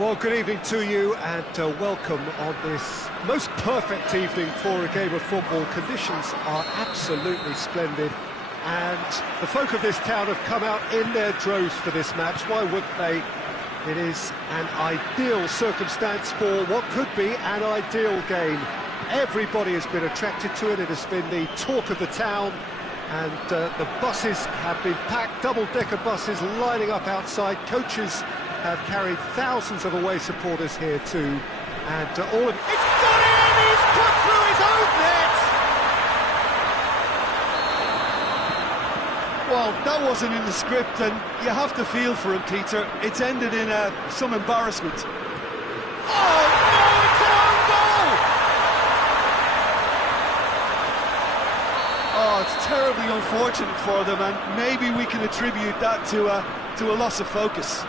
Well, good evening to you and welcome on this most perfect evening for a game of football. Conditions are absolutely splendid and the folk of this town have come out in their droves for this match. Why wouldn't they? It is an ideal circumstance for what could be an ideal game. Everybody has been attracted to it. It has been the talk of the town, and the buses have been packed, double-decker buses lining up outside. Coaches have carried thousands of away supporters here too, and all of... It's got in! He's put through his own net! Well, that wasn't in the script, and you have to feel for him, Peter. It's ended in some embarrassment. Oh, no, it's an own goal! Oh, it's terribly unfortunate for them, and maybe we can attribute that to a loss of focus.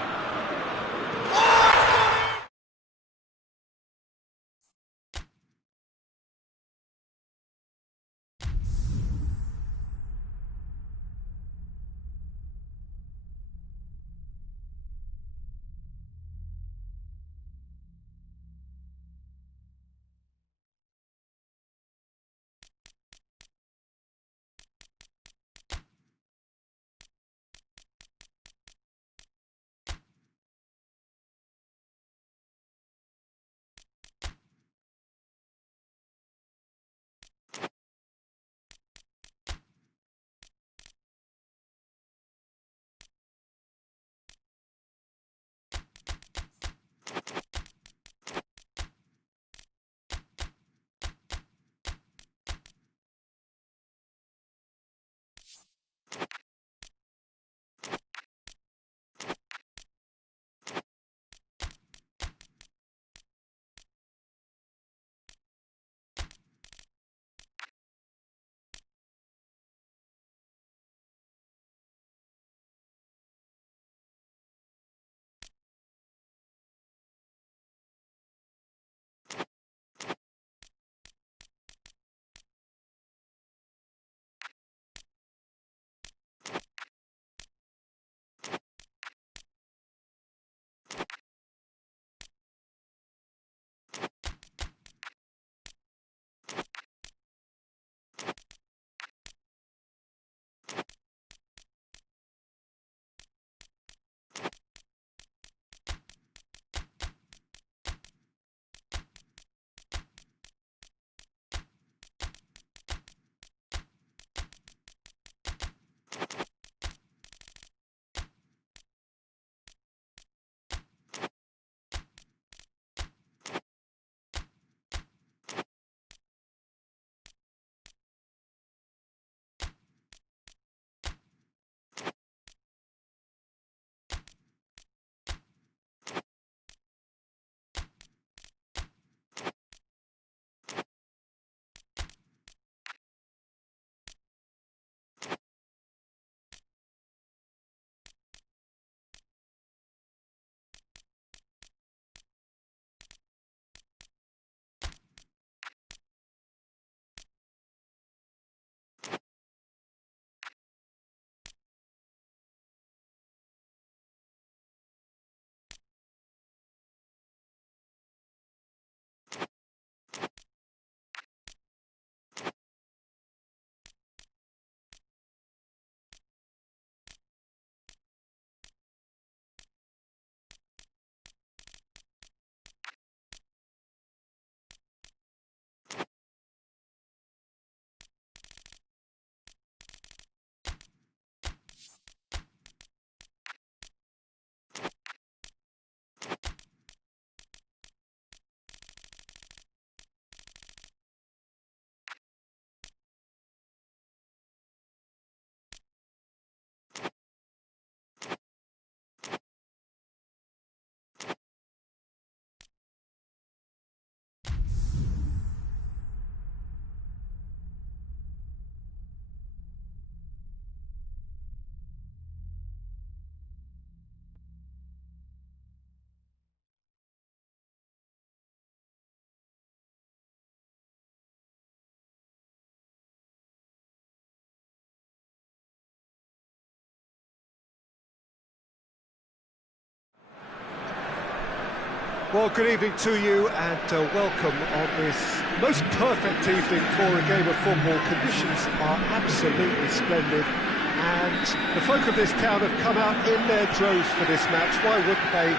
Well, good evening to you and welcome on this most perfect evening for a game of football. Conditions are absolutely splendid and the folk of this town have come out in their droves for this match. Why wouldn't they?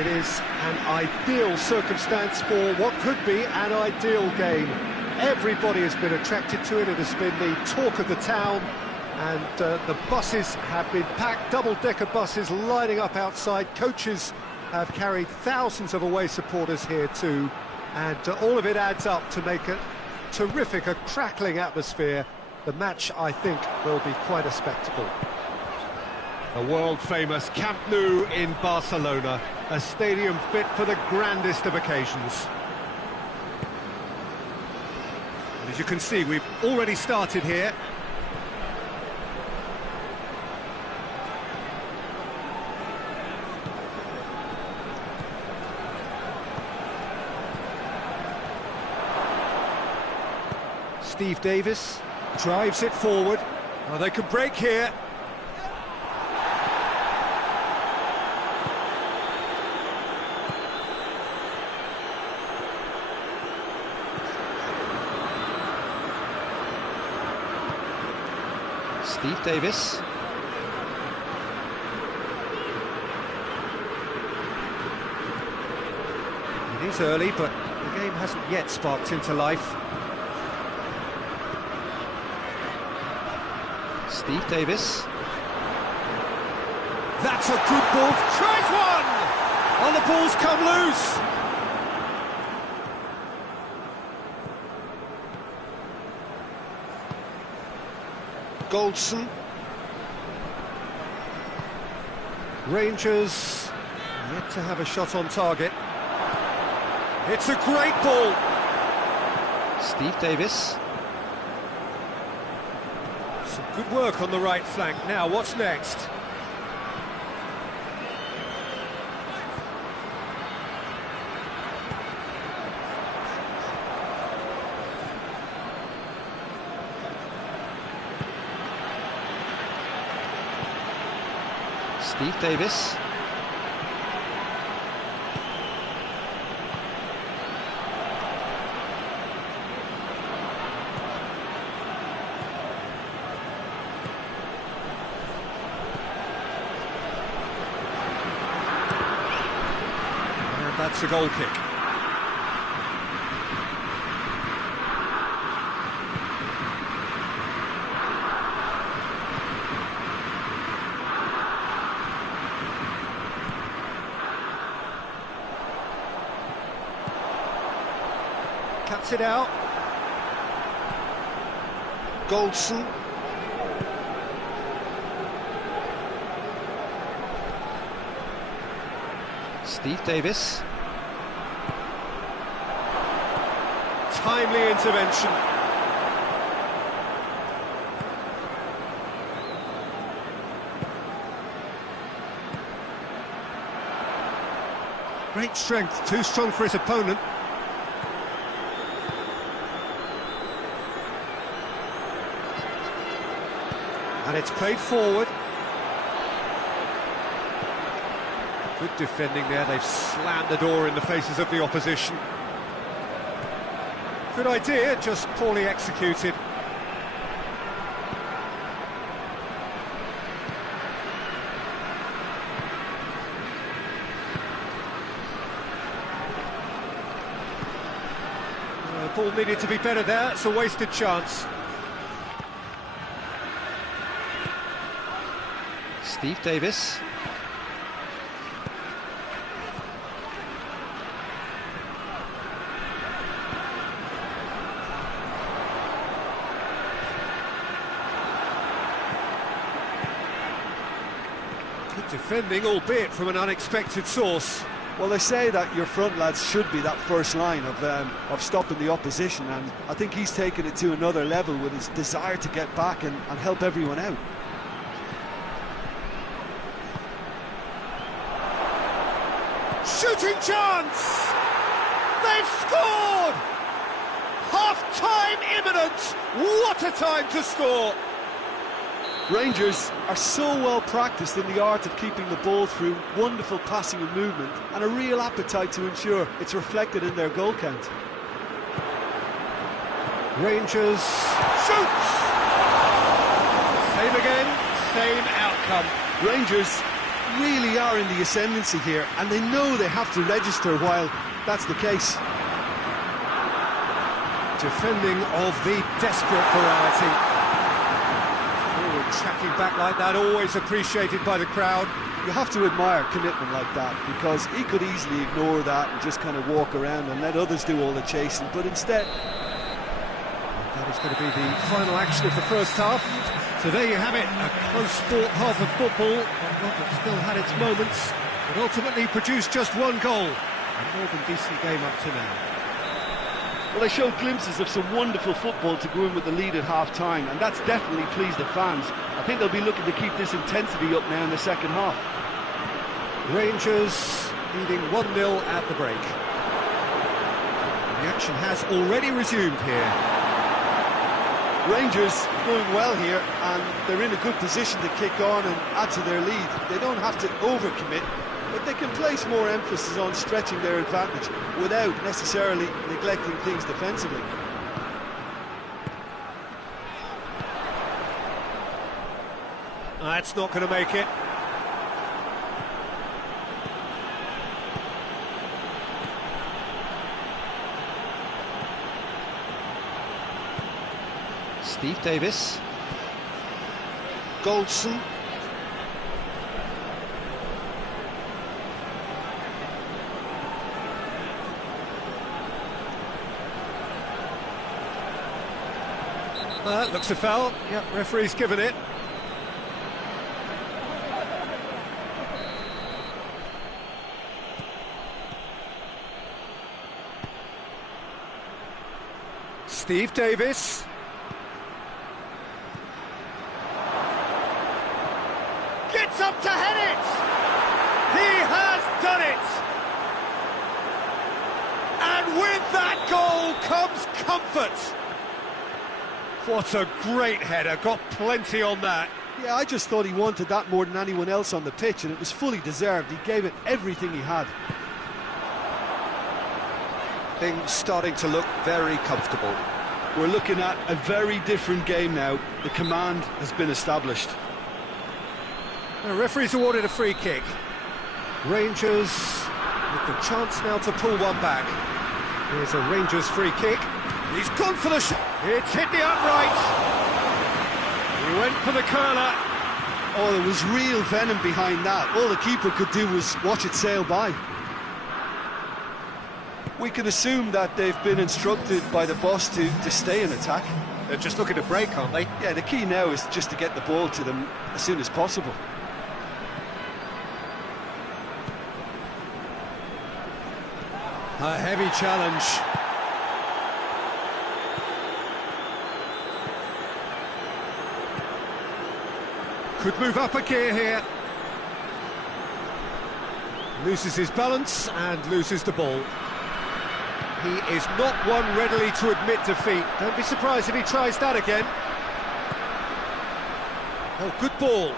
It is an ideal circumstance for what could be an ideal game. Everybody has been attracted to it. It has been the talk of the town, and the buses have been packed, double-decker buses lining up outside. Coaches have carried thousands of away supporters here too, and all of it adds up to make a terrific, a crackling atmosphere. The match, I think, will be quite a spectacle. A world-famous Camp Nou in Barcelona, a stadium fit for the grandest of occasions. And as you can see, we've already started here. Steve Davis drives it forward. Oh, they could break here. Steve Davis. It is early, but the game hasn't yet sparked into life. Steve Davis. That's a good ball. Tries one! And the ball's come loose. Goldson. Rangers yet to have a shot on target. It's a great ball. Steve Davis. Some good work on the right flank. Now, what's next? Steve Davis. That's a goal kick. Cuts it out. Goldson. Steve Davis. Timely intervention. Great strength, too strong for his opponent. And it's played forward. Good defending there, they've slammed the door in the faces of the opposition. Good idea, just poorly executed. The ball needed to be better there, it's a wasted chance. Steve Davis. Good defending, albeit from an unexpected source. Well, they say that your front lads should be that first line of stopping the opposition, and I think he's taken it to another level with his desire to get back and help everyone out. Shooting chance! They've scored! Half-time imminent! What a time to score! Rangers are so well practiced in the art of keeping the ball through wonderful passing and movement, and a real appetite to ensure it's reflected in their goal count. Rangers shoots! Same again, same outcome. Rangers really are in the ascendancy here, and they know they have to register while that's the case. Defending of the desperate variety. Forward tracking back like that, always appreciated by the crowd. You have to admire commitment like that, because he could easily ignore that and just kind of walk around and let others do all the chasing, but instead... That is going to be the final action of the first half. So there you have it, a close-fought half of football, one that still had its moments, but ultimately produced just one goal. A more than decent game up to now. Well, they showed glimpses of some wonderful football to go in with the lead at half-time, and that's definitely pleased the fans. I think they'll be looking to keep this intensity up now in the second half. Rangers leading 1-0 at the break. The action has already resumed here. Rangers going well here, and they're in a good position to kick on and add to their lead. They don't have to overcommit, but they can place more emphasis on stretching their advantage without necessarily neglecting things defensively. That's not going to make it. Steve Davis. Goldson. Looks a foul. Yep, referee's given it. Steve Davis. Gets up to head it! He has done it! And with that goal comes comfort! What a great header, got plenty on that. Yeah, I just thought he wanted that more than anyone else on the pitch, and it was fully deserved. He gave it everything he had. Things starting to look very comfortable. We're looking at a very different game now. The command has been established. The referee's awarded a free kick. Rangers with the chance now to pull one back. Here's a Rangers free kick. He's gone for the shot. It's hit the upright. He went for the curler. Oh, there was real venom behind that. All the keeper could do was watch it sail by. We can assume that they've been instructed by the boss to stay in attack. They're just looking to break, aren't they? Yeah, the key now is just to get the ball to them as soon as possible. A heavy challenge. Could move up a gear here. Loses his balance and loses the ball. He is not one readily to admit defeat. Don't be surprised if he tries that again. Oh, good ball.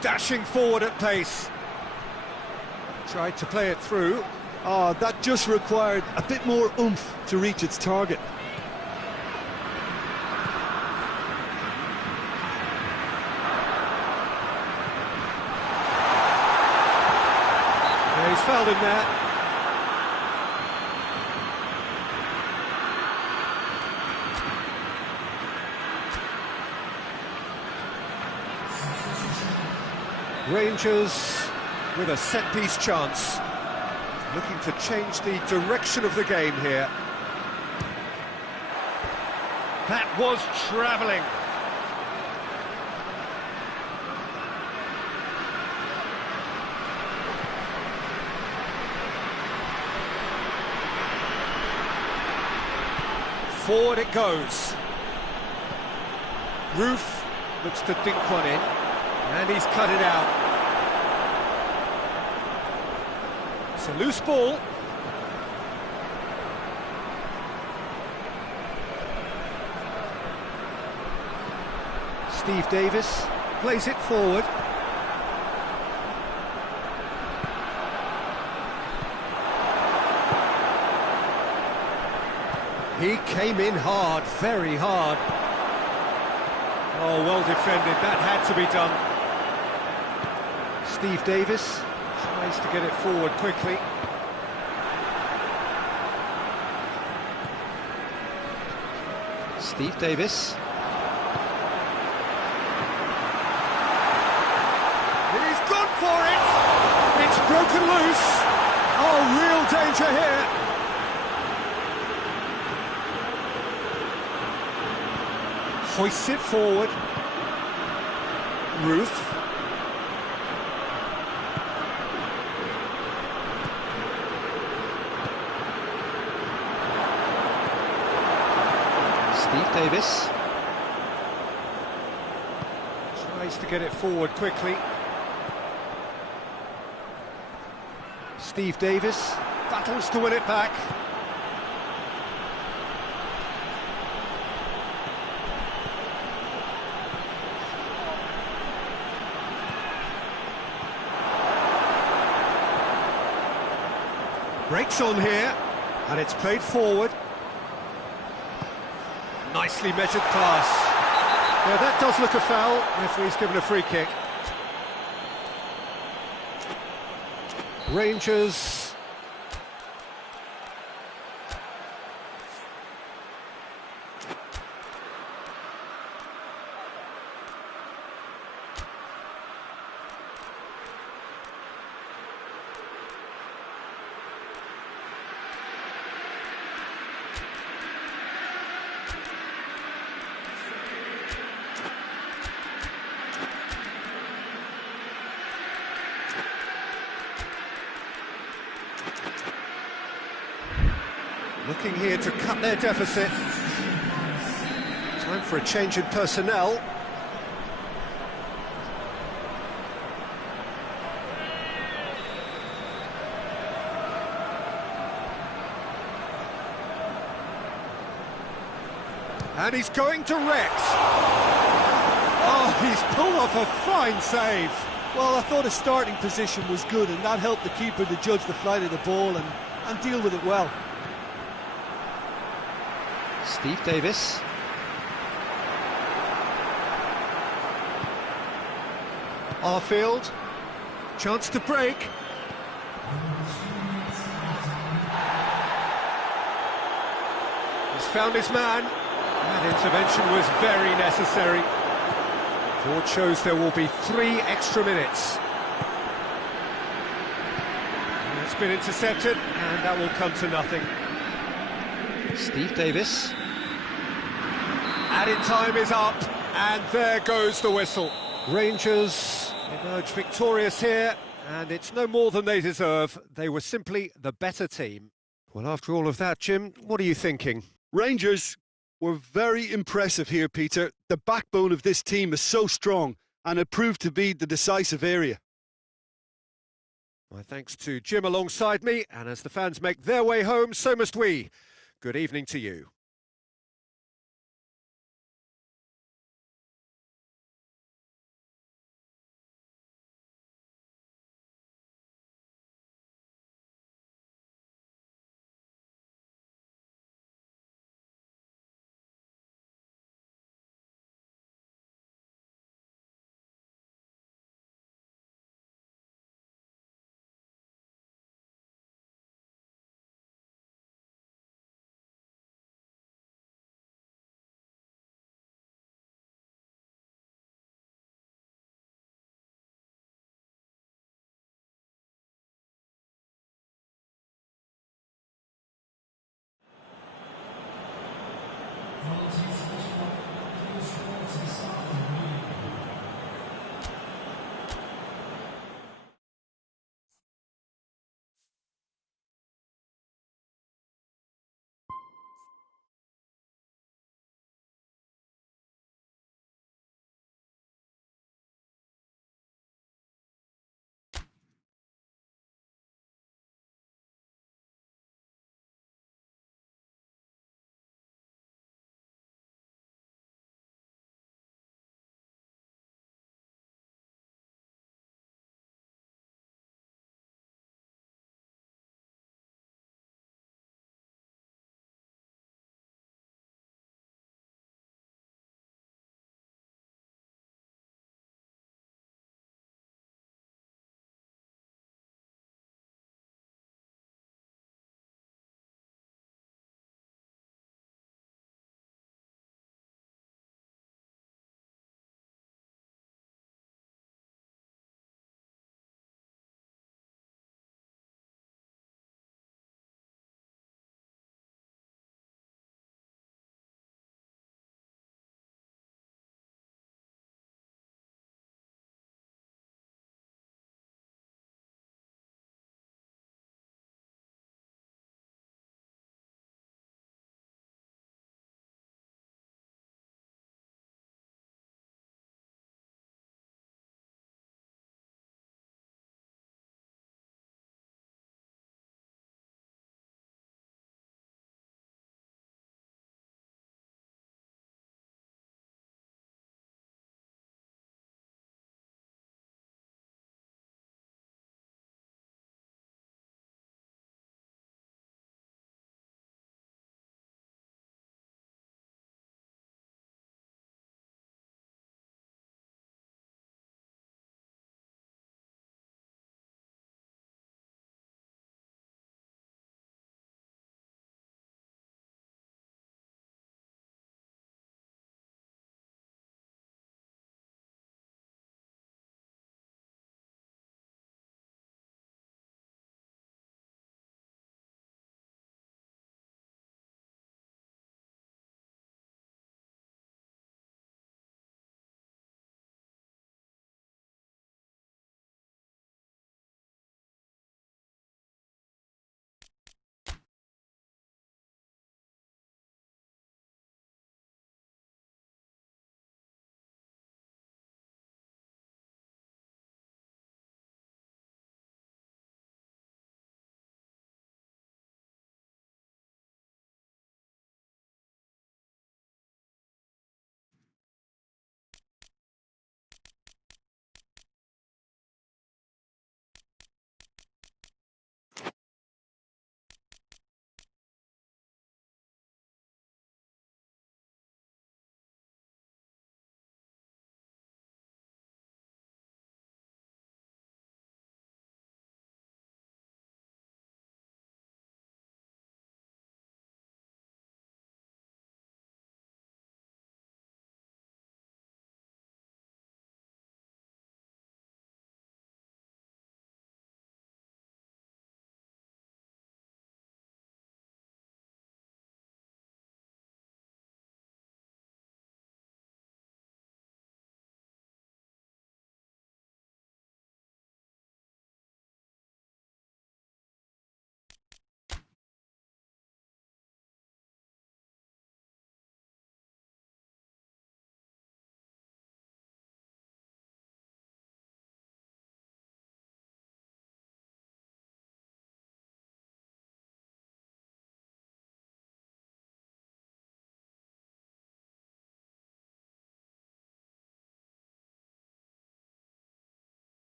Dashing forward at pace. Tried to play it through. Oh, that just required a bit more oomph to reach its target. He's fouled him there. Rangers with a set-piece chance. Looking to change the direction of the game here. That was travelling. Forward it goes. Roof looks to dink one in, and he's cut it out. It's a loose ball. Steve Davis plays it forward. He came in hard, very hard. Oh, well defended, that had to be done. Steve Davis tries to get it forward quickly. Steve Davis. He's gone for it! It's broken loose! Oh, real danger here! Hoists it forward. Roof. Steve Davis tries to get it forward quickly. Steve Davis battles to win it back. Breaks on here, and it's played forward. Nicely measured pass. Yeah, that does look a foul. Referee's given a free kick. Rangers. Looking here to cut their deficit. Time for a change in personnel. And he's going direct. Oh, he's pulled off a fine save. Well, I thought his starting position was good, and that helped the keeper to judge the flight of the ball and deal with it well. Steve Davis. Arfield. Chance to break. He's found his man. That intervention was very necessary. Court shows there will be 3 extra minutes. And it's been intercepted, and that will come to nothing. Steve Davis. Added time is up, and there goes the whistle. Rangers emerge victorious here, and it's no more than they deserve. They were simply the better team. Well, after all of that, Jim, what are you thinking? Rangers were very impressive here, Peter. The backbone of this team is so strong, and it proved to be the decisive area. My thanks to Jim alongside me, and as the fans make their way home, so must we. Good evening to you.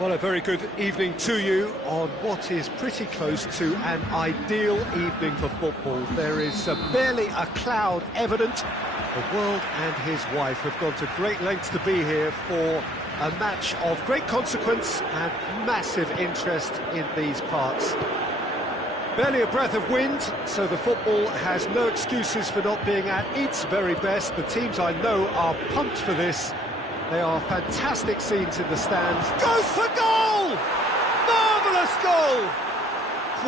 Well, a very good evening to you on what is pretty close to an ideal evening for football. There is barely a cloud evident. The world and his wife have gone to great lengths to be here for a match of great consequence and massive interest in these parts. Barely a breath of wind, so the football has no excuses for not being at its very best. The teams I know are pumped for this. They are fantastic scenes in the stands. Goes for goal! Marvellous goal!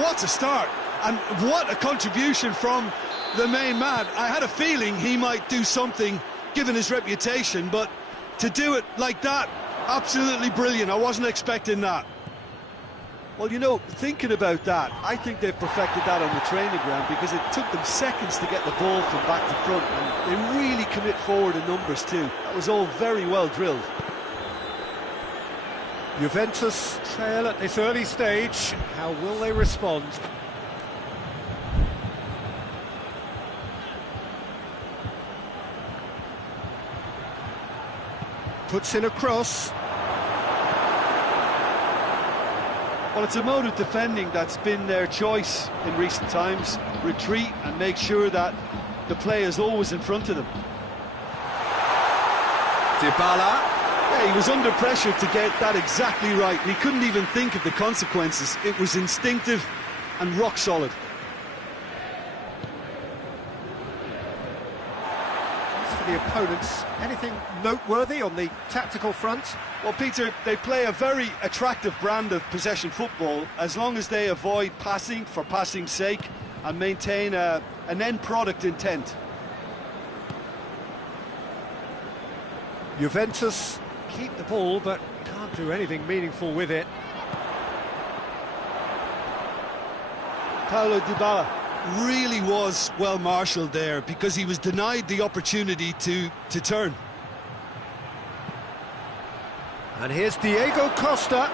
What a start, and what a contribution from the main man. I had a feeling he might do something, given his reputation, but to do it like that, absolutely brilliant. I wasn't expecting that. Well, you know, thinking about that, I think they've perfected that on the training ground, because it took them seconds to get the ball from back to front, and they really commit forward in numbers too. That was all very well drilled. Juventus trail at this early stage. How will they respond? Puts in a cross. Well, it's a mode of defending that's been their choice in recent times. Retreat and make sure that the play is always in front of them. Dybala. Yeah, he was under pressure to get that exactly right. He couldn't even think of the consequences. It was instinctive and rock solid. As for the opponents, anything noteworthy on the tactical front? Well, Peter, they play a very attractive brand of possession football, as long as they avoid passing for passing's sake and maintain an end product intent. Juventus keep the ball, but can't do anything meaningful with it. Paulo Dybala really was well marshalled there, because he was denied the opportunity to turn. And here's Diego Costa.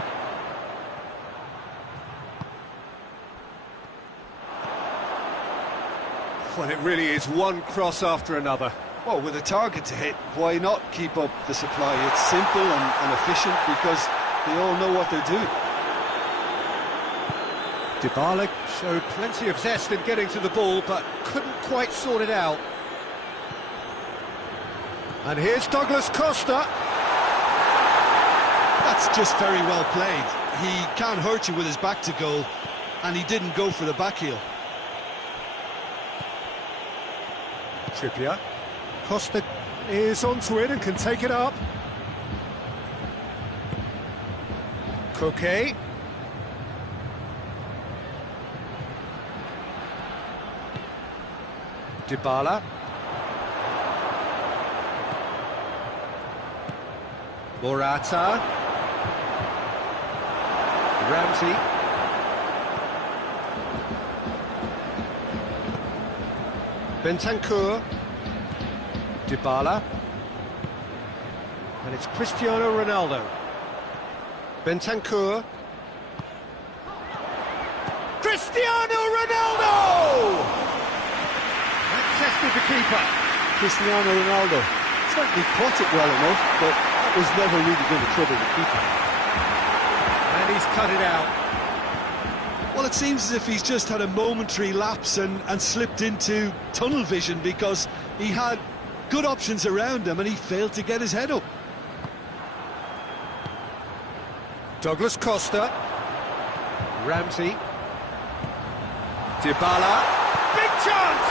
Well, it really is one cross after another. Well, with a target to hit, why not keep up the supply? It's simple and efficient, because they all know what they're doing. Dybala showed plenty of zest in getting to the ball, but couldn't quite sort it out. And here's Douglas Costa. That's just very well played. He can't hurt you with his back to goal, and he didn't go for the back heel. Trippier. Costa is onto it and can take it up. Koke. Dybala. Morata. Ramsey. Bentancur. Dybala. And it's Cristiano Ronaldo. Bentancur. Cristiano Ronaldo! That tested the keeper. Cristiano Ronaldo certainly caught it well enough, but that was never really going to trouble the keeper. And he's cut it out. Well, it seems as if he's just had a momentary lapse and slipped into tunnel vision, because he had good options around him and he failed to get his head up. Douglas Costa. Ramsey. Dybala. Big chance!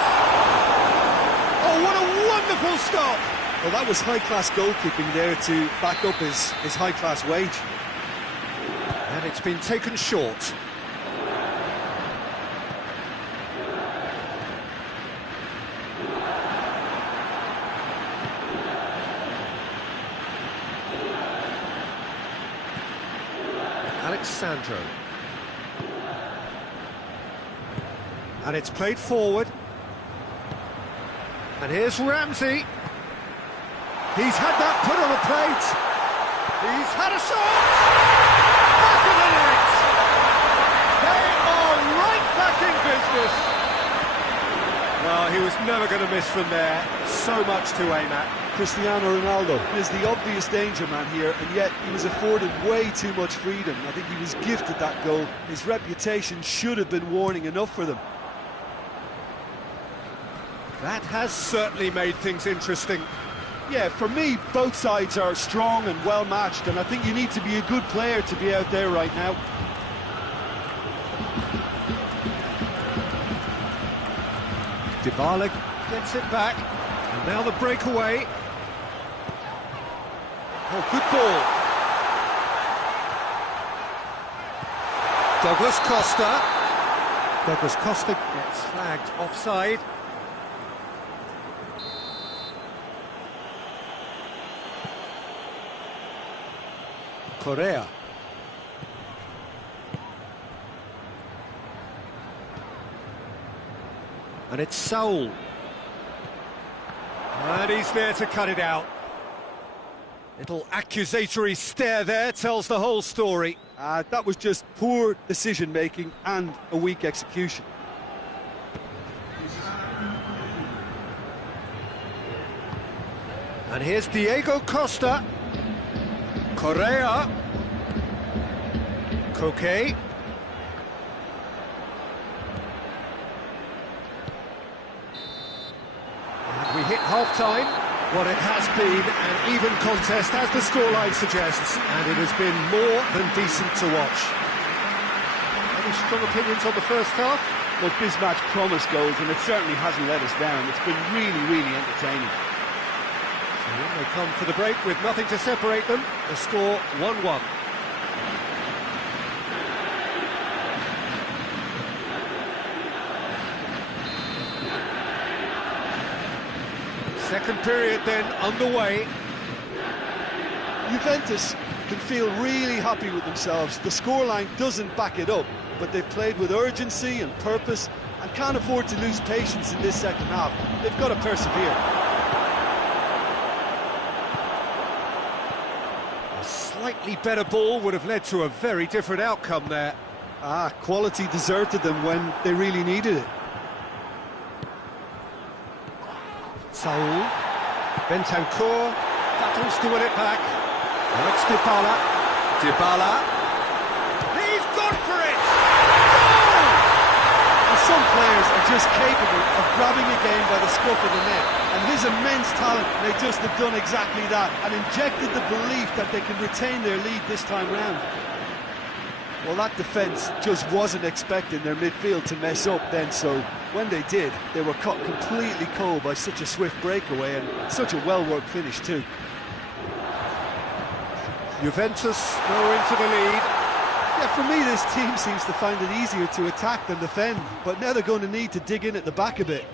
Oh, what a wonderful stop! Well, that was high-class goalkeeping there to back up his high-class wage. And it's been taken short. Alexandro. And it's played forward. And here's Ramsey. He's had that put on a plate. He's had a shot! Back of the net! They are right back in business. Well, he was never going to miss from there. So much to aim at. Cristiano Ronaldo. He is the obvious danger man here, and yet he was afforded way too much freedom. I think he was gifted that goal. His reputation should have been warning enough for them. That has certainly made things interesting. Yeah, for me, both sides are strong and well matched, and I think you need to be a good player to be out there right now. Dybala gets it back, and now the breakaway. Oh, good ball. Douglas Costa. Douglas Costa gets flagged offside. Correa. And it's Saul. And he's there to cut it out. Little accusatory stare there tells the whole story. That was just poor decision-making and a weak execution. And here's Diego Costa. Correa. Koke. And we hit half-time. What it has been an even contest, as the scoreline suggests, and it has been more than decent to watch. Any strong opinions on the first half? Look, this match promised goals, and it certainly hasn't let us down. It's been really, really entertaining. So they come for the break with nothing to separate them. The score 1-1. Second period then underway. Juventus can feel really happy with themselves. The scoreline doesn't back it up, but they've played with urgency and purpose and can't afford to lose patience in this second half. They've got to persevere. A slightly better ball would have led to a very different outcome there. Quality deserted them when they really needed it. Saul, Bentancur, battles to win it back. Now it's Dybala. Dybala. He's gone for it! Goal! And some players are just capable of grabbing a game by the scruff of the neck. And his immense talent may just have done exactly that and injected the belief that they can retain their lead this time round. Well, that defence just wasn't expecting their midfield to mess up then, so when they did, they were caught completely cold by such a swift breakaway and such a well-worked finish too. Juventus go into the lead. Yeah, for me this team seems to find it easier to attack than defend, but now they're going to need to dig in at the back a bit.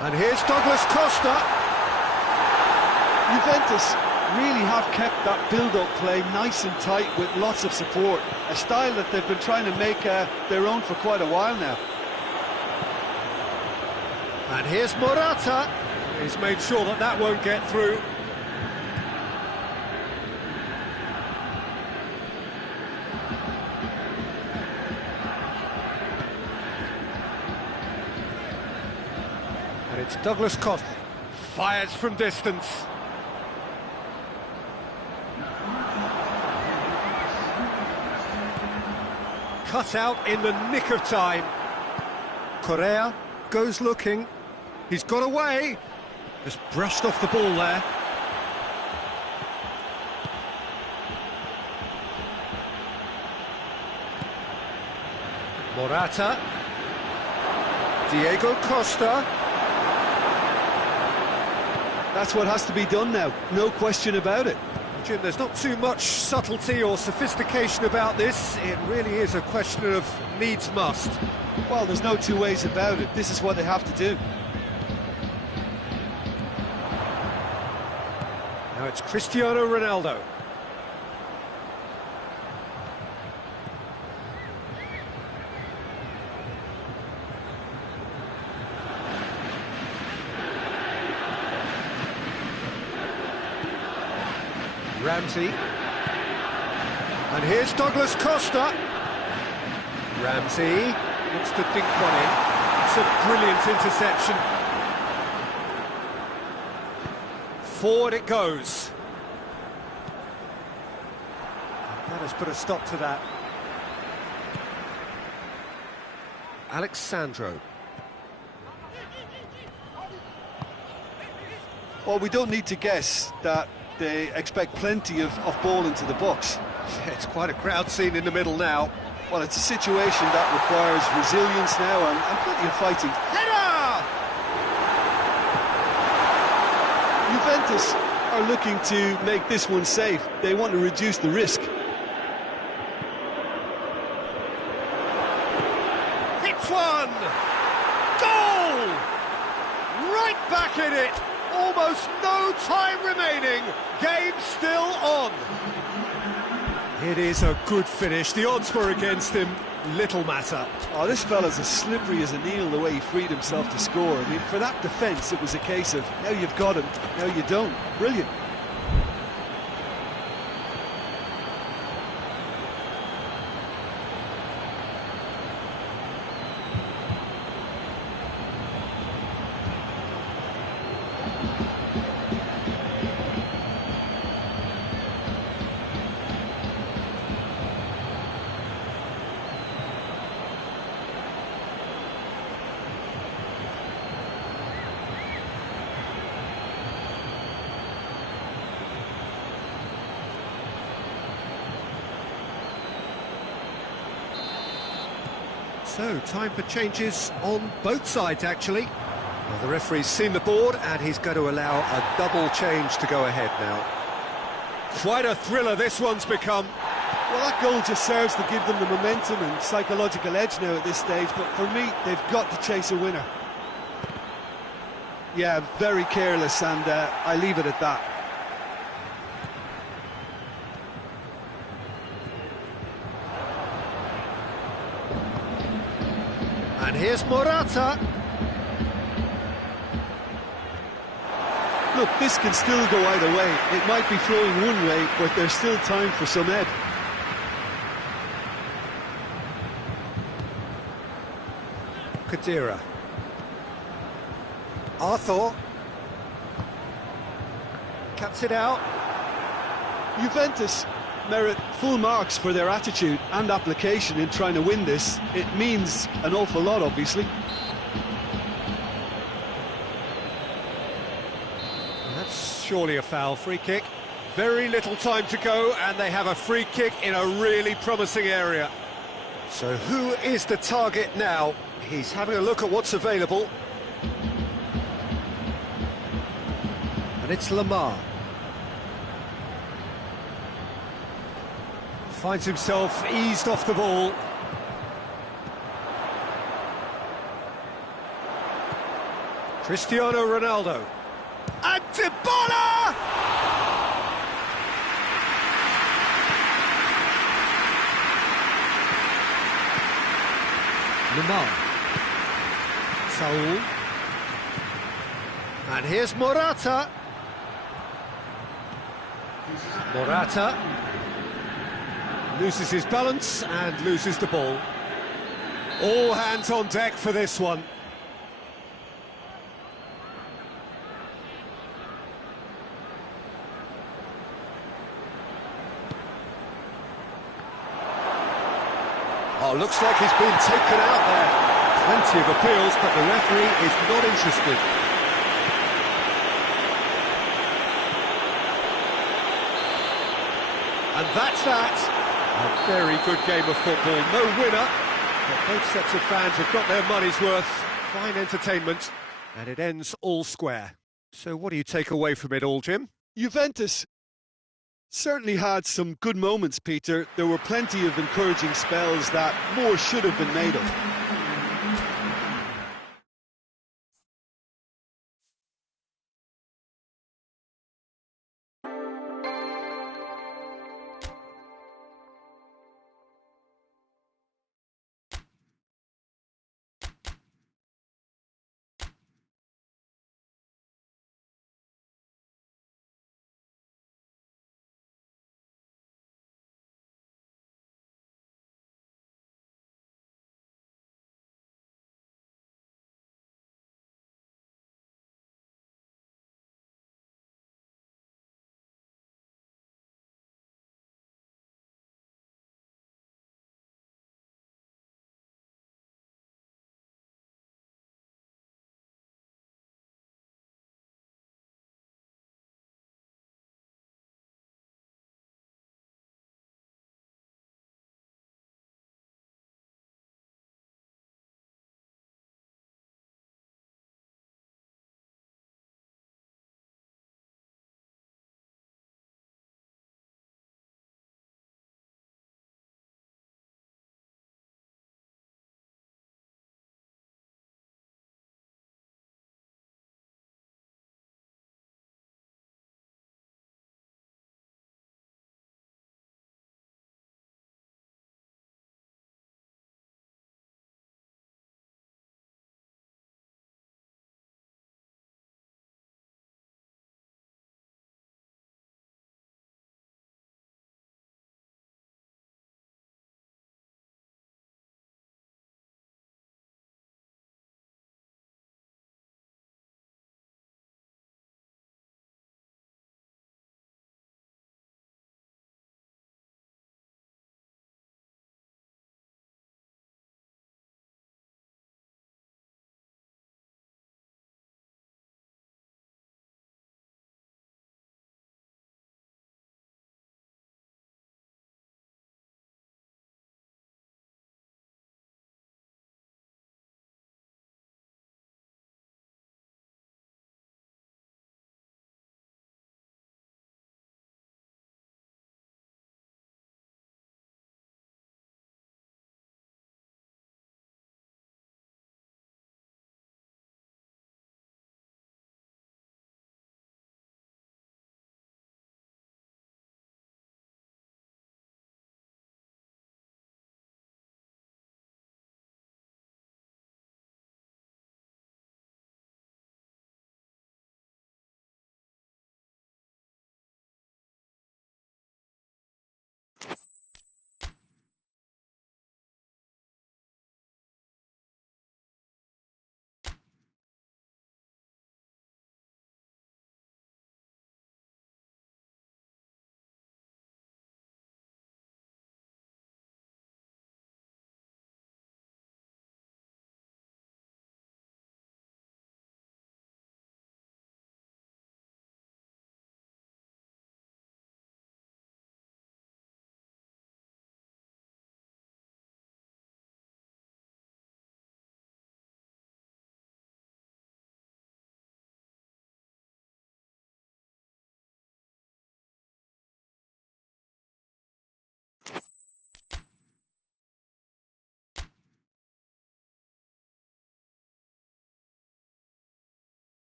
And here's Douglas Costa. Juventus really have kept that build-up play nice and tight with lots of support, a style that they've been trying to make their own for quite a while now. And here's Morata. He's made sure that that won't get through. And it's Douglas Costa. Fires from distance. Cut out in the nick of time. Correa goes looking. He's got away. Just brushed off the ball there. Morata. Diego Costa. That's what has to be done now, no question about it. Jim, there's not too much subtlety or sophistication about this. It really is a question of needs must. Well, there's no two ways about it. This is what they have to do. Now it's Cristiano Ronaldo. Ramsey. And here's Douglas Costa. Ramsey looks to dink one in. It's a brilliant interception. Forward it goes. That has put a stop to that. Alexandro. Well, we don't need to guess that they expect plenty of ball into the box. It's quite a crowd scene in the middle now. Well, it's a situation that requires resilience now and plenty of fighting. Header! Juventus are looking to make this one safe. They want to reduce the risk. Hits one! Goal! Right back in it! Almost no time remaining. Game still on. It is a good finish. The odds were against him. Little matter. Oh, this fella's as slippery as an eel the way he freed himself to score. I mean, for that defence, it was a case of now you've got him, now you don't. Brilliant. So, time for changes on both sides, actually. Well, the referee's seen the board, and he's going to allow a double change to go ahead now. Quite a thriller this one's become. Well, that goal just serves to give them the momentum and psychological edge now at this stage, but for me, they've got to chase a winner. Yeah, very careless, and I leave it at that. And here's Morata. Look, this can still go either way. It might be flowing one way, but there's still time for some ebb. Kadira. Arthur. Cuts it out. Juventus merit full marks for their attitude and application in trying to win this. It means an awful lot, obviously. That's surely a foul. Free kick. Very little time to go, and they have a free kick in a really promising area. So who is the target now? He's having a look at what's available. And it's Lamar. Finds himself eased off the ball. Cristiano Ronaldo. And Dybala! Lamar. Saul. And here's Morata. Morata loses his balance and loses the ball. All hands on deck for this one. Oh, looks like he's been taken out there. Plenty of appeals, but the referee is not interested. And that's that. A very good game of football. No winner, but both sets of fans have got their money's worth. Fine entertainment, and it ends all square. So what do you take away from it all, Jim? Juventus certainly had some good moments, Peter. There were plenty of encouraging spells that more should have been made of.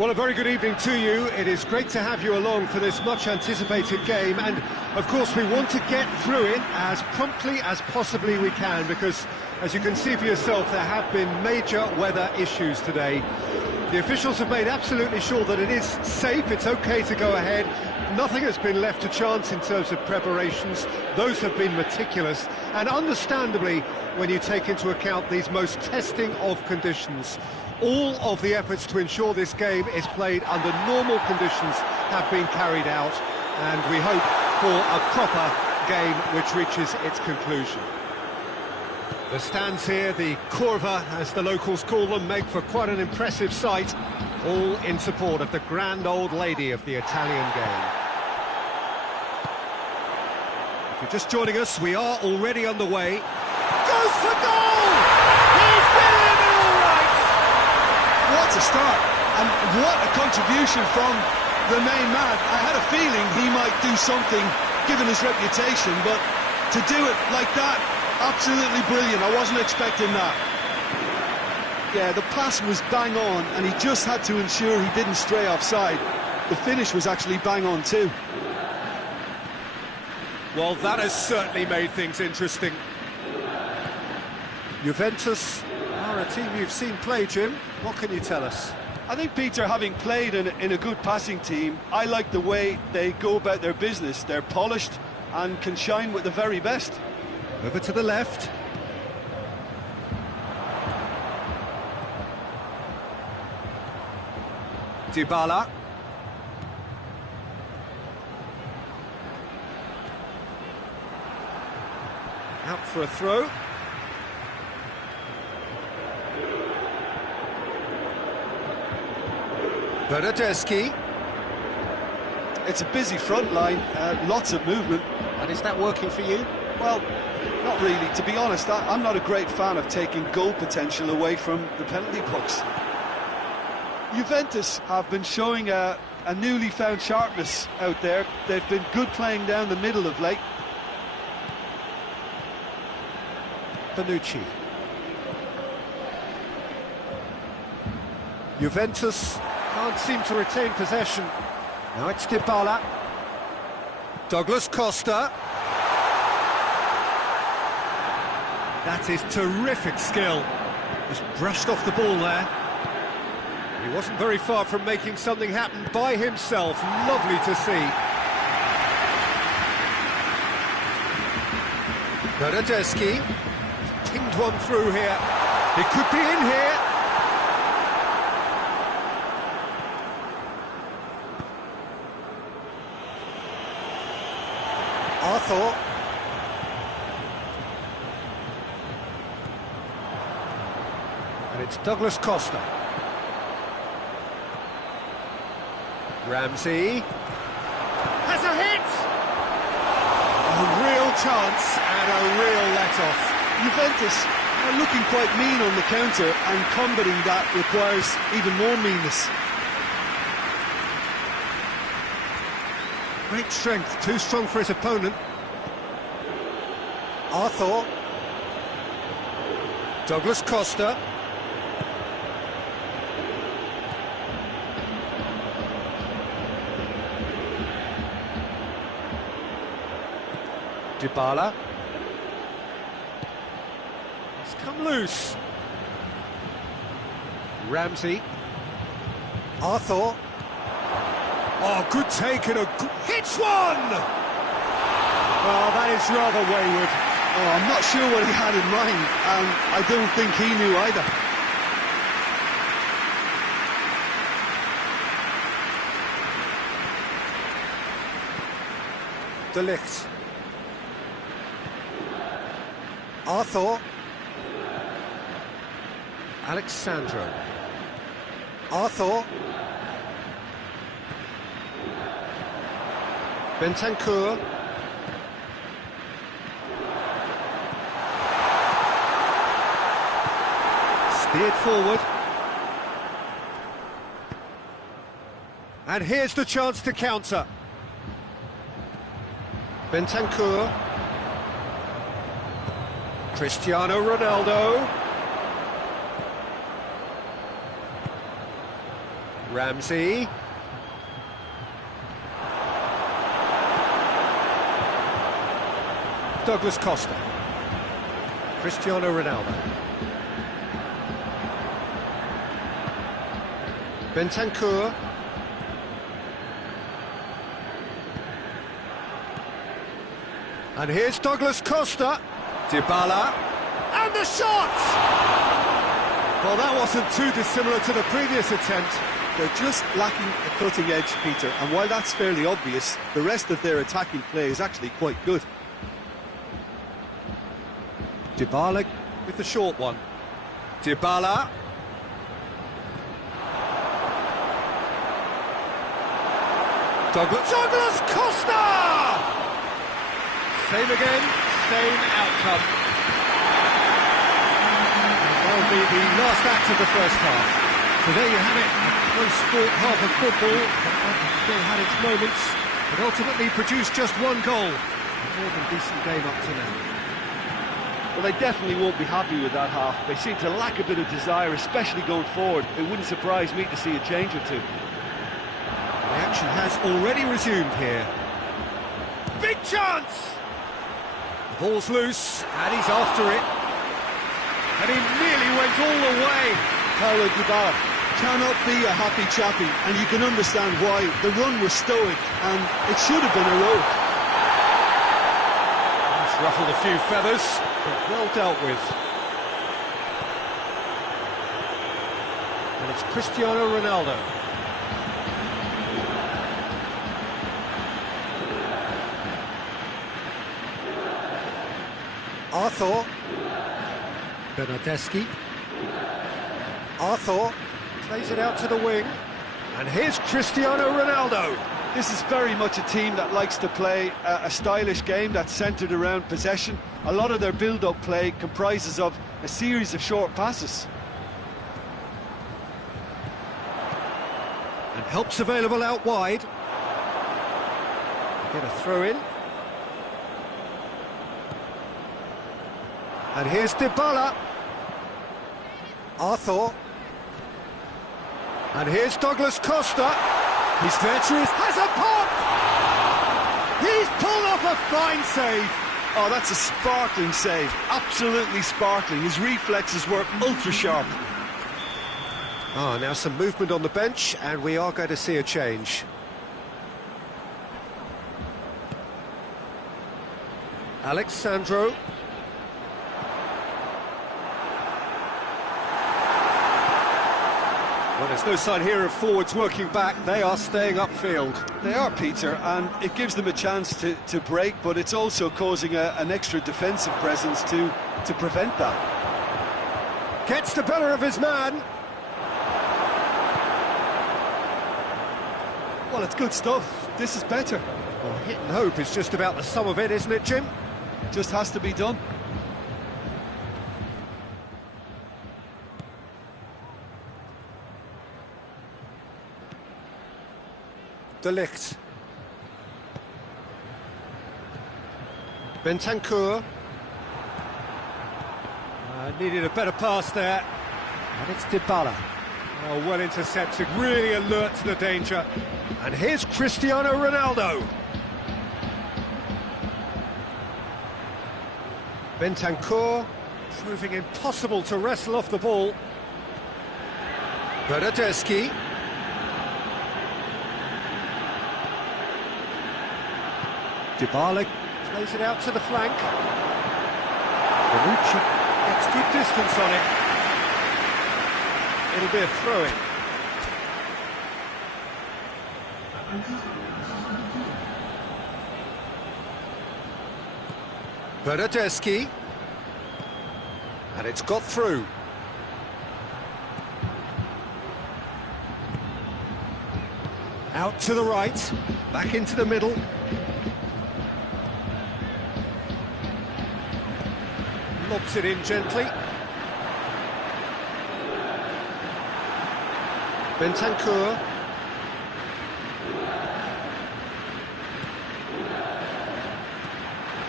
Well, a very good evening to you. It is great to have you along for this much-anticipated game, and of course we want to get through it as promptly as possibly we can, because, as you can see for yourself, there have been major weather issues today. The officials have made absolutely sure that it is safe, it's okay to go ahead. Nothing has been left to chance in terms of preparations. Those have been meticulous, and understandably, when you take into account these most testing of conditions, all of the efforts to ensure this game is played under normal conditions have been carried out, and we hope for a proper game which reaches its conclusion. The stands here, the curva as the locals call them, make for quite an impressive sight, all in support of the grand old lady of the Italian game. If you're just joining us, we are already on the way. Goes for goal! He's winning it all right! What a start, and what a contribution from the main man. I had a feeling he might do something, given his reputation, but to do it like that, absolutely brilliant. I wasn't expecting that. Yeah, the pass was bang on, and he just had to ensure he didn't stray offside. The finish was actually bang on too. Well, that has certainly made things interesting. Juventus are a team you've seen play, Jim. What can you tell us? I think, Peter, having played in a good passing team, I like the way they go about their business. They're polished and can shine with the very best. Over to the left. Dybala. Out for a throw. Bernardeschi. It's a busy front line, lots of movement. And is that working for you? Well, not really. To be honest, I'm not a great fan of taking goal potential away from the penalty box. Juventus have been showing a newly found sharpness out there. They've been good playing down the middle of late. Bonucci. Juventus can't seem to retain possession. Now it's Dybala. Douglas Costa. That is terrific skill. Just brushed off the ball there. He wasn't very far from making something happen by himself. Lovely to see. Bernardeschi. Pinged one through here. He could be in here. Arthur. And it's Douglas Costa. Ramsey. Has a hit! A real chance and a real let-off. Juventus are looking quite mean on the counter, and combating that requires even more meanness. Great strength, too strong for his opponent. Arthur. Douglas Costa. Dybala. It's come loose. Ramsey. Arthur. Oh, good take and a good... Hits one! Oh, that is rather wayward. Oh, I'm not sure what he had in mind, and I don't think he knew either. De Ligt. Arthur. Alexandro. Arthur. Bentancur. Steered forward. And here's the chance to counter. Bentancur. Cristiano Ronaldo. Ramsey. Douglas Costa. Cristiano Ronaldo. Bentancur. And here's Douglas Costa. Dybala. And the shot! Well, that wasn't too dissimilar to the previous attempt. They're just lacking a cutting edge, Peter, and while that's fairly obvious, the rest of their attacking play is actually quite good. Dybala with the short one. Dybala. Douglas Costa! Same again, same outcome. That'll be the last act of the first half. So there you have it, a close-fought half of football that still had its moments, but ultimately produced just one goal. A more than decent game up to now. Well, they definitely won't be happy with that half. They seem to lack a bit of desire, especially going forward. It wouldn't surprise me to see a change or two. The action has already resumed here. Big chance! The ball's loose, and he's after it. And he nearly went all the way. Paulo Dybala cannot be a happy chappy, and you can understand why. The run was stoic, and it should have been heroic. He's ruffled a few feathers, but well dealt with. And it's Cristiano Ronaldo. Arthur. Bernardeschi. Arthur plays it out to the wing. And here's Cristiano Ronaldo. This is very much a team that likes to play a stylish game that's centred around possession. A lot of their build-up play comprises of a series of short passes. And help's available out wide. Get a throw in. And here's Dybala. Arthur. And here's Douglas Costa. He's there to has a pop! He's pulled off a fine save. Oh, that's a sparkling save. Absolutely sparkling. His reflexes were ultra sharp. Ah, now some movement on the bench, and we are going to see a change. Alexandro. Well, there's no sign here of forwards working back. They are staying upfield. They are, Peter, and it gives them a chance to break, but it's also causing an extra defensive presence to prevent that. Gets the better of his man. Well, it's good stuff. This is better. Well, hit and hope is just about the sum of it, isn't it, Jim? Just has to be done. De Ligt. Bentancur. Needed a better pass there. And it's Dybala. Oh, well intercepted, really alert to the danger. And here's Cristiano Ronaldo. Bentancur, proving impossible to wrestle off the ball. Bernardeschi. Dybala plays it out to the flank. Bonucci gets good distance on it. It'll be a throw-in. Bernardeschi. And it's got through. Out to the right, back into the middle. Lobs it in gently. Bentancur.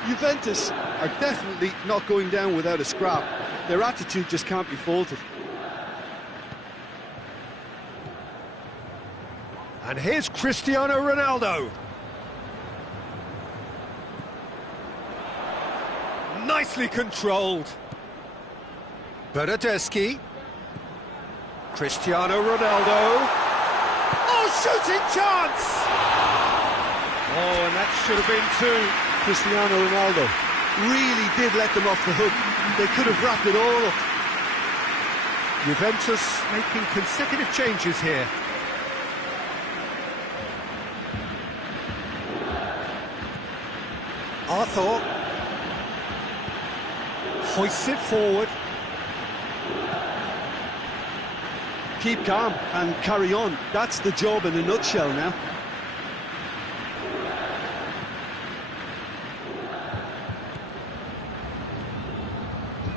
Juventus are definitely not going down without a scrap. Their attitude just can't be faulted. And here's Cristiano Ronaldo. Nicely controlled. Bernardeschi. Cristiano Ronaldo. Oh, shooting chance! Oh, and that should have been two. Cristiano Ronaldo really did let them off the hook. They could have wrapped it all up. Juventus making consecutive changes here. Arthur hoists it forward. Keep calm and carry on. That's the job in a nutshell now.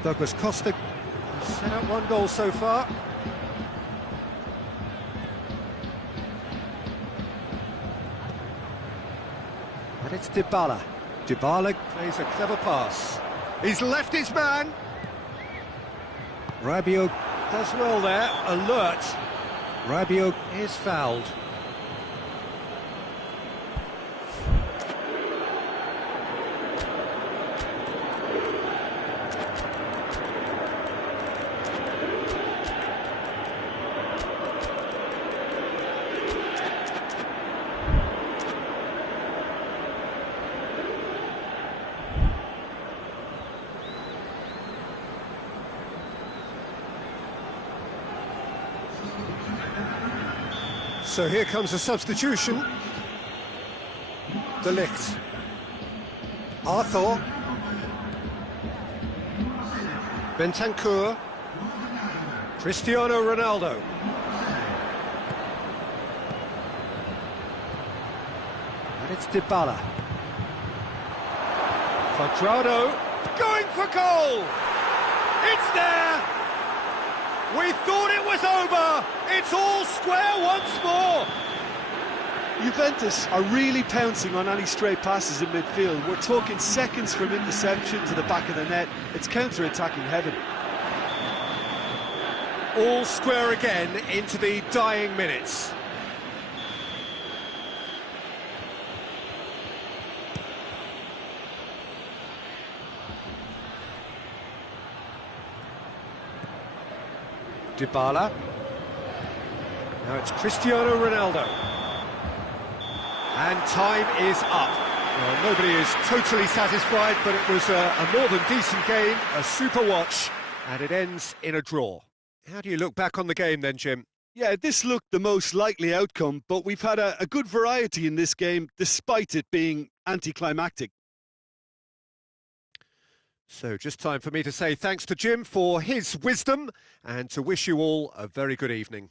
Douglas Costa set up one goal so far. And it's Dybala. Dybala plays a clever pass. He's left his man. Rabiot does well there, alert. Rabiot is fouled. So here comes a substitution. De Ligt. Arthur. Bentancur. Cristiano Ronaldo. And it's Dybala. Cuadrado going for goal! It's there! We thought it was over! It's all square once more! Juventus are really pouncing on any stray passes in midfield. We're talking seconds from interception to the back of the net. It's counter-attacking heaven. All square again into the dying minutes. Dybala. Now it's Cristiano Ronaldo. And time is up. Well, nobody is totally satisfied, but it was a more than decent game, a super watch, and it ends in a draw. How do you look back on the game then, Jim? Yeah, this looked the most likely outcome, but we've had a good variety in this game, despite it being anticlimactic. So just time for me to say thanks to Jim for his wisdom and to wish you all a very good evening.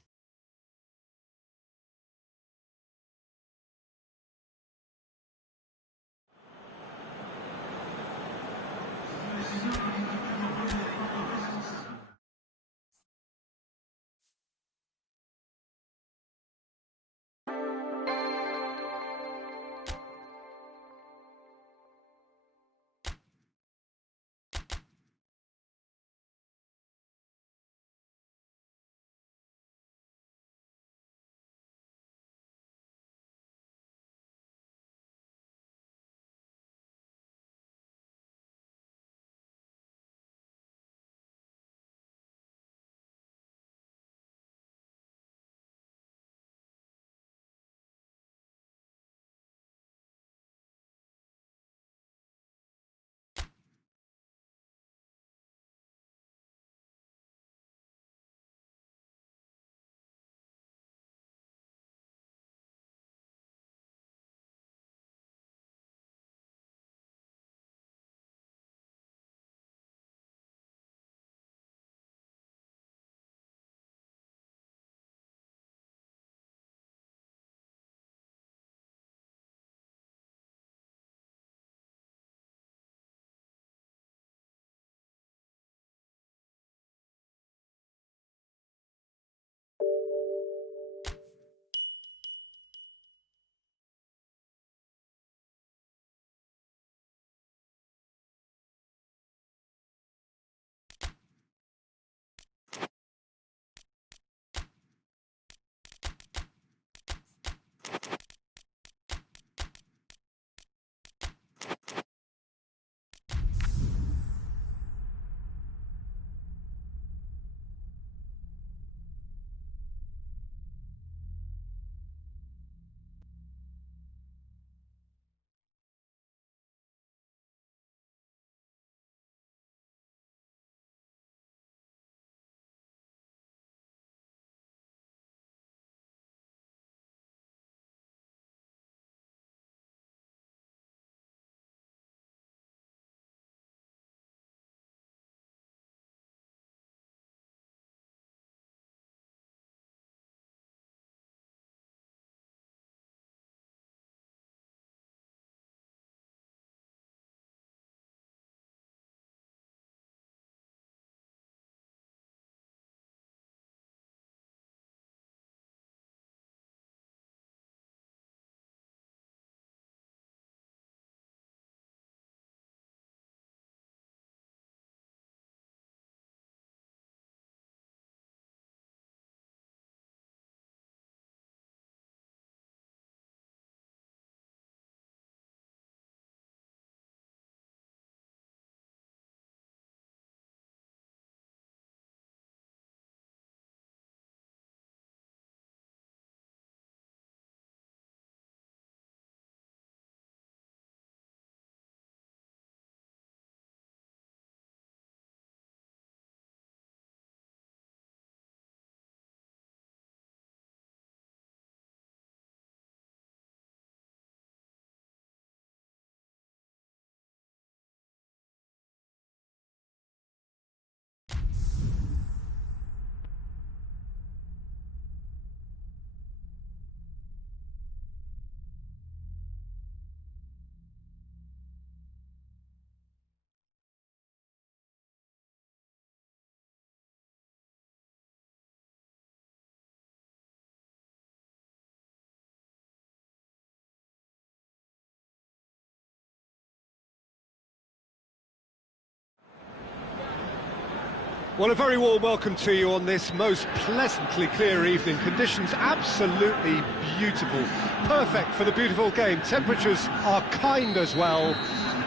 Well, a very warm welcome to you on this most pleasantly clear evening. Conditions absolutely beautiful. Perfect for the beautiful game. Temperatures are kind as well.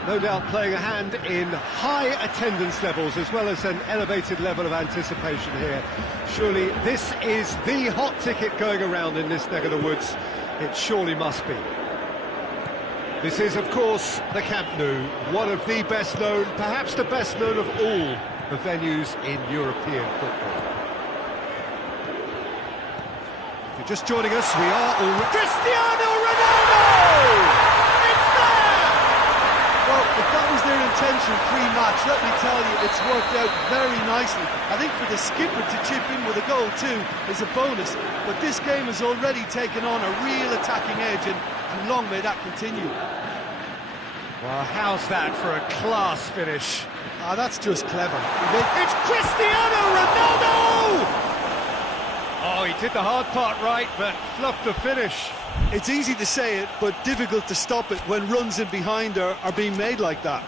No doubt playing a hand in high attendance levels as well as an elevated level of anticipation here. Surely this is the hot ticket going around in this neck of the woods. It surely must be. This is, of course, the Camp Nou, one of the best known, perhaps the best known of all the venues in European football. If you're just joining us, we are already... Cristiano Ronaldo! It's there! Well, if that was their intention pre-match, let me tell you, it's worked out very nicely. I think for the skipper to chip in with a goal too is a bonus, but this game has already taken on a real attacking edge, and long may that continue. Well, how's that for a class finish? Ah, that's just clever. It's Cristiano Ronaldo! Oh, he did the hard part right, but fluffed the finish. It's easy to say it, but difficult to stop it when runs in behind are being made like that.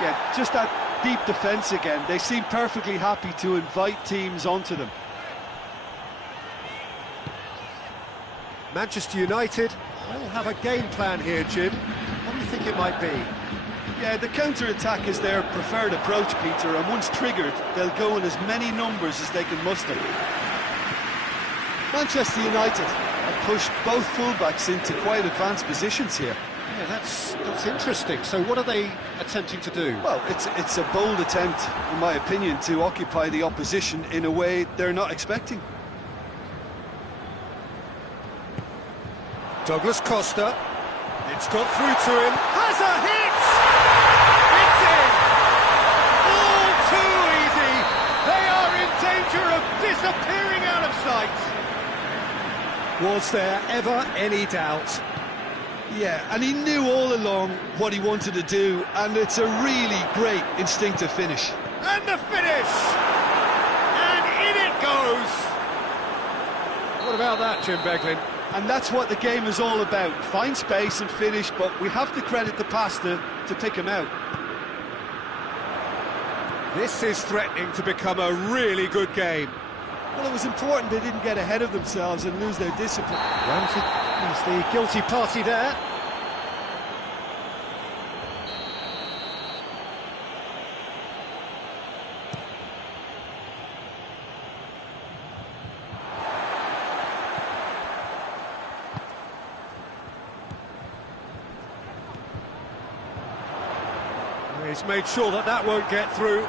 Yeah, just that deep defence again. They seem perfectly happy to invite teams onto them. Manchester United will have a game plan here, Jim. What do you think it might be? Yeah, the counter-attack is their preferred approach, Peter, and once triggered, they'll go in as many numbers as they can muster. Manchester United have pushed both fullbacks into quite advanced positions here. Yeah, that's interesting. So what are they attempting to do? Well, it's a bold attempt, in my opinion, to occupy the opposition in a way they're not expecting. Douglas Costa. It's got through to him. Has a hit! It's in! All too easy! They are in danger of disappearing out of sight! Was there ever any doubt? Yeah, and he knew all along what he wanted to do, and it's a really great instinctive finish. And the finish! And in it goes! What about that, Jim Beglin? And that's what the game is all about. Find space and finish, but we have to credit the passer to pick him out. This is threatening to become a really good game. Well, it was important they didn't get ahead of themselves and lose their discipline. Ramsey is the guilty party there. He's made sure that that won't get through.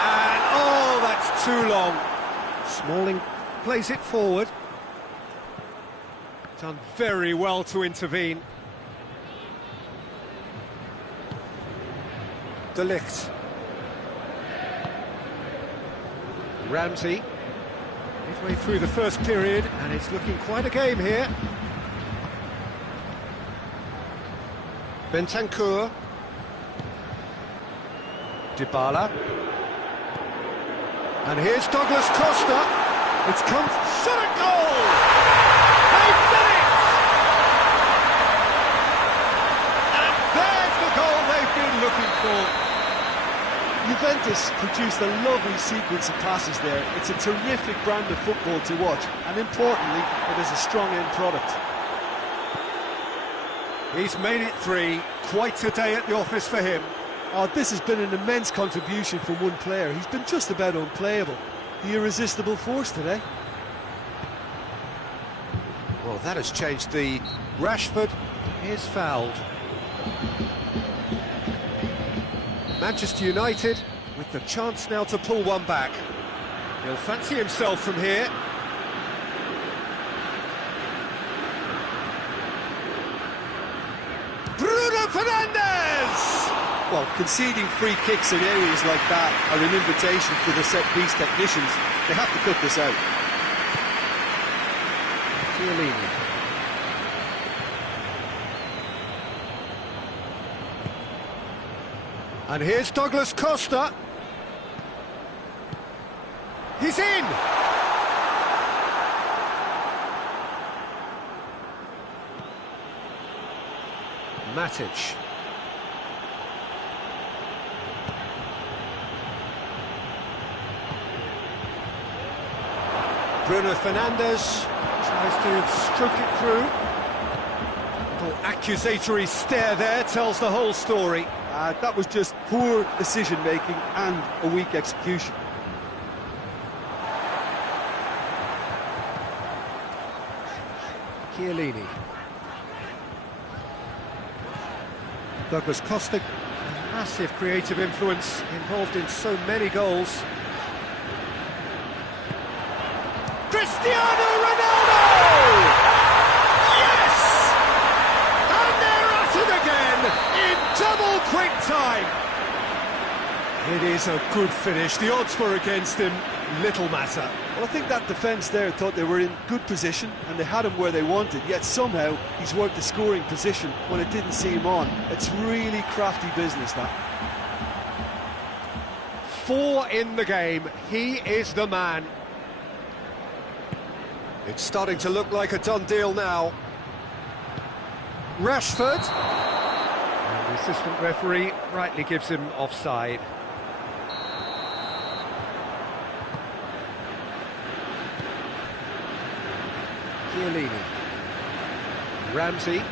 And, oh, that's too long. Smalling plays it forward. Done very well to intervene. De Ligt. Ramsey. Midway through the first period, and it's looking quite a game here. Bentancur. Dybala. And here's Douglas Costa. It's come... Shot at goal! They've done it! And there's the goal they've been looking for. Juventus produced a lovely sequence of passes there. It's a terrific brand of football to watch, and importantly, it is a strong end product. He's made it 3. Quite a day at the office for him. Oh, this has been an immense contribution from one player. He's been just about unplayable. The irresistible force today. Well, that has changed the... Rashford is fouled. Manchester United with the chance now to pull one back. He'll fancy himself from here. Bruno Fernandes! Well, conceding free kicks in areas like that are an invitation for the set-piece technicians. They have to cut this out. Chiellini. And here's Douglas Costa. He's in! Matic. Bruno Fernandes tries to stroke it through. Little accusatory stare there tells the whole story. That was just poor decision-making and a weak execution. Chiellini. Douglas Costa, massive creative influence, involved in so many goals. Cristiano Ronaldo! Yes! And they're at it again in double quick time. It is a good finish. The odds were against him. Little matter. Well, I think that defence there thought they were in good position and they had him where they wanted, yet somehow he's worked the scoring position when it didn't see him on. It's really crafty business, that. 4 in the game. He is the man. It's starting to look like a done deal now. Rashford. And the assistant referee rightly gives him offside. Chiellini. Ramsey.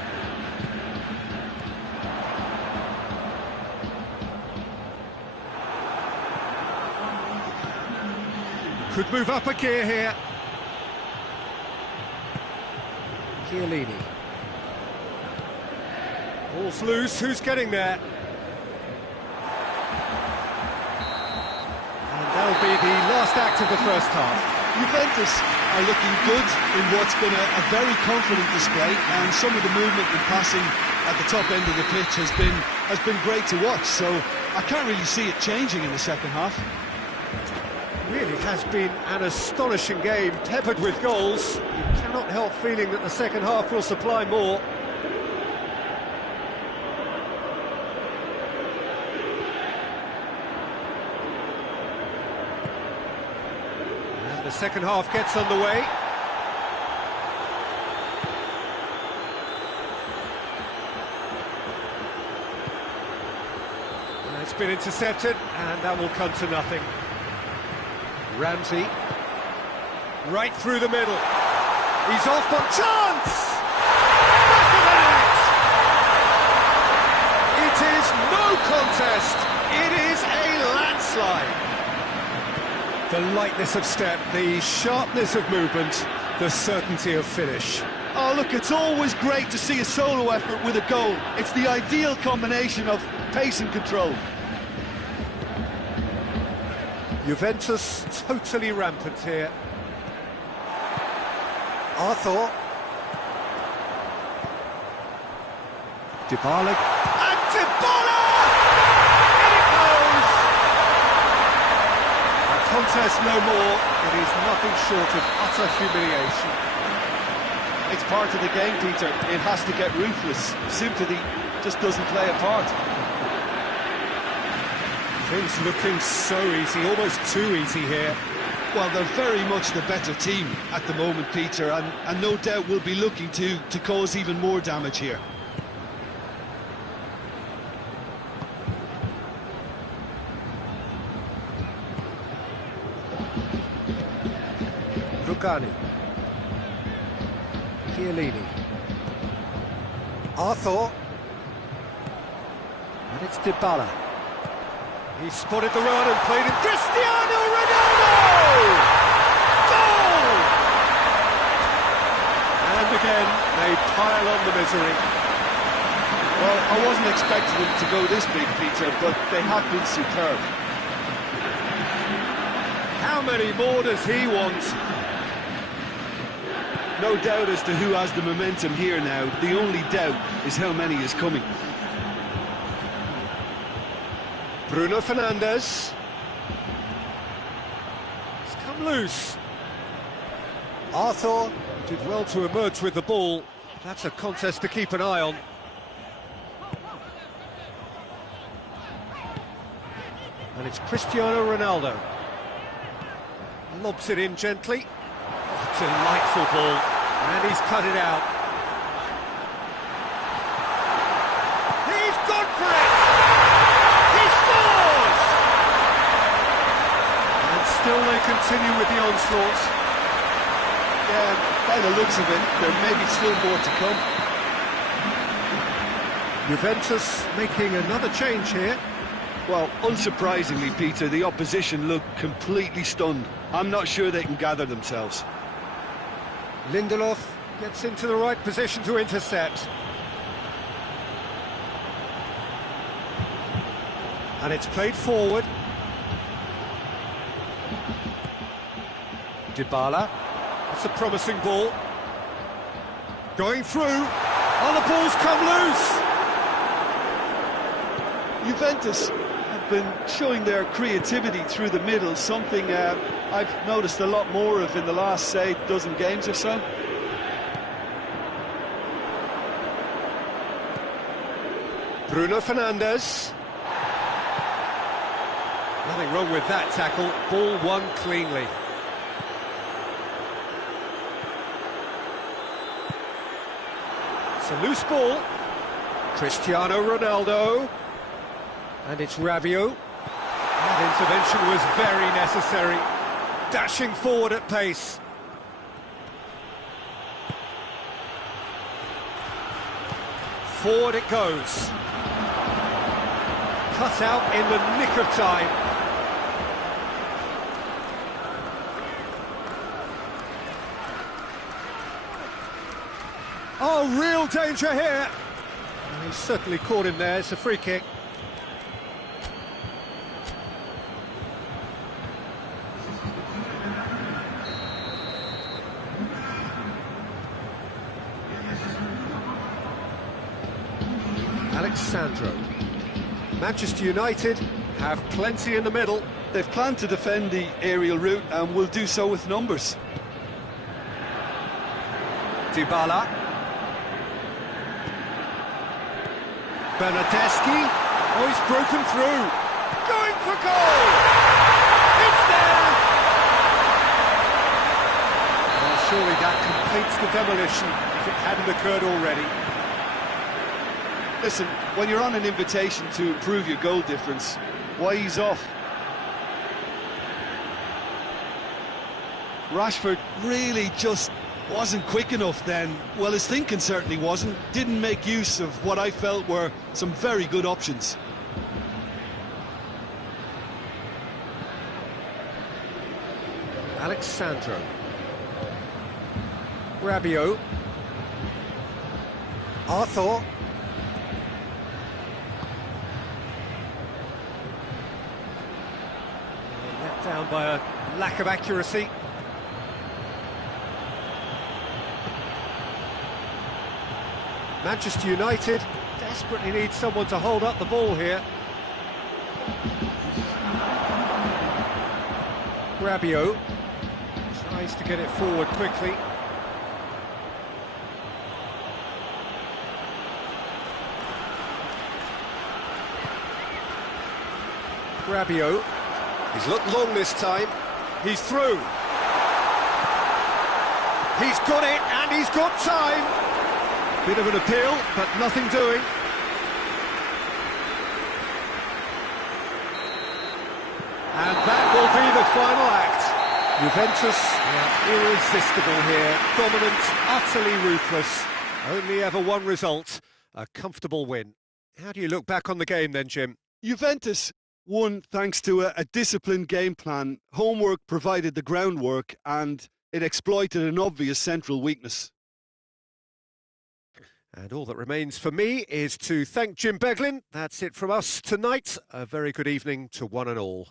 Could move up a gear here. Chiellini. Ball's loose, who's getting there? And that'll be the last act of the first half. Juventus are looking good in what's been a very confident display, and some of the movement and passing at the top end of the pitch has been great to watch, so I can't really see it changing in the second half. Really has been an astonishing game, peppered with goals. You cannot help feeling that the second half will supply more. And the second half gets underway. And it's been intercepted, and that will come to nothing. Ramsey, right through the middle. He's off on chance! Back of the net! It is no contest. It is a landslide. The lightness of step, the sharpness of movement, the certainty of finish. Oh, look, it's always great to see a solo effort with a goal. It's the ideal combination of pace and control. Juventus totally rampant here. Arthur. Dybala. And Dybala! In it goes! A contest no more. It is nothing short of utter humiliation. It's part of the game, Peter. It has to get ruthless. Sympathy just doesn't play a part. Things looking so easy, almost too easy here. Well, they're very much the better team at the moment, Peter, and no doubt will be looking to cause even more damage here. Rugani. Chiellini. Arthur. And it's Dybala. He spotted the run and played it. Cristiano Ronaldo! Goal! And again, they pile on the misery. Well, I wasn't expecting them to go this big, Peter, but they have been superb. How many more does he want? No doubt as to who has the momentum here now. The only doubt is how many is coming. Bruno Fernandes. It's come loose. Arthur did well to emerge with the ball. That's a contest to keep an eye on. And it's Cristiano Ronaldo. Lobs it in gently. Oh, delightful ball. And he's cut it out. He's gone for it! He scores! And still they continue with the onslaught. Yeah, by the looks of it, there may be still more to come. Juventus making another change here. Well, unsurprisingly, Peter, the opposition look completely stunned. I'm not sure they can gather themselves. Lindelof gets into the right position to intercept. And it's played forward. Dybala. That's a promising ball. Going through. Oh, the ball's come loose. Juventus have been showing their creativity through the middle, something I've noticed a lot more of in the last, say, dozen games or so. Bruno Fernandes. Nothing wrong with that tackle. Ball won cleanly. It's a loose ball. Cristiano Ronaldo. And it's Rabiot. That intervention was very necessary. Dashing forward at pace. Forward it goes. Cut out in the nick of time. Oh, real danger here. And he's certainly caught him there. It's a free kick. Alexandro. Manchester United have plenty in the middle. They've planned to defend the aerial route and will do so with numbers. Dybala. Bernardeschi. Oh, he's broken through. Going for goal! It's there! Well, surely that completes the demolition if it hadn't occurred already. Listen, when you're on an invitation to improve your goal difference, why ease off? Rashford really just wasn't quick enough then. Well, his thinking certainly wasn't. Didn't make use of what I felt were some very good options. Alexandro. Rabiot. Arthur. Let down by a lack of accuracy. Manchester United desperately need someone to hold up the ball here. Rabiot tries to get it forward quickly. Rabiot. He's looked long this time. He's through. He's got it, and he's got time. Bit of an appeal, but nothing doing. And that will be the final act. Juventus are irresistible here. Dominant, utterly ruthless. Only ever one result, a comfortable win. How do you look back on the game then, Jim? Juventus won thanks to a disciplined game plan. Homework provided the groundwork and it exploited an obvious central weakness. And all that remains for me is to thank Jim Beglin. That's it from us tonight. A very good evening to one and all.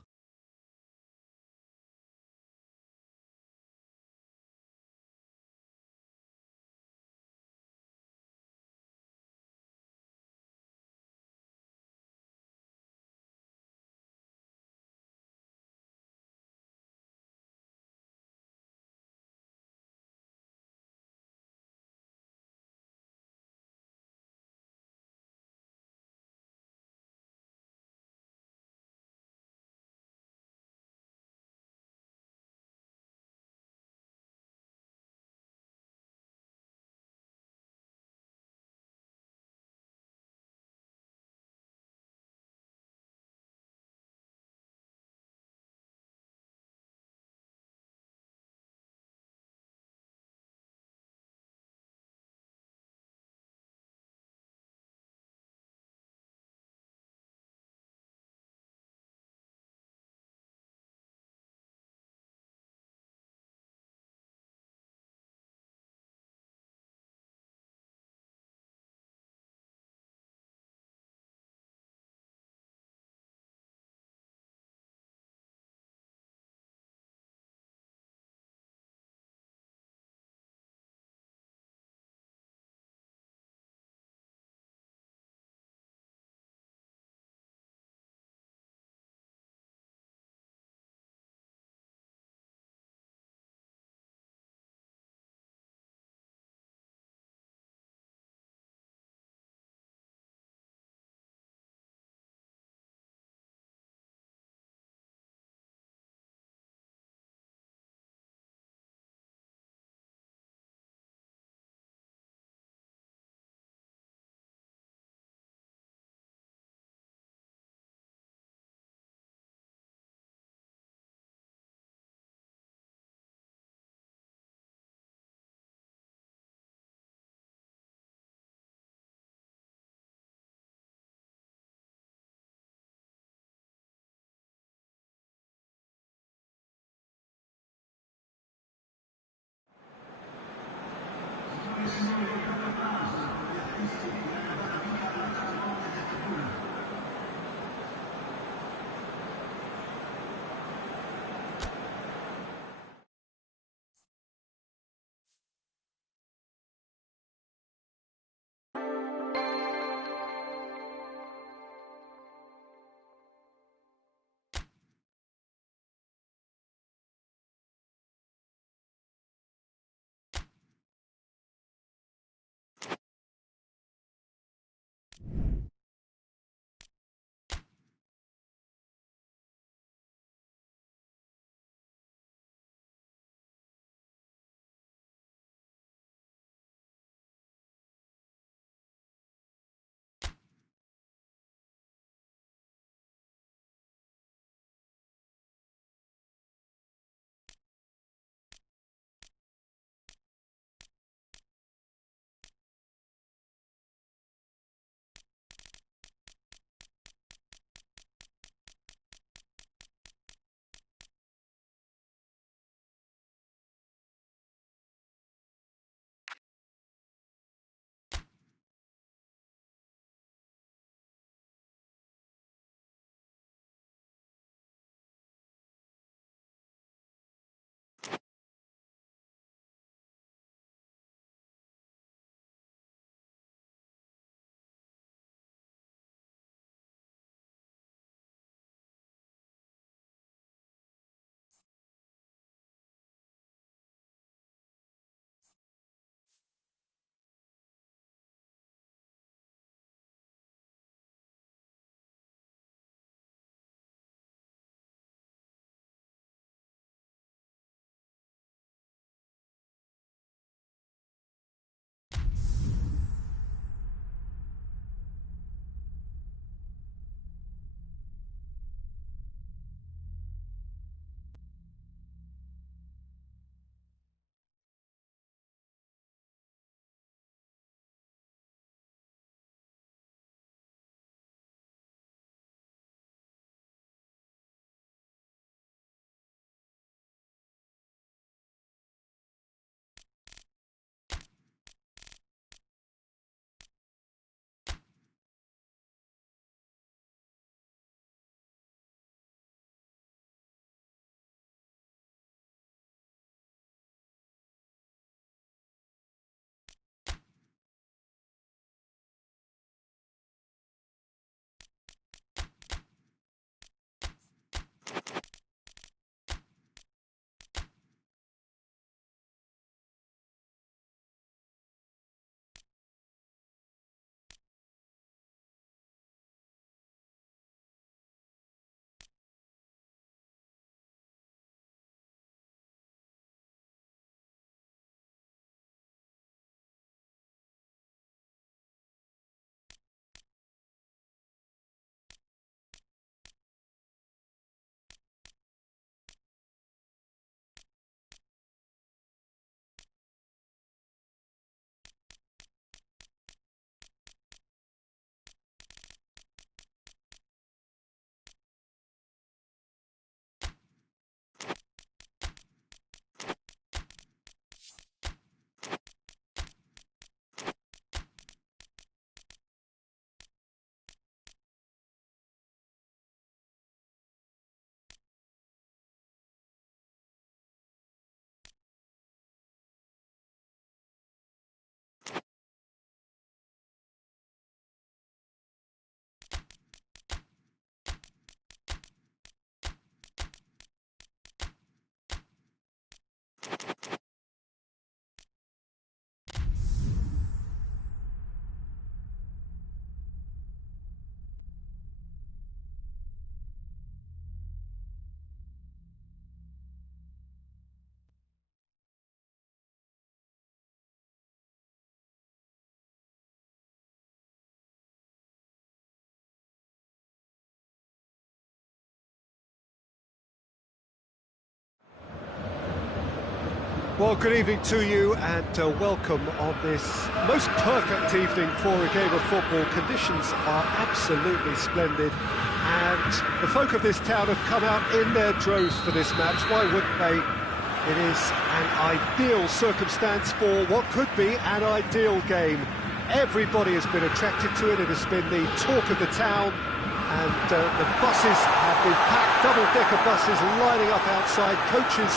Well, good evening to you and welcome on this most perfect evening for a game of football. Conditions are absolutely splendid and the folk of this town have come out in their droves for this match. Why wouldn't they? It is an ideal circumstance for what could be an ideal game. Everybody has been attracted to it. It has been the talk of the town and the buses have been packed, double-decker buses lining up outside. Coaches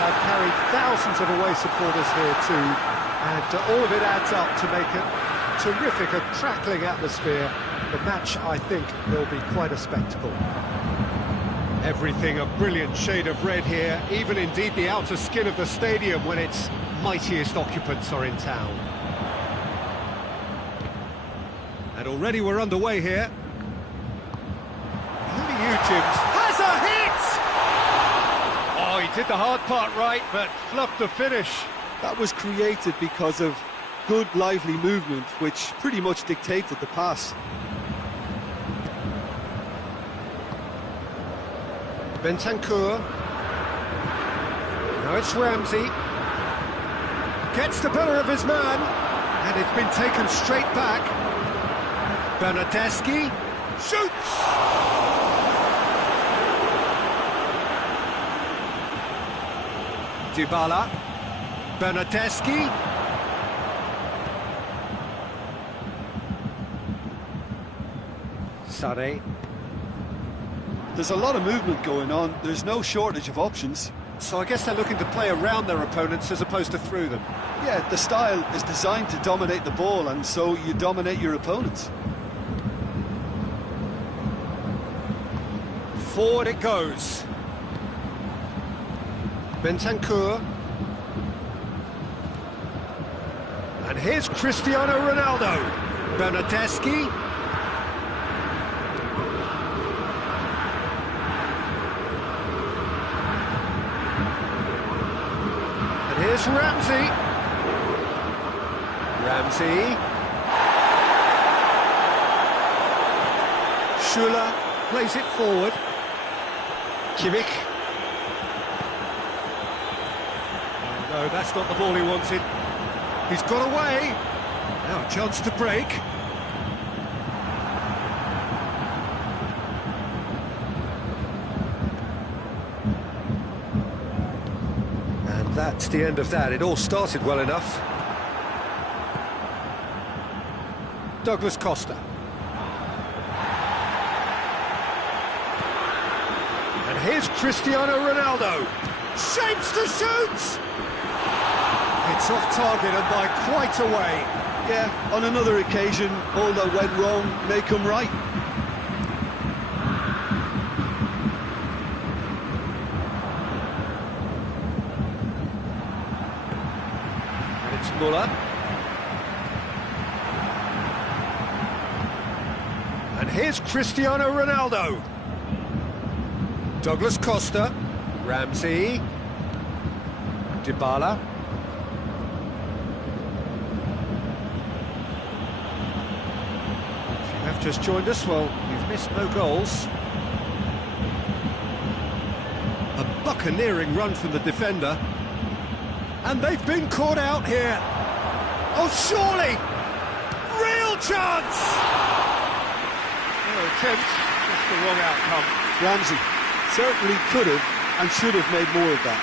have carried thousands of away supporters here too, and all of it adds up to make it terrific, a crackling atmosphere. The match, I think, will be quite a spectacle. Everything a brilliant shade of red here, even indeed the outer skin of the stadium when its mightiest occupants are in town. And already we're underway here. Who are you, Jims? Has a hit! Oh, he did the hard part right, but fluffed the finish. That was created because of good, lively movement, which pretty much dictated the pass. Bentancur. Now it's Ramsey. Gets the better of his man, and it's been taken straight back. Bernardeschi shoots! Dybala. Bernardeschi. Sane. There's a lot of movement going on. There's no shortage of options. So I guess they're looking to play around their opponents as opposed to through them. Yeah, the style is designed to dominate the ball, and so you dominate your opponents. Forward it goes. Bentancur. And here's Cristiano Ronaldo. Bernardeschi. And here's Ramsey. Ramsey. Schuller plays it forward. Kimmich. No, that's not the ball he wanted. He's got away. Now a chance to break. And that's the end of that. It all started well enough. Douglas Costa. And here's Cristiano Ronaldo. Shapes to shoot! It's off target and by quite a way. Yeah, on another occasion, all that went wrong may come right. Muller. And here's Cristiano Ronaldo. Douglas Costa. Ramsey. Dybala. If you have just joined us, well, you've missed no goals. A buccaneering run from the defender. And they've been caught out here. Oh, surely! Real chance! No attempt, just the wrong outcome. Ramsey certainly could have and should have made more of that.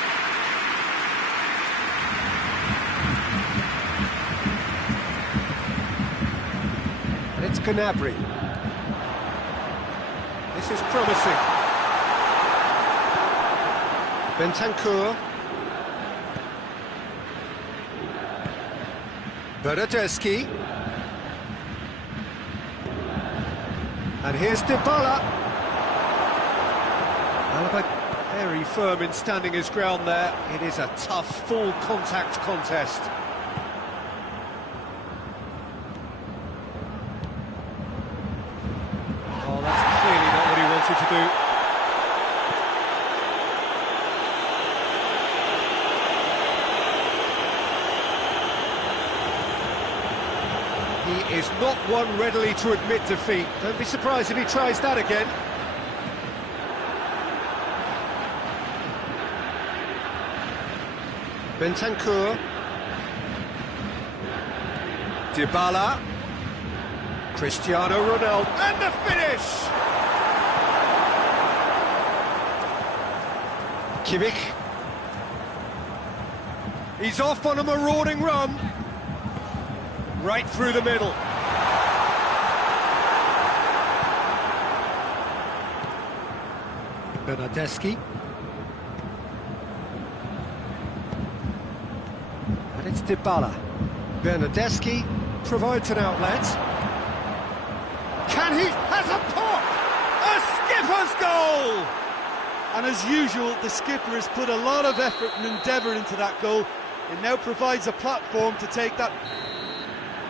And it's Gnabry. This is promising. Bentancur. Bernardeschi. And here's Dybala. Alaba very firm in standing his ground there. It is a tough, full contact contest. Oh, that's clearly not what he wanted to do. He is not one readily to admit defeat. Don't be surprised if he tries that again. Bentancur. Dybala. Cristiano Ronaldo. And the finish! Kimmich. He's off on a marauding run. Right through the middle. Bernardeschi. And it's Dybala. Bernardeschi provides an outlet. Can he? Has a pop! A skipper's goal! And as usual, the skipper has put a lot of effort and endeavour into that goal. It now provides a platform to take that.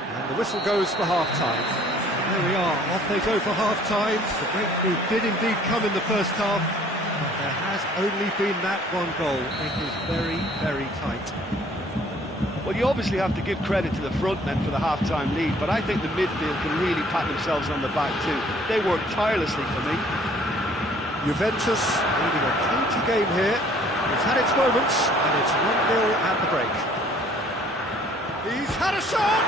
And the whistle goes for half-time. There we are, off they go for half-time. The breakthrough did indeed come in the first half, but there has only been that one goal. It is very, very tight. Well, you obviously have to give credit to the front men for the half-time lead, but I think the midfield can really pat themselves on the back too. They work tirelessly for me. Juventus leading a cagey game here. It's had its moments, and it's 1-0 at the break. He's had a shot!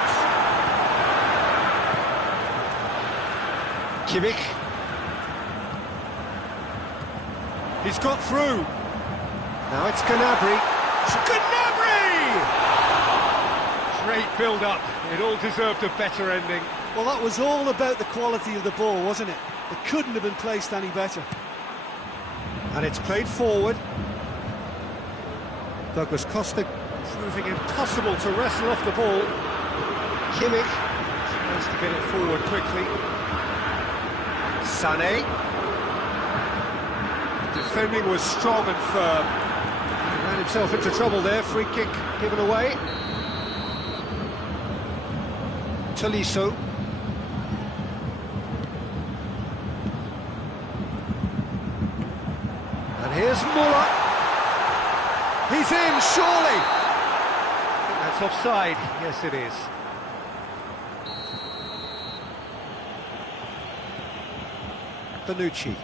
Kimmich. He's got through. Now it's Gnabry. Gnabry! Great build-up. It all deserved a better ending. Well, that was all about the quality of the ball, wasn't it? It couldn't have been placed any better. And it's played forward. Douglas Costa proving impossible to wrestle off the ball. Kimmich tries to get it forward quickly. Sané. Defending was strong and firm. He ran himself into trouble there. Free kick given away. Tolisso. And here's Muller. He's in, surely! I think that's offside. Yes, it is. Bonucci.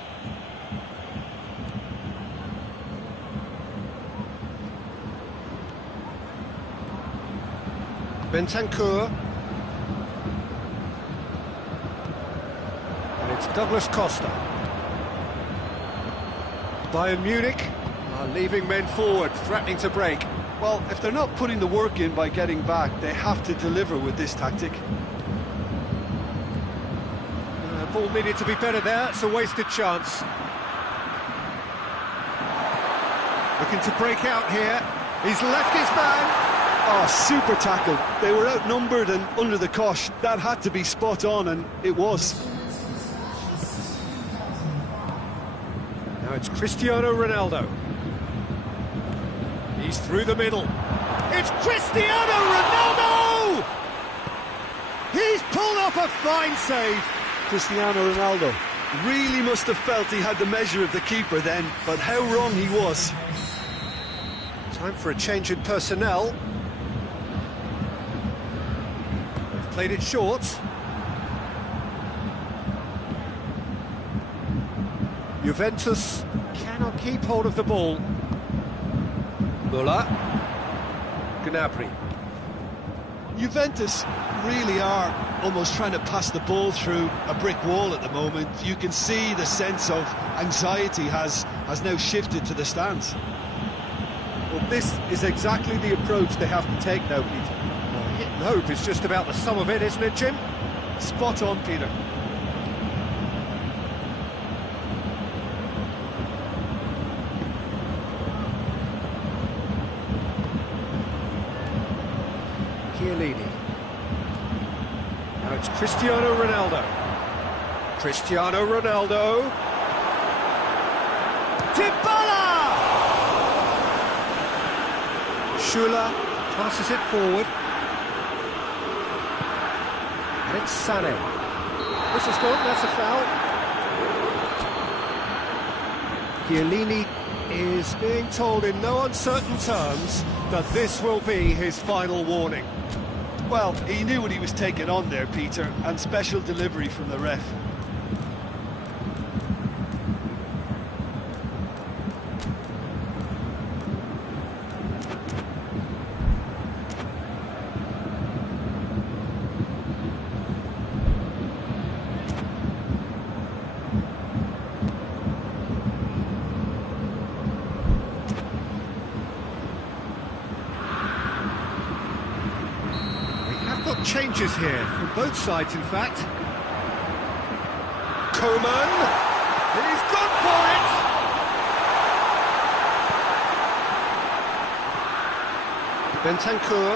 Bentancur. And it's Douglas Costa. Bayern Munich are leaving men forward, threatening to break. Well, if they're not putting the work in by getting back, they have to deliver with this tactic. Ball needed to be better there, it's a wasted chance. Looking to break out here. He's left his man. Oh, super tackle. They were outnumbered and under the cosh. That had to be spot on, and it was. Now it's Cristiano Ronaldo. He's through the middle. It's Cristiano Ronaldo! He's pulled off a fine save. Cristiano Ronaldo really must have felt he had the measure of the keeper then, but how wrong he was. Time for a change in personnel. They've played it short. Juventus cannot keep hold of the ball. Müller. Gnabry. Juventus really are almost trying to pass the ball through a brick wall at the moment. You can see the sense of anxiety has now shifted to the stands. Well, this is exactly the approach they have to take now, Peter. Well, hit and hope is just about the sum of it, isn't it, Jim? Spot on, Peter. Chiellini. Now it's Cristiano Ronaldo. Cristiano Ronaldo. Dybala! Schüller passes it forward. And it's Sané. This is gone, that's a foul. Chiellini is being told in no uncertain terms that this will be his final warning. Well, he knew what he was taking on there, Peter, and special delivery from the ref. Changes here from both sides, in fact. Coman, and he's gone for it! Bentancur.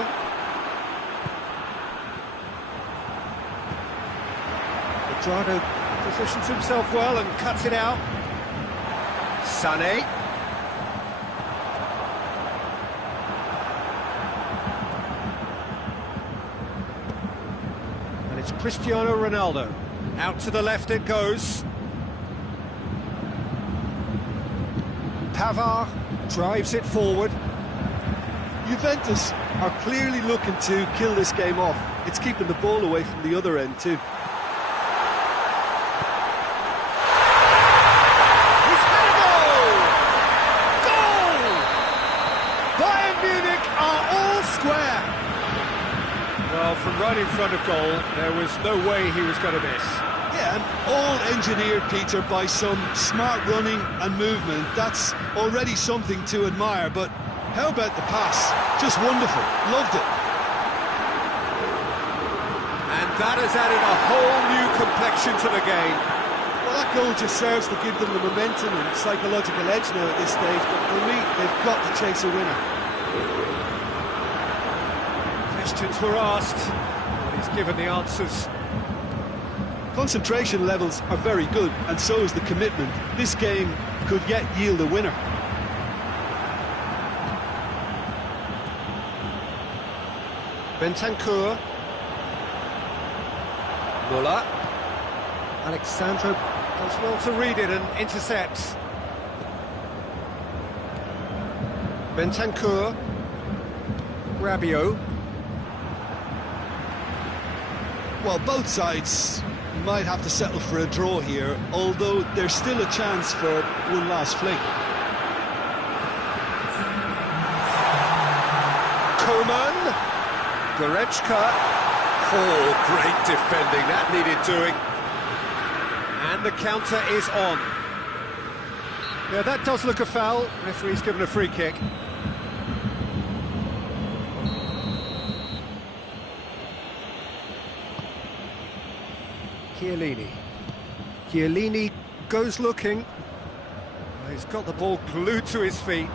Quadrado positions himself well and cuts it out. Sané. It's Cristiano Ronaldo. Out to the left it goes. Pavard drives it forward. Juventus are clearly looking to kill this game off. It's keeping the ball away from the other end too. He's had a goal! Goal! Bayern Munich are all square. Well, from right in front of goal, there was no way he was going to miss. Yeah, and all engineered, Peter, by some smart running and movement. That's already something to admire, but how about the pass? Just wonderful. Loved it. And that has added a whole new complexion to the game. Well, that goal just serves to give them the momentum and psychological edge now at this stage, but for me, they've got to chase a winner. Questions were asked, and he's given the answers. Concentration levels are very good, and so is the commitment. This game could yet yield a winner. Bentancur. Müller. Alexandro does well to read it and intercepts. Bentancur. Rabiot. Well, both sides might have to settle for a draw here, although there's still a chance for one last fling. Coman. Goretzka. Oh, great defending, that needed doing. And the counter is on. Yeah, that does look a foul. Referee's given a free kick. Chiellini. Chiellini goes looking. He's got the ball glued to his feet.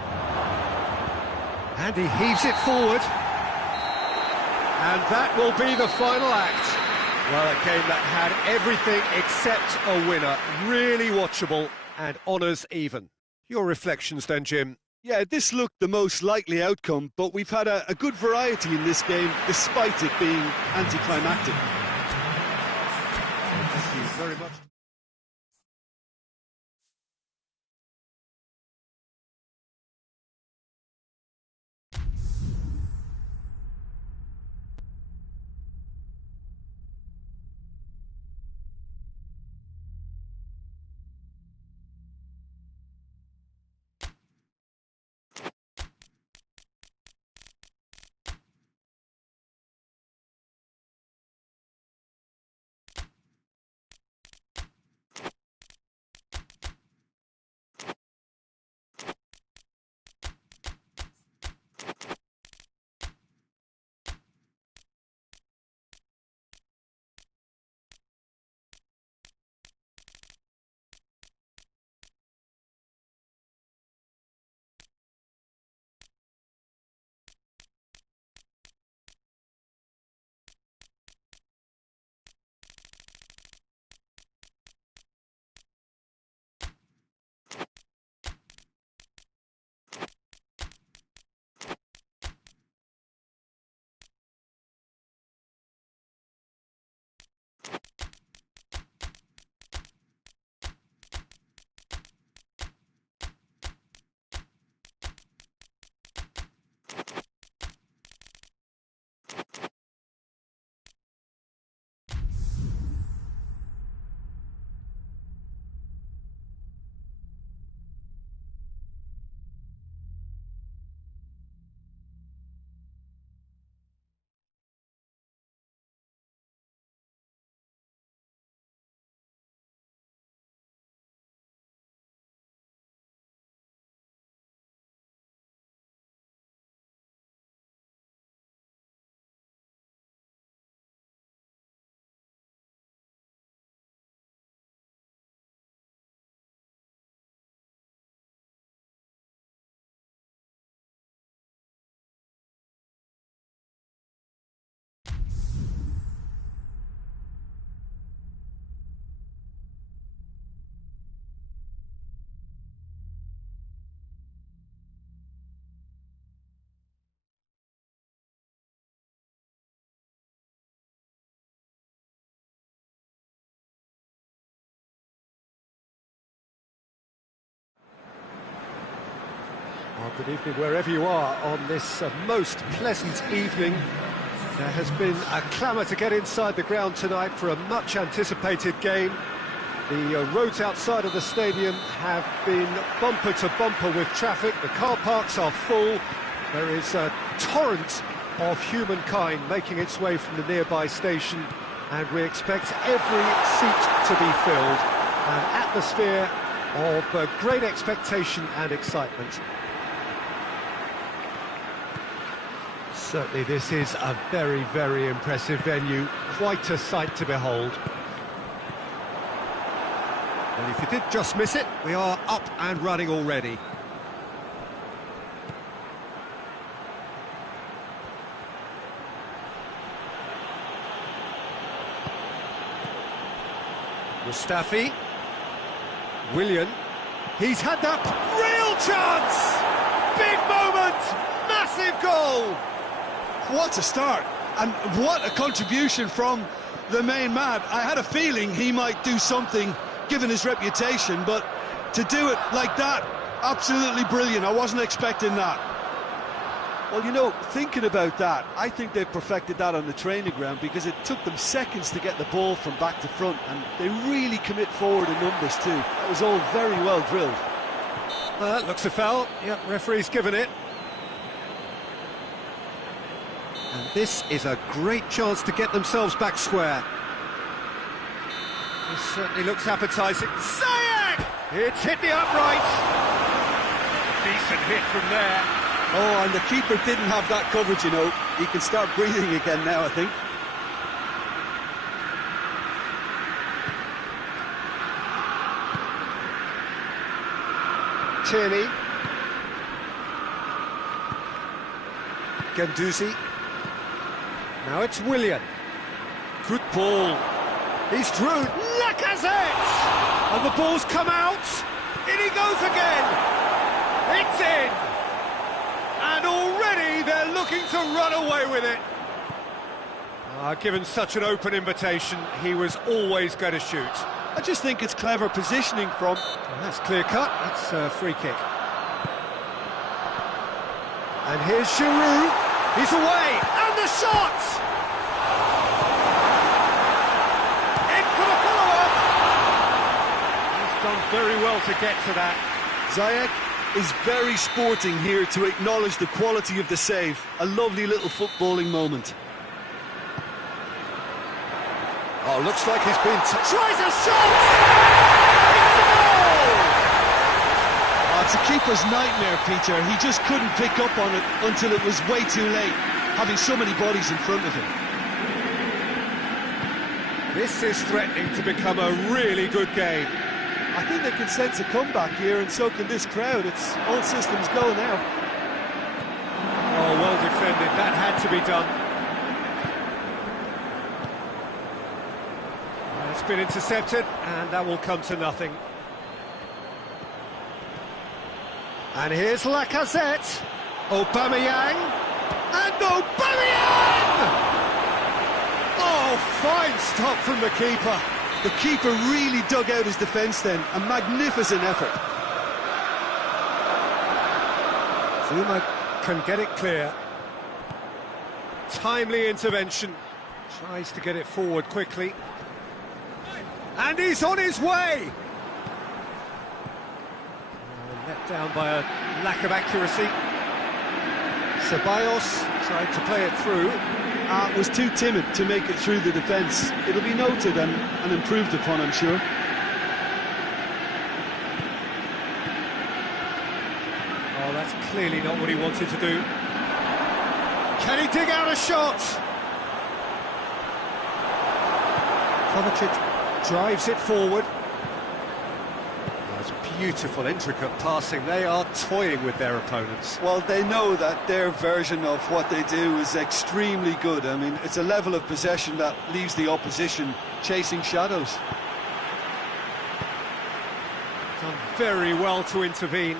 And he heaves it forward. And that will be the final act. Well, a game that had everything except a winner. Really watchable and honours even. Your reflections then, Jim? Yeah, this looked the most likely outcome, but we've had a good variety in this game, despite it being anticlimactic. Thank you very much. Well, good evening wherever you are on this most pleasant evening. There has been a clamour to get inside the ground tonight for a much-anticipated game. The roads outside of the stadium have been bumper to bumper with traffic. The car parks are full. There is a torrent of humankind making its way from the nearby station, and we expect every seat to be filled. An atmosphere of great expectation and excitement. Certainly this is a very, very impressive venue, quite a sight to behold. And if you did just miss it, we are up and running already. Mustafi. Willian. He's had that real chance! Big moment! Massive goal! What a start, and what a contribution from the main man. I had a feeling he might do something, given his reputation, but to do it like that, absolutely brilliant. I wasn't expecting that. Well, you know, thinking about that, I think they've perfected that on the training ground, because it took them seconds to get the ball from back to front, and they really commit forward in numbers too. That was all very well drilled. That looks a foul. Yep, referee's given it. And this is a great chance to get themselves back square. This certainly looks appetising. Ziyech! It's hit the upright. Decent hit from there. Oh, and the keeper didn't have that coverage, you know. He can start breathing again now, I think. Tierney. Guendouzi. Now it's Willian. Good ball. He's through. Lacazette! And the ball's come out. In he goes again. It's in. And already they're looking to run away with it. Given such an open invitation, he was always going to shoot. I just think it's clever positioning from... And that's clear cut, that's a free kick. And here's Giroud, he's away, and the shot! In for the follow-up! He's done very well to get to that. Ziyech is very sporting here to acknowledge the quality of the save. A lovely little footballing moment. Oh, looks like he's been... Tries a shot! It's a goal! Oh, it's a keeper's nightmare, Peter. He just couldn't pick up on it until it was way too late, having so many bodies in front of him. This is threatening to become a really good game. I think they can sense a comeback here, and so can this crowd. It's all systems go now. Oh, well defended. That had to be done. It's been intercepted, and that will come to nothing. And here's Lacazette. Aubameyang. And Aubameyang! Oh, fine stop from the keeper. The keeper really dug out his defence then. A magnificent effort. Zuma can get it clear. Timely intervention. Tries to get it forward quickly. And he's on his way! Let down by a lack of accuracy. Ceballos tried to play it through. Was too timid to make it through the defence. It'll be noted and improved upon, I'm sure. Oh, that's clearly not what he wanted to do. Can he dig out a shot? Kovacic drives it forward. That's beautiful, intricate passing. They are toying with their opponents. Well, they know that their version of what they do is extremely good. I mean, it's a level of possession that leaves the opposition chasing shadows. Done very well to intervene.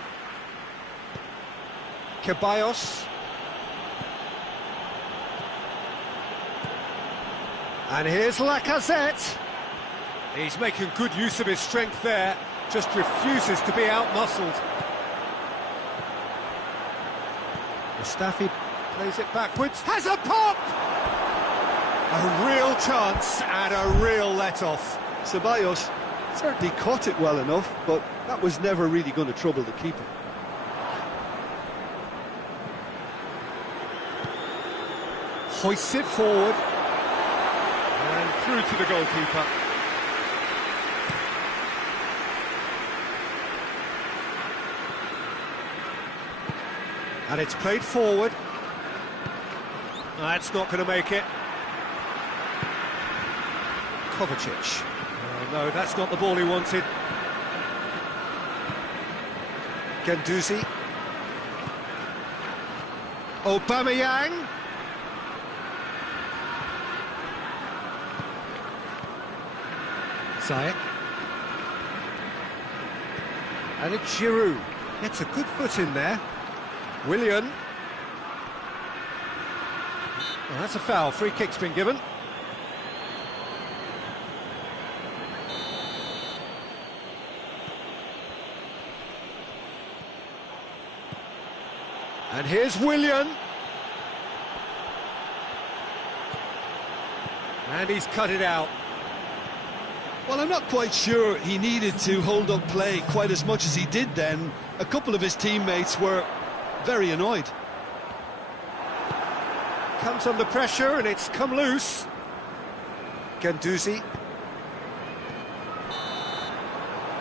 Ceballos. And here's Lacazette. He's making good use of his strength there, just refuses to be out-muscled. Mustafi plays it backwards, has a pop! A real chance and a real let-off. Ceballos certainly caught it well enough, but that was never really going to trouble the keeper. Hoists it forward, and through to the goalkeeper. And it's played forward. That's not going to make it. Kovacic. Oh, no, that's not the ball he wanted. Guendouzi. Aubameyang. Ziyech. And it's Giroud. Gets a good foot in there. Willian. Well, that's a foul. Free kick's been given. And here's Willian. And he's cut it out. Well, I'm not quite sure he needed to hold up play quite as much as he did then. A couple of his teammates were very annoyed. Comes under pressure and it's come loose. Guendouzi.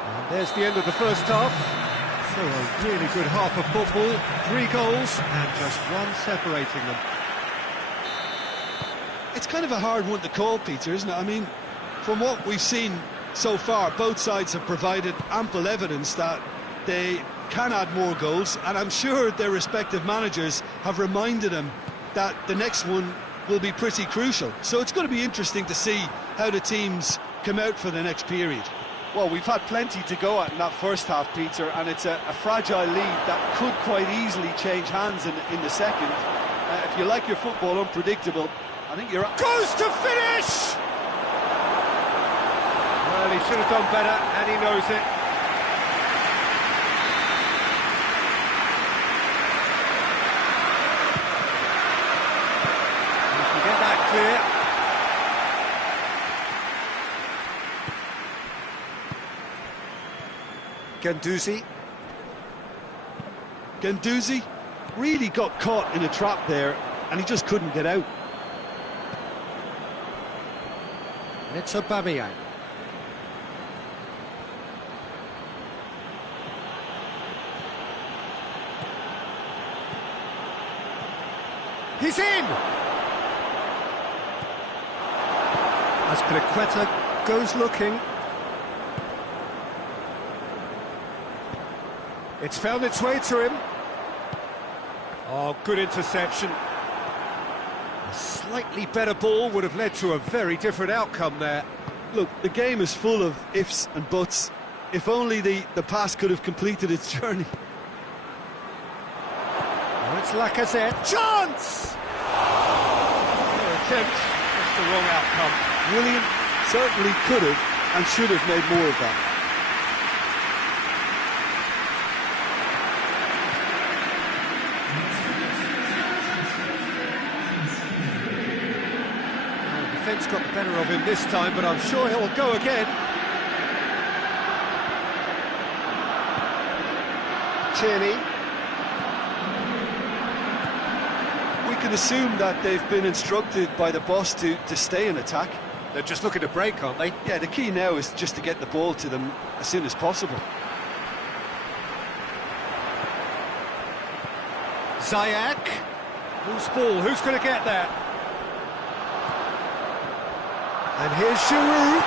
And there's the end of the first half. So a really good half of football. 3 goals and just one separating them. It's kind of a hard one to call, Peter, isn't it? I mean, from what we've seen so far, both sides have provided ample evidence that they can add more goals, and I'm sure their respective managers have reminded them that the next one will be pretty crucial. So it's going to be interesting to see how the teams come out for the next period. Well, we've had plenty to go at in that first half, Peter, and it's a fragile lead that could quite easily change hands in the second. If you like your football unpredictable, I think you're... Goes to finish! Well, he should have done better, and he knows it. He can get that clear. Guendouzi really got caught in a trap there, and he just couldn't get out. It's Aubameyang. He's in! Azpilicueta goes looking. It's found its way to him. Oh, good interception. A slightly better ball would have led to a very different outcome there. Look, the game is full of ifs and buts. If only the pass could have completed its journey. Oh, it's Lacazette. Chance! Fair attempt, just the wrong outcome. Willian certainly could have and should have made more of that. Defence got the better of him this time, but I'm sure he'll go again. Tierney. We can assume that they've been instructed by the boss to stay in attack. They're just looking to break, aren't they? Yeah, the key now is just to get the ball to them as soon as possible. Ziyech. Who's ball? Who's going to get there? And here's Giroud.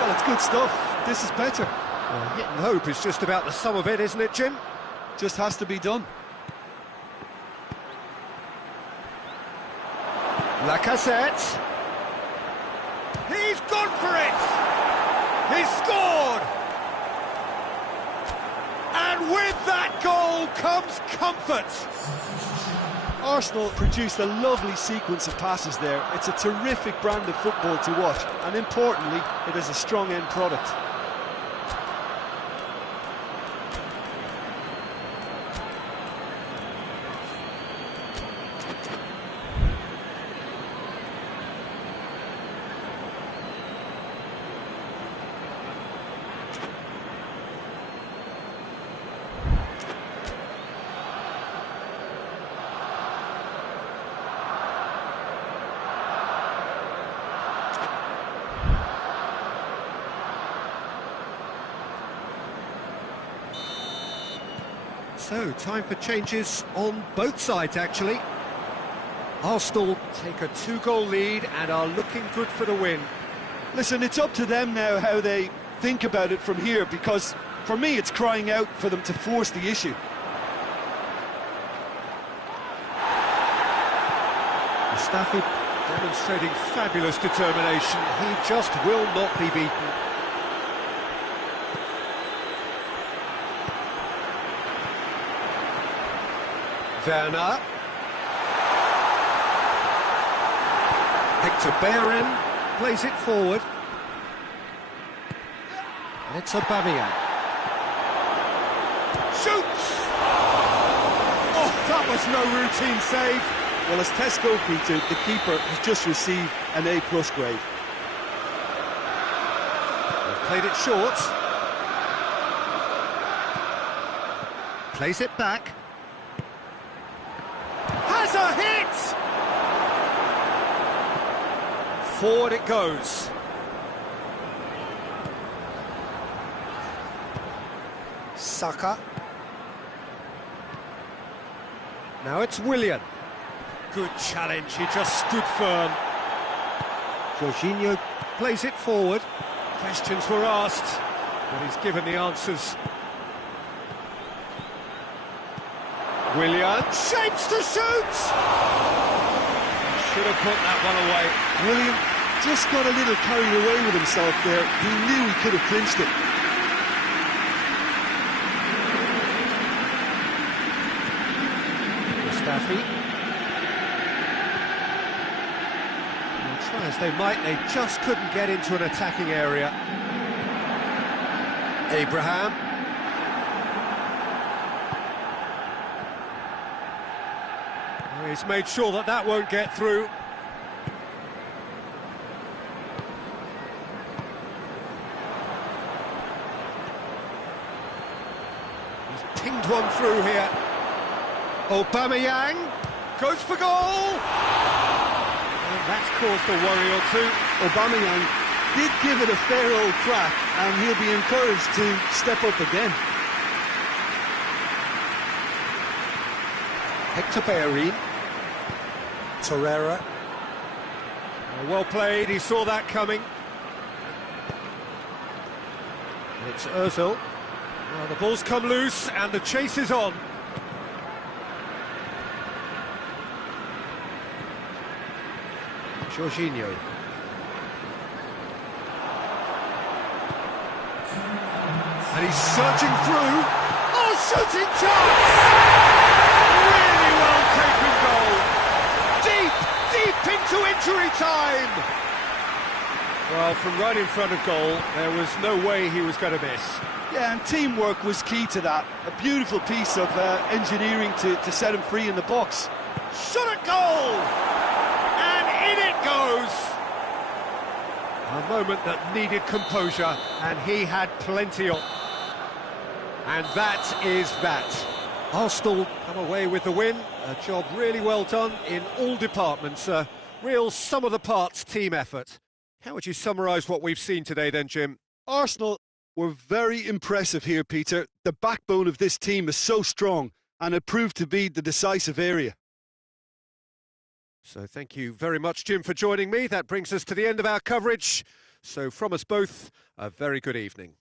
Well, it's good stuff. This is better. Well, hit and hope is just about the sum of it, isn't it, Jim? Just has to be done. Lacazette. He's gone for it! He's scored! And with that goal comes comfort! Arsenal produced a lovely sequence of passes there. It's a terrific brand of football to watch, and importantly, it is a strong end product. So, time for changes on both sides, actually. Arsenal take a 2-goal lead and are looking good for the win. Listen, it's up to them now how they think about it from here, because for me it's crying out for them to force the issue. Mustafi demonstrating fabulous determination. He just will not be beaten. Werner. Hector Bellerin plays it forward. And it's Aubameyang. Shoots! Oh, that was no routine save. Well, as Tesco, Peter, the keeper has just received an A+ grade. They've played it short. Plays it back. Has a hit! Forward it goes. Saka. Now it's Willian. Good challenge, he just stood firm. Jorginho plays it forward. Questions were asked, but he's given the answers. Willian shapes to shoot! Should have put that one away. Willian Just got a little carried away with himself there. He knew he could have clinched it. Mustafi. Well, try as they might, they just couldn't get into an attacking area. Abraham. Well, he's made sure that that won't get through. He's pinged one through here. Aubameyang goes for goal! And that's caused a worry or two. Aubameyang did give it a fair old crack, and he'll be encouraged to step up again. Hector Bellerin. Torreira. Well played, he saw that coming. And it's Ozil. Well, the ball's come loose and the chase is on. Jorginho. And he's surging through. Oh, shooting chance! Really well taken goal. Deep into injury time. Well, from right in front of goal, there was no way he was going to miss. Yeah, and teamwork was key to that. A beautiful piece of engineering to set him free in the box. Shot at goal! And in it goes! A moment that needed composure, and he had plenty of. And that is that. Arsenal come away with the win. A job really well done in all departments. A real sum-of-the-parts team effort. How would you summarise what we've seen today then, Jim? Arsenal were very impressive here, Peter. The backbone of this team is so strong, and it proved to be the decisive area. So thank you very much, Jim, for joining me. That brings us to the end of our coverage. So from us both, a very good evening.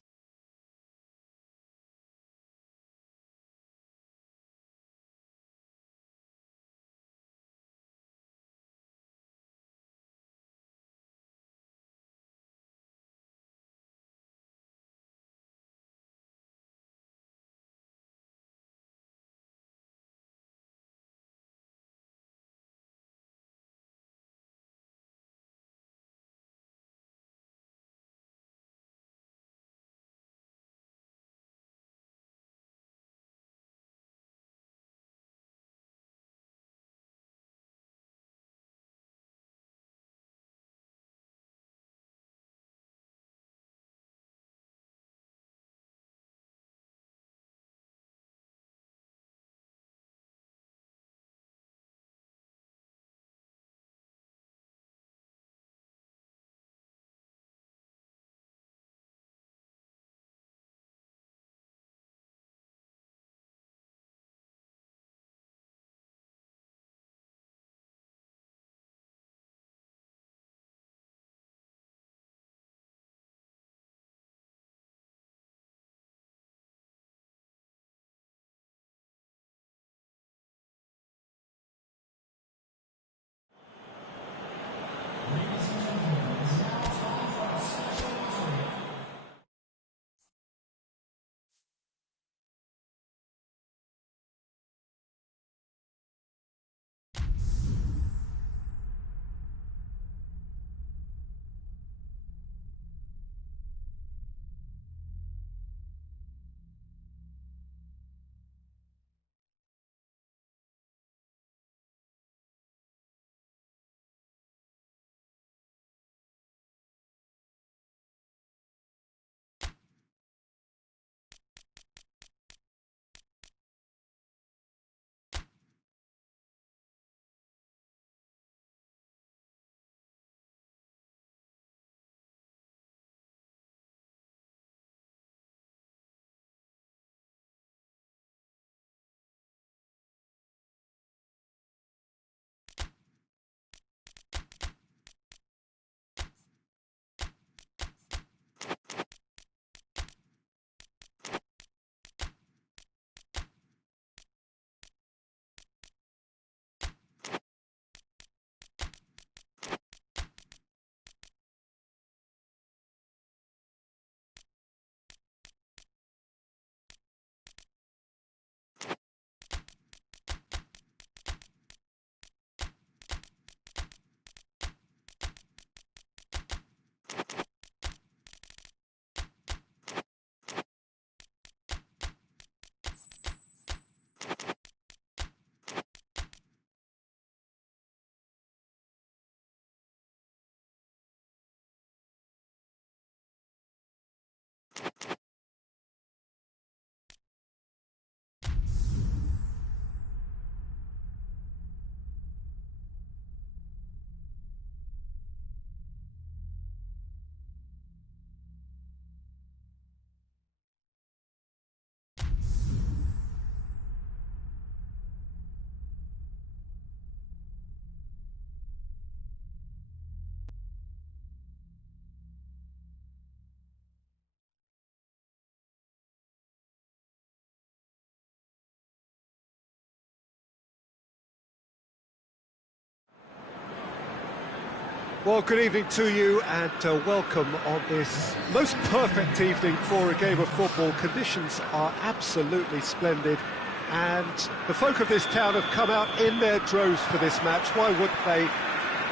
Well, good evening to you and welcome on this most perfect evening for a game of football. Conditions are absolutely splendid and the folk of this town have come out in their droves for this match. Why wouldn't they?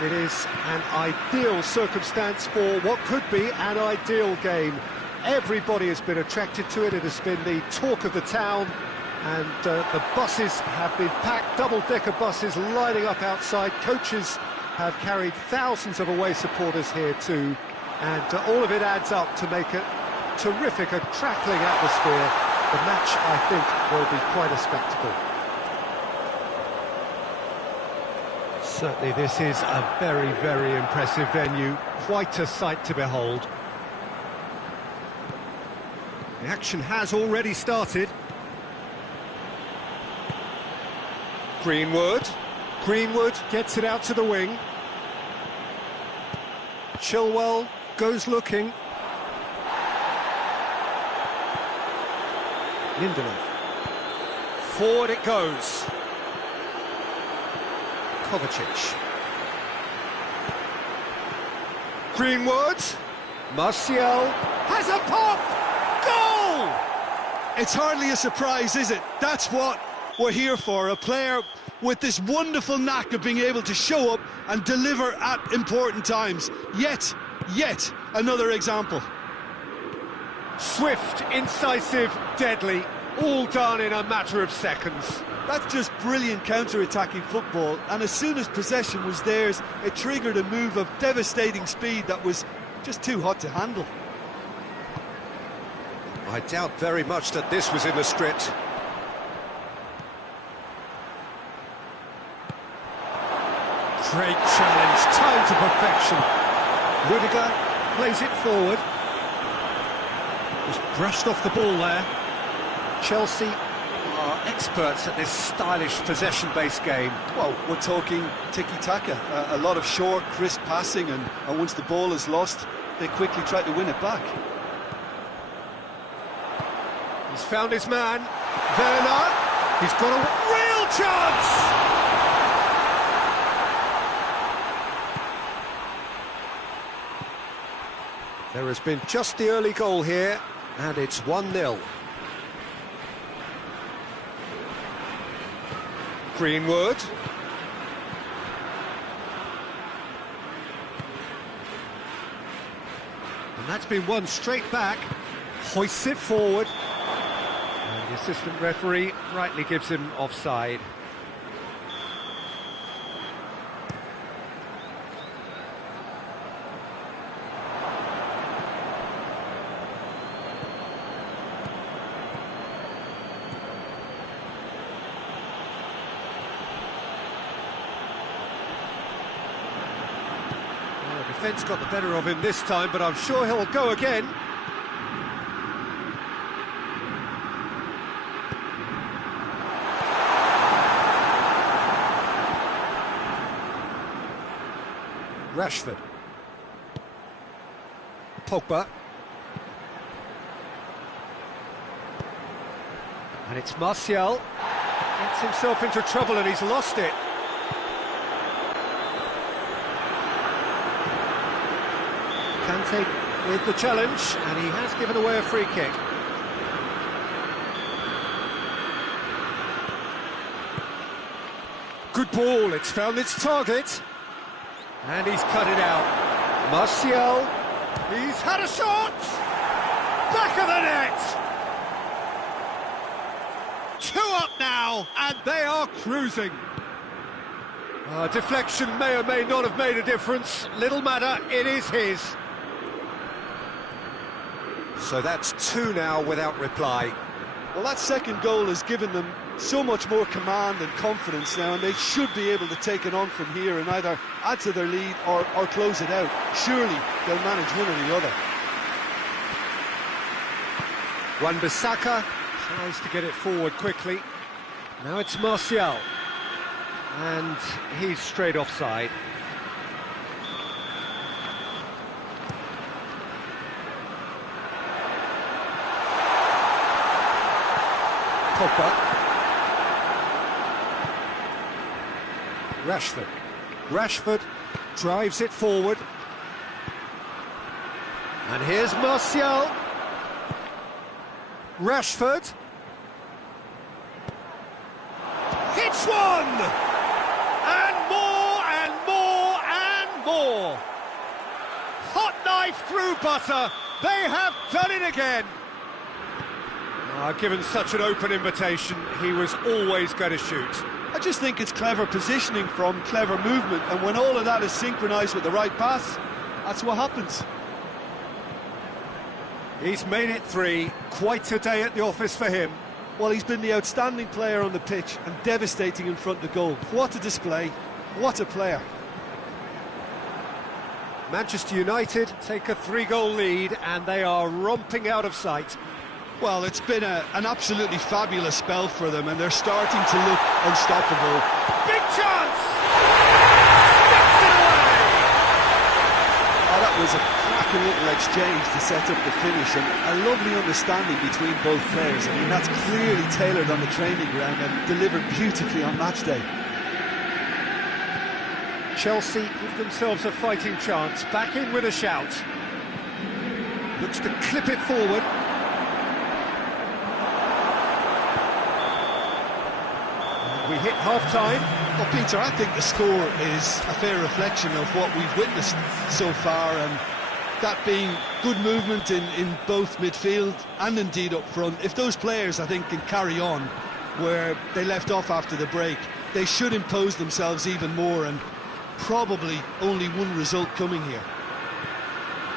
It is an ideal circumstance for what could be an ideal game. Everybody has been attracted to it. It has been the talk of the town, and the buses have been packed, double-decker buses lining up outside. Coaches have carried thousands of away supporters here too, and all of it adds up to make a terrific, a crackling atmosphere. The match, I think, will be quite a spectacle. Certainly this is a very, very impressive venue, quite a sight to behold. The action has already started. Greenwood gets it out to the wing. Chilwell goes looking. Lindelof. Forward it goes. Kovacic. Greenwood. Martial has a pop! Goal! It's hardly a surprise, is it? That's what we're here for, a player with this wonderful knack of being able to show up and deliver at important times. Yet another example. Swift, incisive, deadly, all done in a matter of seconds. That's just brilliant counter-attacking football, and as soon as possession was theirs, it triggered a move of devastating speed that was just too hot to handle. I doubt very much that this was in the script. Great challenge, time to perfection. Rudiger plays it forward. Just brushed off the ball there. Chelsea are experts at this stylish possession-based game. Well, we're talking tiki-taka, a lot of short, crisp passing, and once the ball is lost, they quickly try to win it back. He's found his man. Werner, he's got a real chance! There has been just the early goal here, and it's 1-0. Greenwood. And that's been won straight back. Hoists it forward. And the assistant referee rightly gives him offside. Defence got the better of him this time, but I'm sure he'll go again. Rashford. Pogba. And it's Martial. Gets himself into trouble and he's lost it. Kante with the challenge, and he has given away a free kick. Good ball, it's found its target. And he's cut it out. Martial, he's had a shot! Back of the net! 2 up now, and they are cruising. Deflection may or may not have made a difference. Little matter, it is his. So that's 2 now without reply. Well, that second goal has given them so much more command and confidence now, and they should be able to take it on from here and either add to their lead or close it out. Surely they'll manage one or the other. Wan-Bissaka tries to get it forward quickly. Now it's Martial. And he's straight offside. Pogba. Rashford. Drives it forward. And here's Martial. Rashford. Hits one! And more, and more, and more! Hot knife through butter. They have done it again. Given such an open invitation, he was always going to shoot. I just think it's clever positioning from clever movement, and when all of that is synchronised with the right pass, that's what happens. He's made it 3, quite a day at the office for him. Well, he's been the outstanding player on the pitch and devastating in front of goal. What a display, what a player. Manchester United take a 3-goal lead and they are romping out of sight. Well, it's been an absolutely fabulous spell for them, and they're starting to look unstoppable. Big chance! Sticks it away! Oh, that was a cracking little exchange to set up the finish, and a lovely understanding between both players. I mean, that's clearly tailored on the training ground and delivered beautifully on match day. Chelsea give themselves a fighting chance, back in with a shout. Looks to clip it forward. We hit half-time. Well, Peter, I think the score is a fair reflection of what we've witnessed so far, and that being good movement in both midfield and indeed up front. If those players, I think, can carry on where they left off after the break, they should impose themselves even more, and probably only one result coming here.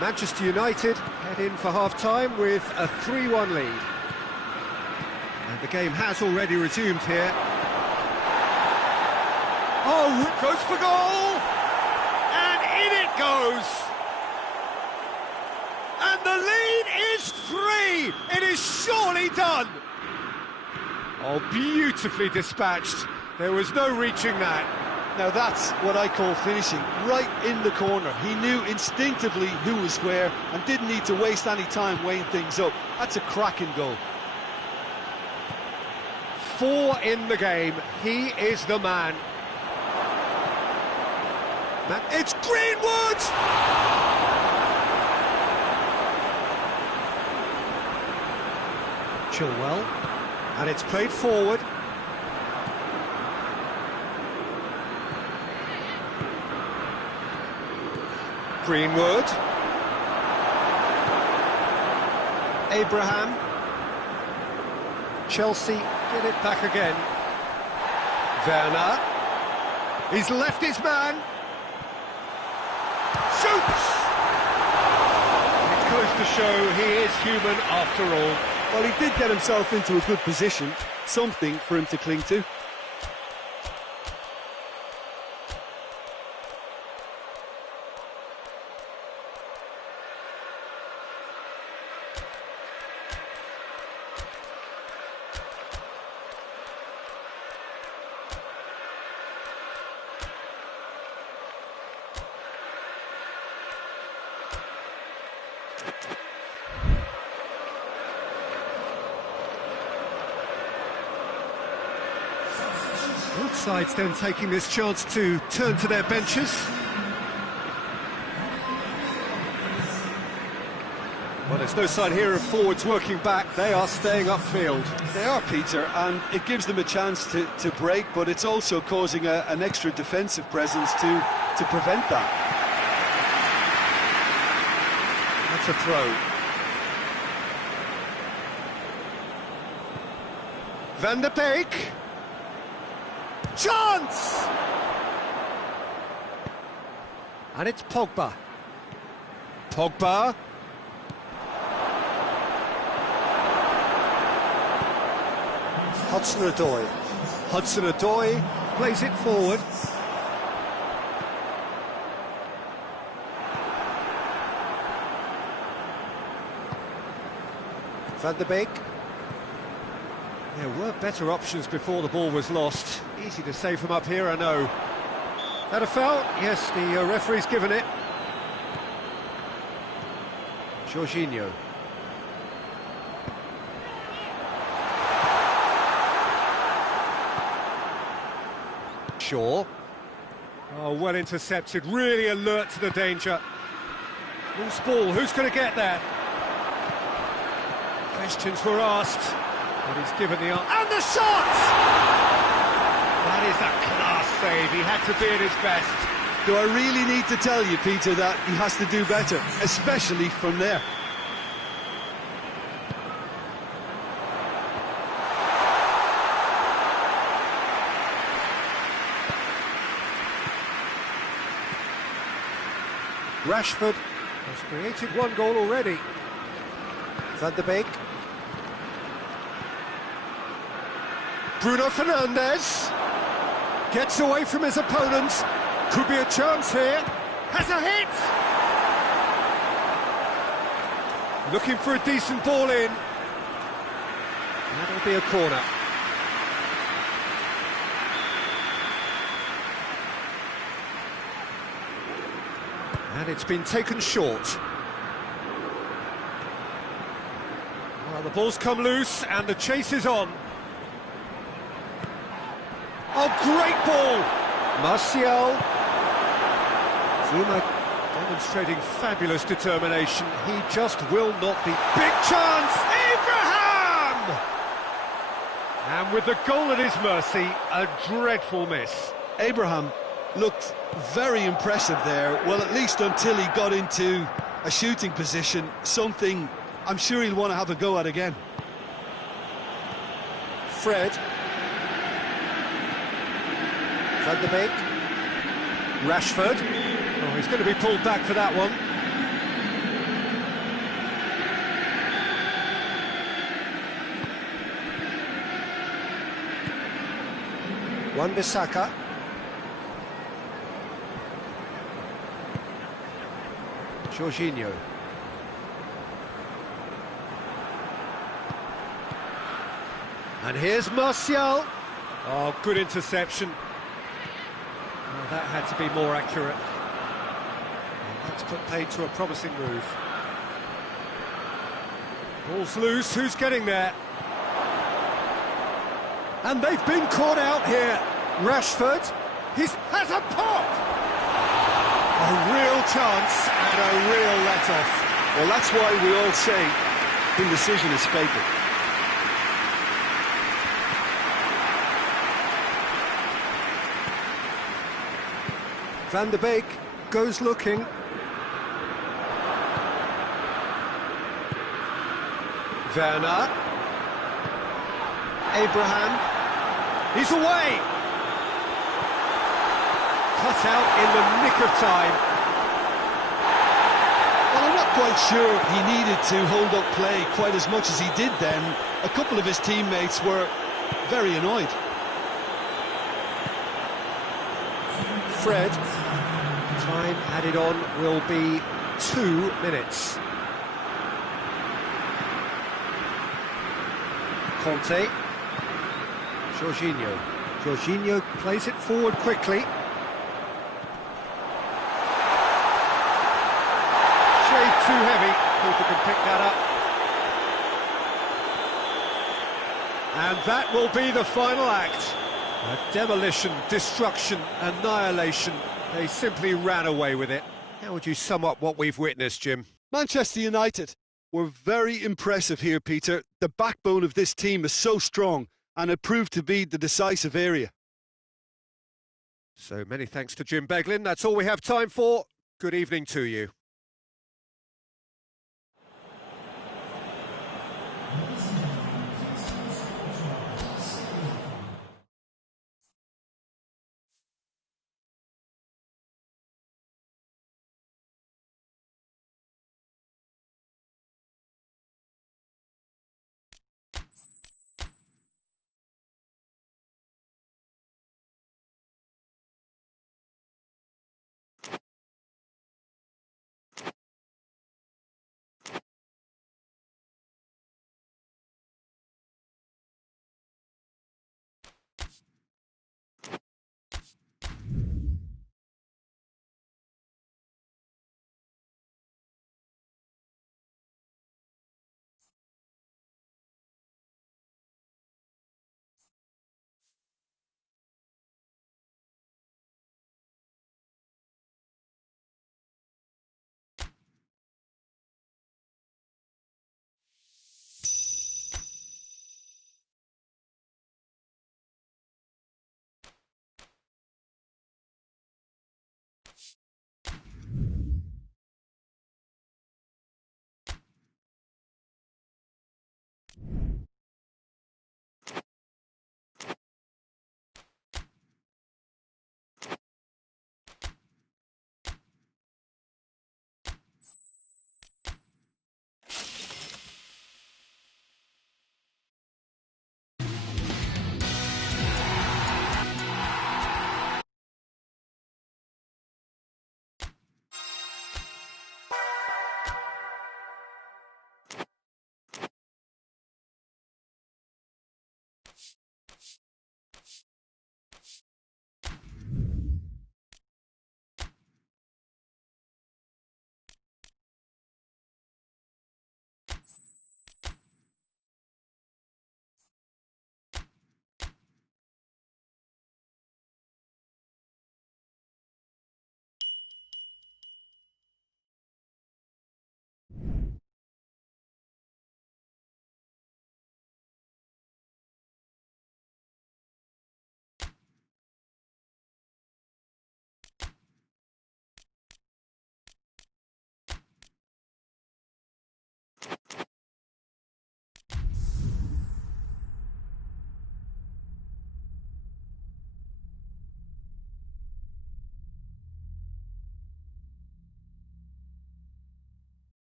Manchester United head in for half-time with a 3-1 lead. And the game has already resumed here. Oh, goes for goal! And in it goes! And the lead is 3! It is surely done! Oh, beautifully dispatched. There was no reaching that. Now that's what I call finishing, right in the corner. He knew instinctively who was where and didn't need to waste any time weighing things up. That's a cracking goal. 4 in the game. He is the man. It's Greenwood! Chilwell, and it's played forward. Greenwood. Abraham. Chelsea get it back again. Werner. He's left his man. Shoots! It goes to show he is human after all. Well, he did get himself into a good position, something for him to cling to. Both sides then taking this chance to turn to their benches. Well, there's no sign here of forwards working back. They are staying upfield. They are, Peter, and it gives them a chance to break, but it's also causing an extra defensive presence to prevent that. That's a throw. Van der Beek. Chance! And it's Pogba. Pogba. Hudson-Odoi. Hudson-Odoi plays it forward. Van der Beek. There were better options before the ball was lost. Easy to say from up here, I know. That a foul? Yes, the referee's given it. Jorginho. Shaw. Oh, well intercepted, really alert to the danger. Loose ball, who's going to get there? Questions were asked, but he's given the answer. And the shot! That is a class save, he had to be at his best. Do I really need to tell you, Peter, that he has to do better, especially from there? Rashford has created one goal already. Van de Beek. Bruno Fernandes gets away from his opponent. Could be a chance here. Has a hit! Looking for a decent ball in. That'll be a corner. And it's been taken short. Well, the ball's come loose and the chase is on. Oh, great ball! Martial. Zuma demonstrating fabulous determination. He just will not be... Big chance! Abraham! And with the goal at his mercy, a dreadful miss. Abraham looked very impressive there, well, at least until he got into a shooting position, something I'm sure he'll want to have a go at again. Fred. Van de Beek. Rashford. Oh, he's going to be pulled back for that one. Wan-Bissaka. Jorginho. And here's Martial. Oh, good interception. Oh, that had to be more accurate. And that's put paid to a promising move. Ball's loose, who's getting there? And they've been caught out here. Rashford, has a pop! A real chance and a real let-off. Well, that's why we all say indecision is fatal. Van de Beek goes looking. Werner. Abraham. He's away! Cut out in the nick of time. Well, I'm not quite sure he needed to hold up play quite as much as he did then. A couple of his teammates were very annoyed. Fred. Time added on will be 2 minutes. Conte. Jorginho. Jorginho plays it forward quickly. Shade too heavy. Keeper can pick that up. And that will be the final act. A demolition, destruction, annihilation. They simply ran away with it. How would you sum up what we've witnessed, Jim? Manchester United were very impressive here, Peter. The backbone of this team is so strong, and it proved to be the decisive area. So many thanks to Jim Beglin. That's all we have time for. Good evening to you.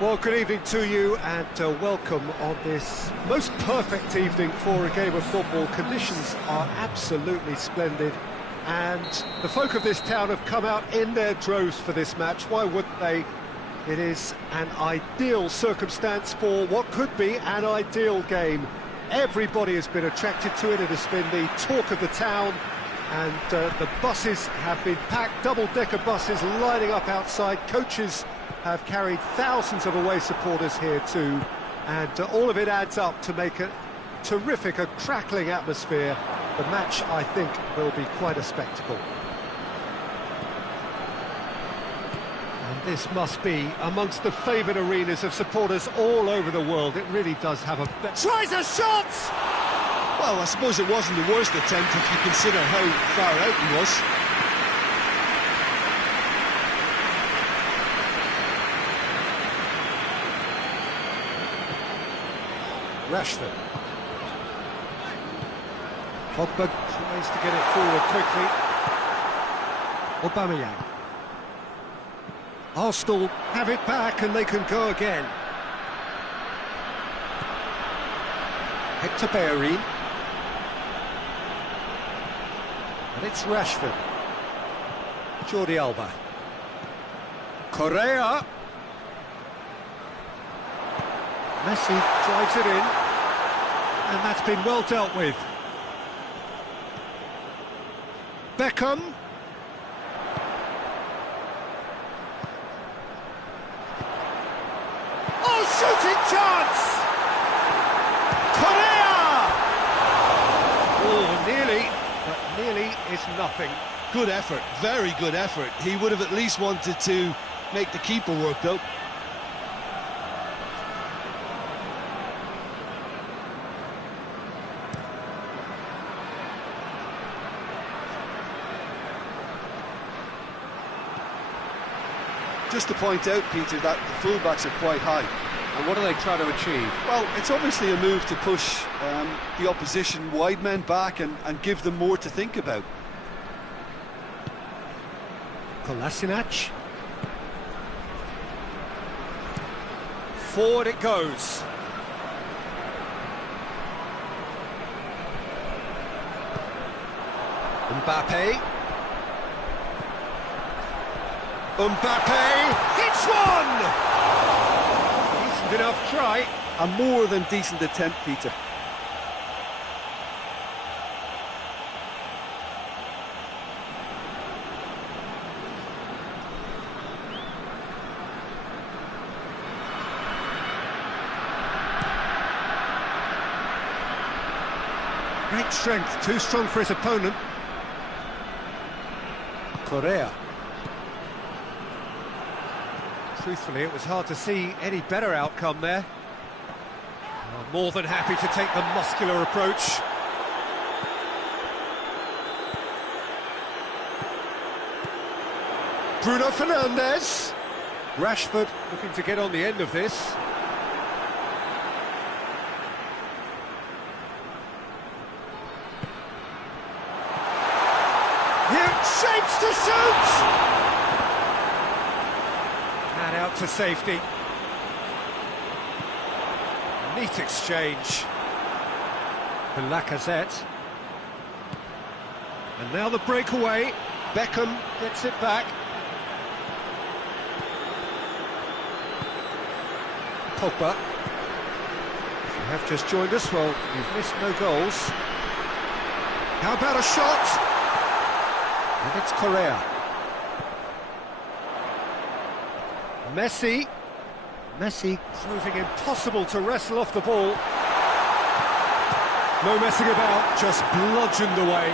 Well, good evening to you and welcome on this most perfect evening for a game of football. Conditions are absolutely splendid and the folk of this town have come out in their droves for this match. Why wouldn't they? It is an ideal circumstance for what could be an ideal game. Everybody has been attracted to it. It has been the talk of the town, and the buses have been packed, double-decker buses lining up outside. Coaches have carried thousands of away supporters here too, and all of it adds up to make a terrific, a crackling atmosphere. The match, I think, will be quite a spectacle. And this must be amongst the favoured arenas of supporters all over the world. It really does have a... Tries a shot! Well, I suppose it wasn't the worst attempt if you consider how far out he was. Rashford. Pogba tries to get it forward quickly. Aubameyang. Arsenal have it back and they can go again. Hector Bellerin. And it's Rashford. Jordi Alba. Correa. Messi drives it in. And that's been well dealt with. Beckham. Oh, shooting chance! Correa! Oh, nearly, but nearly is nothing. Good effort, very good effort. He would have at least wanted to make the keeper work, though. Just to point out, Peter, that the fullbacks are quite high. And what are they trying to achieve? Well, it's obviously a move to push the opposition wide men back and give them more to think about. Kolasinac. Forward it goes. Mbappe. Mbappe hits one! Decent enough try. A more than decent attempt, Peter. Great strength, too strong for his opponent. Correa. Truthfully, it was hard to see any better outcome there. Oh, more than happy to take the muscular approach. Bruno Fernandes. Rashford looking to get on the end of this. Here, shapes to shoot! And out to safety. Neat exchange. And Lacazette. And now the breakaway. Beckham gets it back. Pogba. If you have just joined us, well, you've missed no goals. How about a shot? And it's Correa. Messi proving impossible to wrestle off the ball. No messing about, just bludgeoned away.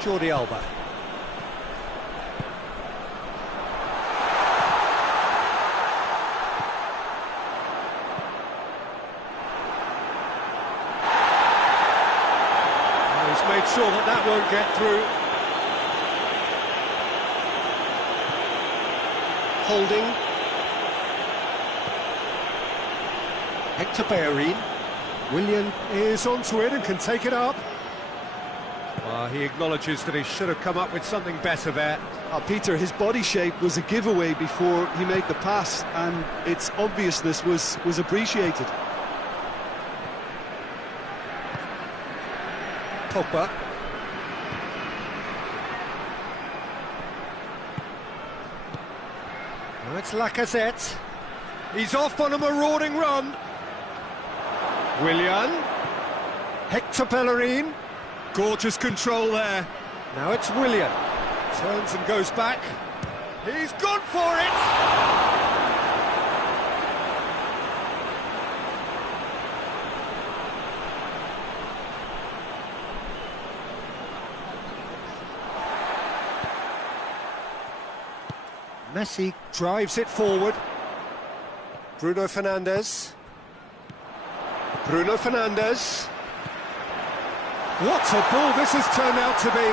Jordi Alba. He's made sure that that won't get through. Holding. Hector Bellerin. Willian is onto it and can take it up. Well, he acknowledges that he should have come up with something better there. Peter, his body shape was a giveaway before he made the pass, and its obviousness was appreciated. Pogba. Now it's Lacazette. He's off on a marauding run. Willian. Hector Bellerin. Gorgeous control there. Now it's Willian. Turns and goes back. He's gone for it! Messi drives it forward. Bruno Fernandes. Bruno Fernandes. What a ball this has turned out to be.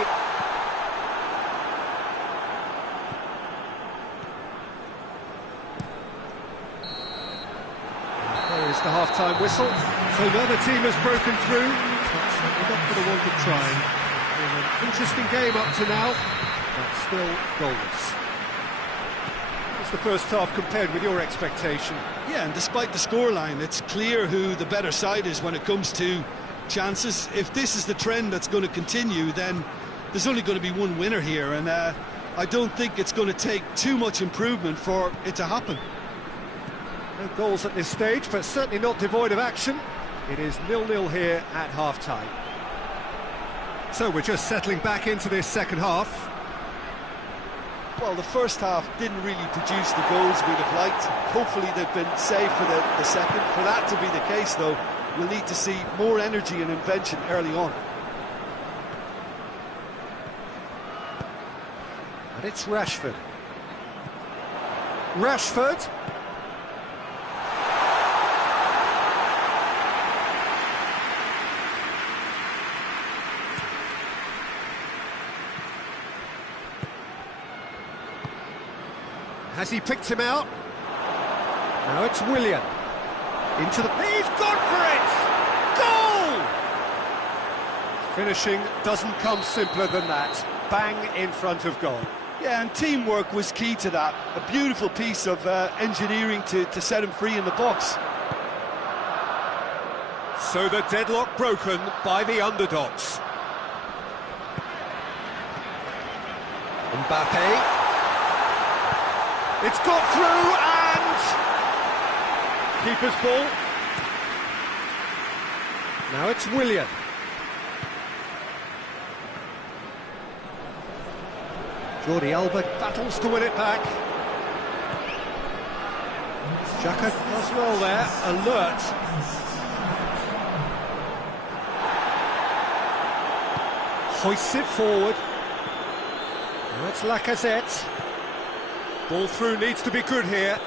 There is the half-time whistle. So now the team has broken through. But certainly not for the want of trying. It's been an interesting game up to now, but still goalless. The first half compared with your expectation? Yeah, and despite the scoreline, it's clear who the better side is when it comes to chances. If this is the trend that's going to continue, then there's only going to be one winner here, and I don't think it's going to take too much improvement for it to happen. No goals at this stage, but certainly not devoid of action. It is 0-0 here at half-time. So we're just settling back into this second half. Well, the first half didn't really produce the goals we'd have liked. Hopefully they've been saved for the second. For that to be the case, though, we'll need to see more energy and invention early on. And it's Rashford. Rashford. Has he picked him out? Now it's Willian. Into the... He's gone for it! Goal! Finishing doesn't come simpler than that. Bang in front of goal. Yeah, and teamwork was key to that. A beautiful piece of engineering to set him free in the box. So the deadlock broken by the underdogs. Mbappe. It's got through, and keeper's ball. Now it's Willian. Jordi Alba battles to win it back. Xhaka does well there, alert. Hoists it forward. Now it's Lacazette. Ball through needs to be good here.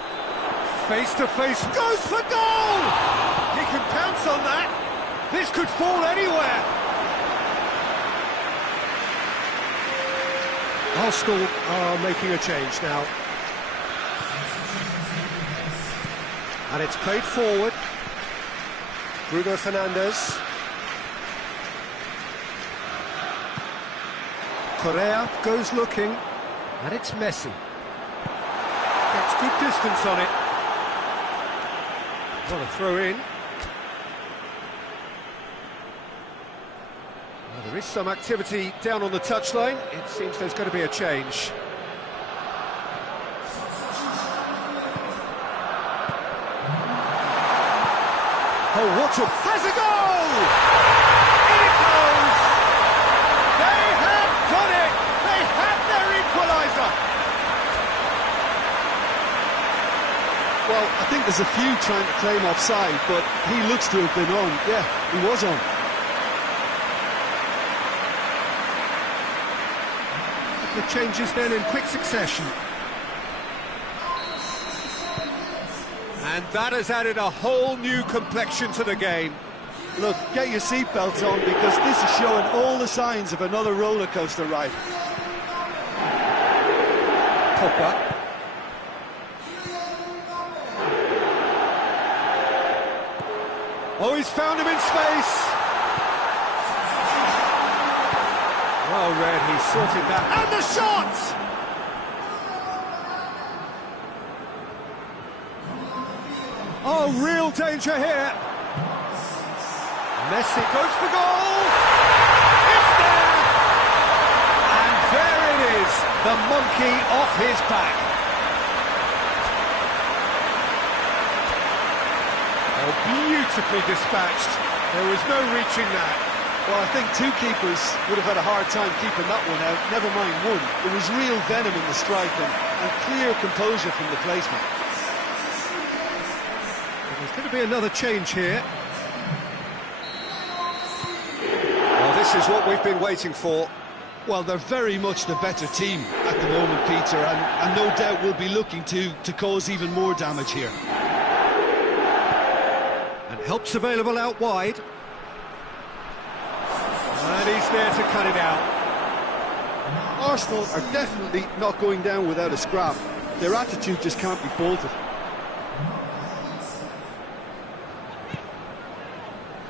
Face to face, goes for goal! He can pounce on that. This could fall anywhere. Arsenal are making a change now. And it's played forward. Bruno Fernandes. Correa goes looking. And it's Messi. Gets good distance on it. What a throw in. Well, there is some activity down on the touchline. It seems there's going to be a change. Oh, what a... Has a goal! In it goes! They have done it! They have their equaliser! Well, I think there's a few trying to claim offside, but he looks to have been on. Yeah, he was on. The changes then in quick succession. And that has added a whole new complexion to the game. Look, get your seatbelts on, because this is showing all the signs of another roller coaster ride. Pogba. Oh, he's found him in space. well read, he sorted that. And the shot! Oh, real danger here. Messi goes for goal! It's there! And there it is, the monkey off his back. Oh, beautifully dispatched. There was no reaching that. Well, I think two keepers would have had a hard time keeping that one out, never mind one. There was real venom in the strike and clear composure from the placement. There's going to be another change here. Well, this is what we've been waiting for. Well, they're very much the better team at the moment, Peter, and no doubt will be looking to cause even more damage here. And help's available out wide. And he's there to cut it out. Arsenal are definitely not going down without a scrap. Their attitude just can't be faulted.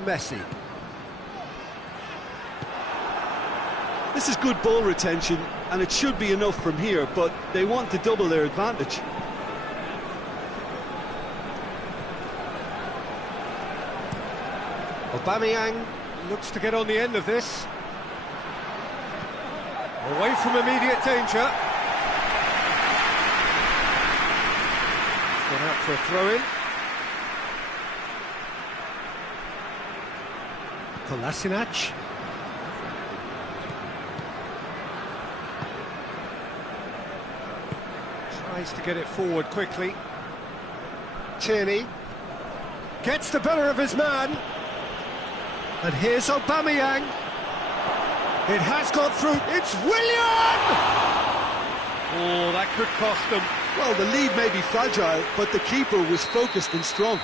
Messi. This is good ball retention, and it should be enough from here, but they want to double their advantage. Aubameyang looks to get on the end of this. Away from immediate danger. Gone out for a throw-in. Kolasinac. Tries to get it forward quickly. Tierney gets the better of his man. And here's Aubameyang. It has got through. It's Willian! Oh, that could cost them. Well, the lead may be fragile, but the keeper was focused and strong.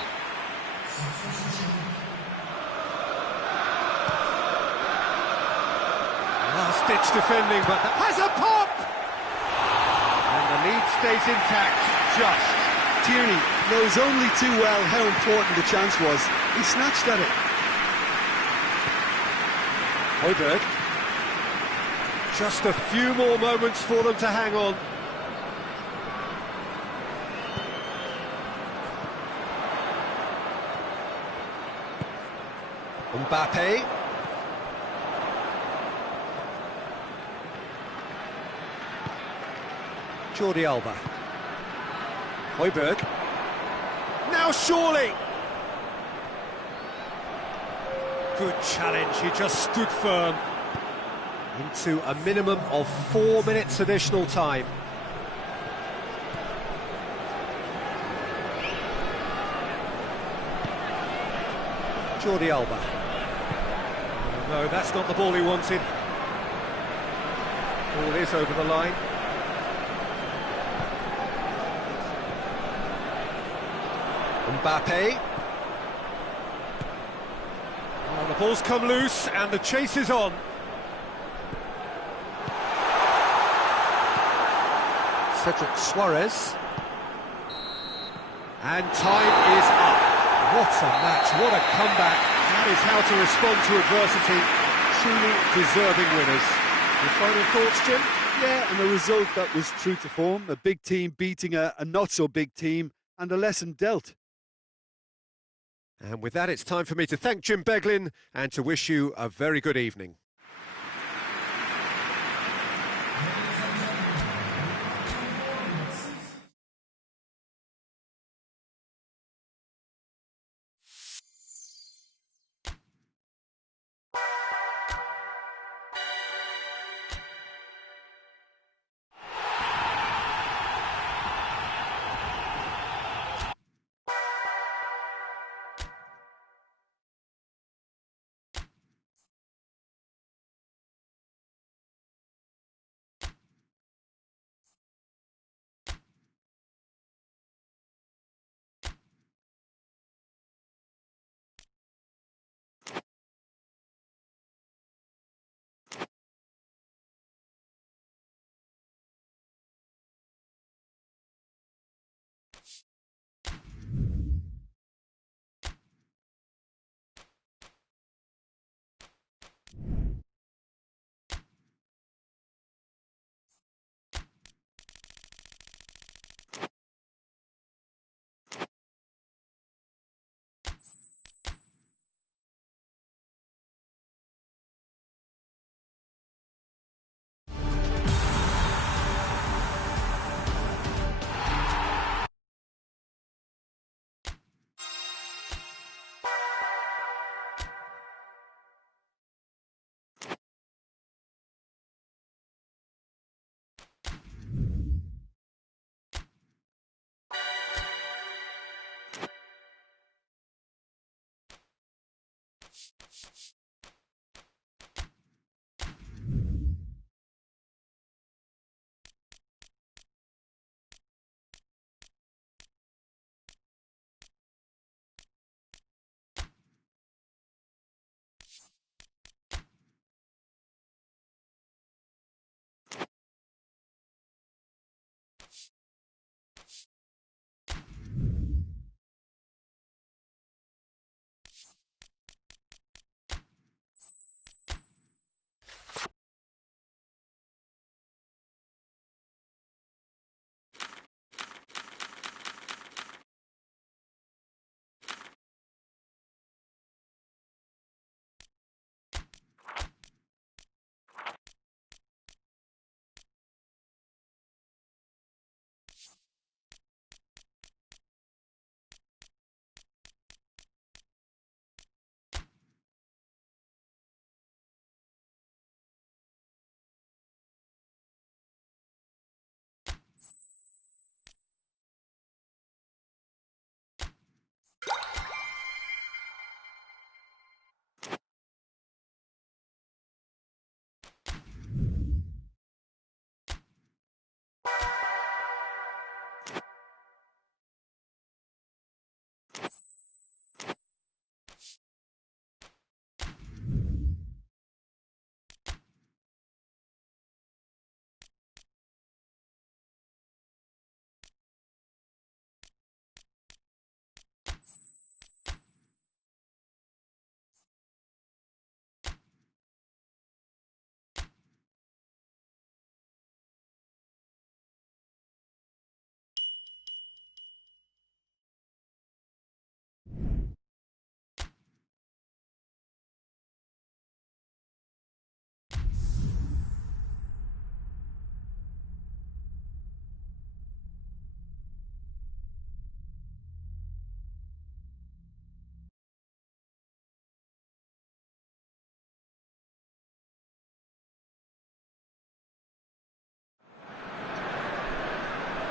Last-ditch defending, but that has a pop! And the lead stays intact, just. Tierney knows only too well how important the chance was. He snatched at it. Højbjerg. Just a few more moments for them to hang on. Mbappe. Jordi Alba. Højbjerg. Now surely! Good challenge, he just stood firm. Into a minimum of 4 minutes additional time. Jordi Alba. No, that's not the ball he wanted. Ball is over the line. Mbappe. Oh, the ball's come loose and the chase is on. Cedric Suarez. And time is up. What a match, what a comeback. That is how to respond to adversity. Truly deserving winners. Your final thoughts, Jim? Yeah, and a result that was true to form. A big team beating a not-so-big team, and a lesson dealt. And with that, it's time for me to thank Jim Beglin and to wish you a very good evening.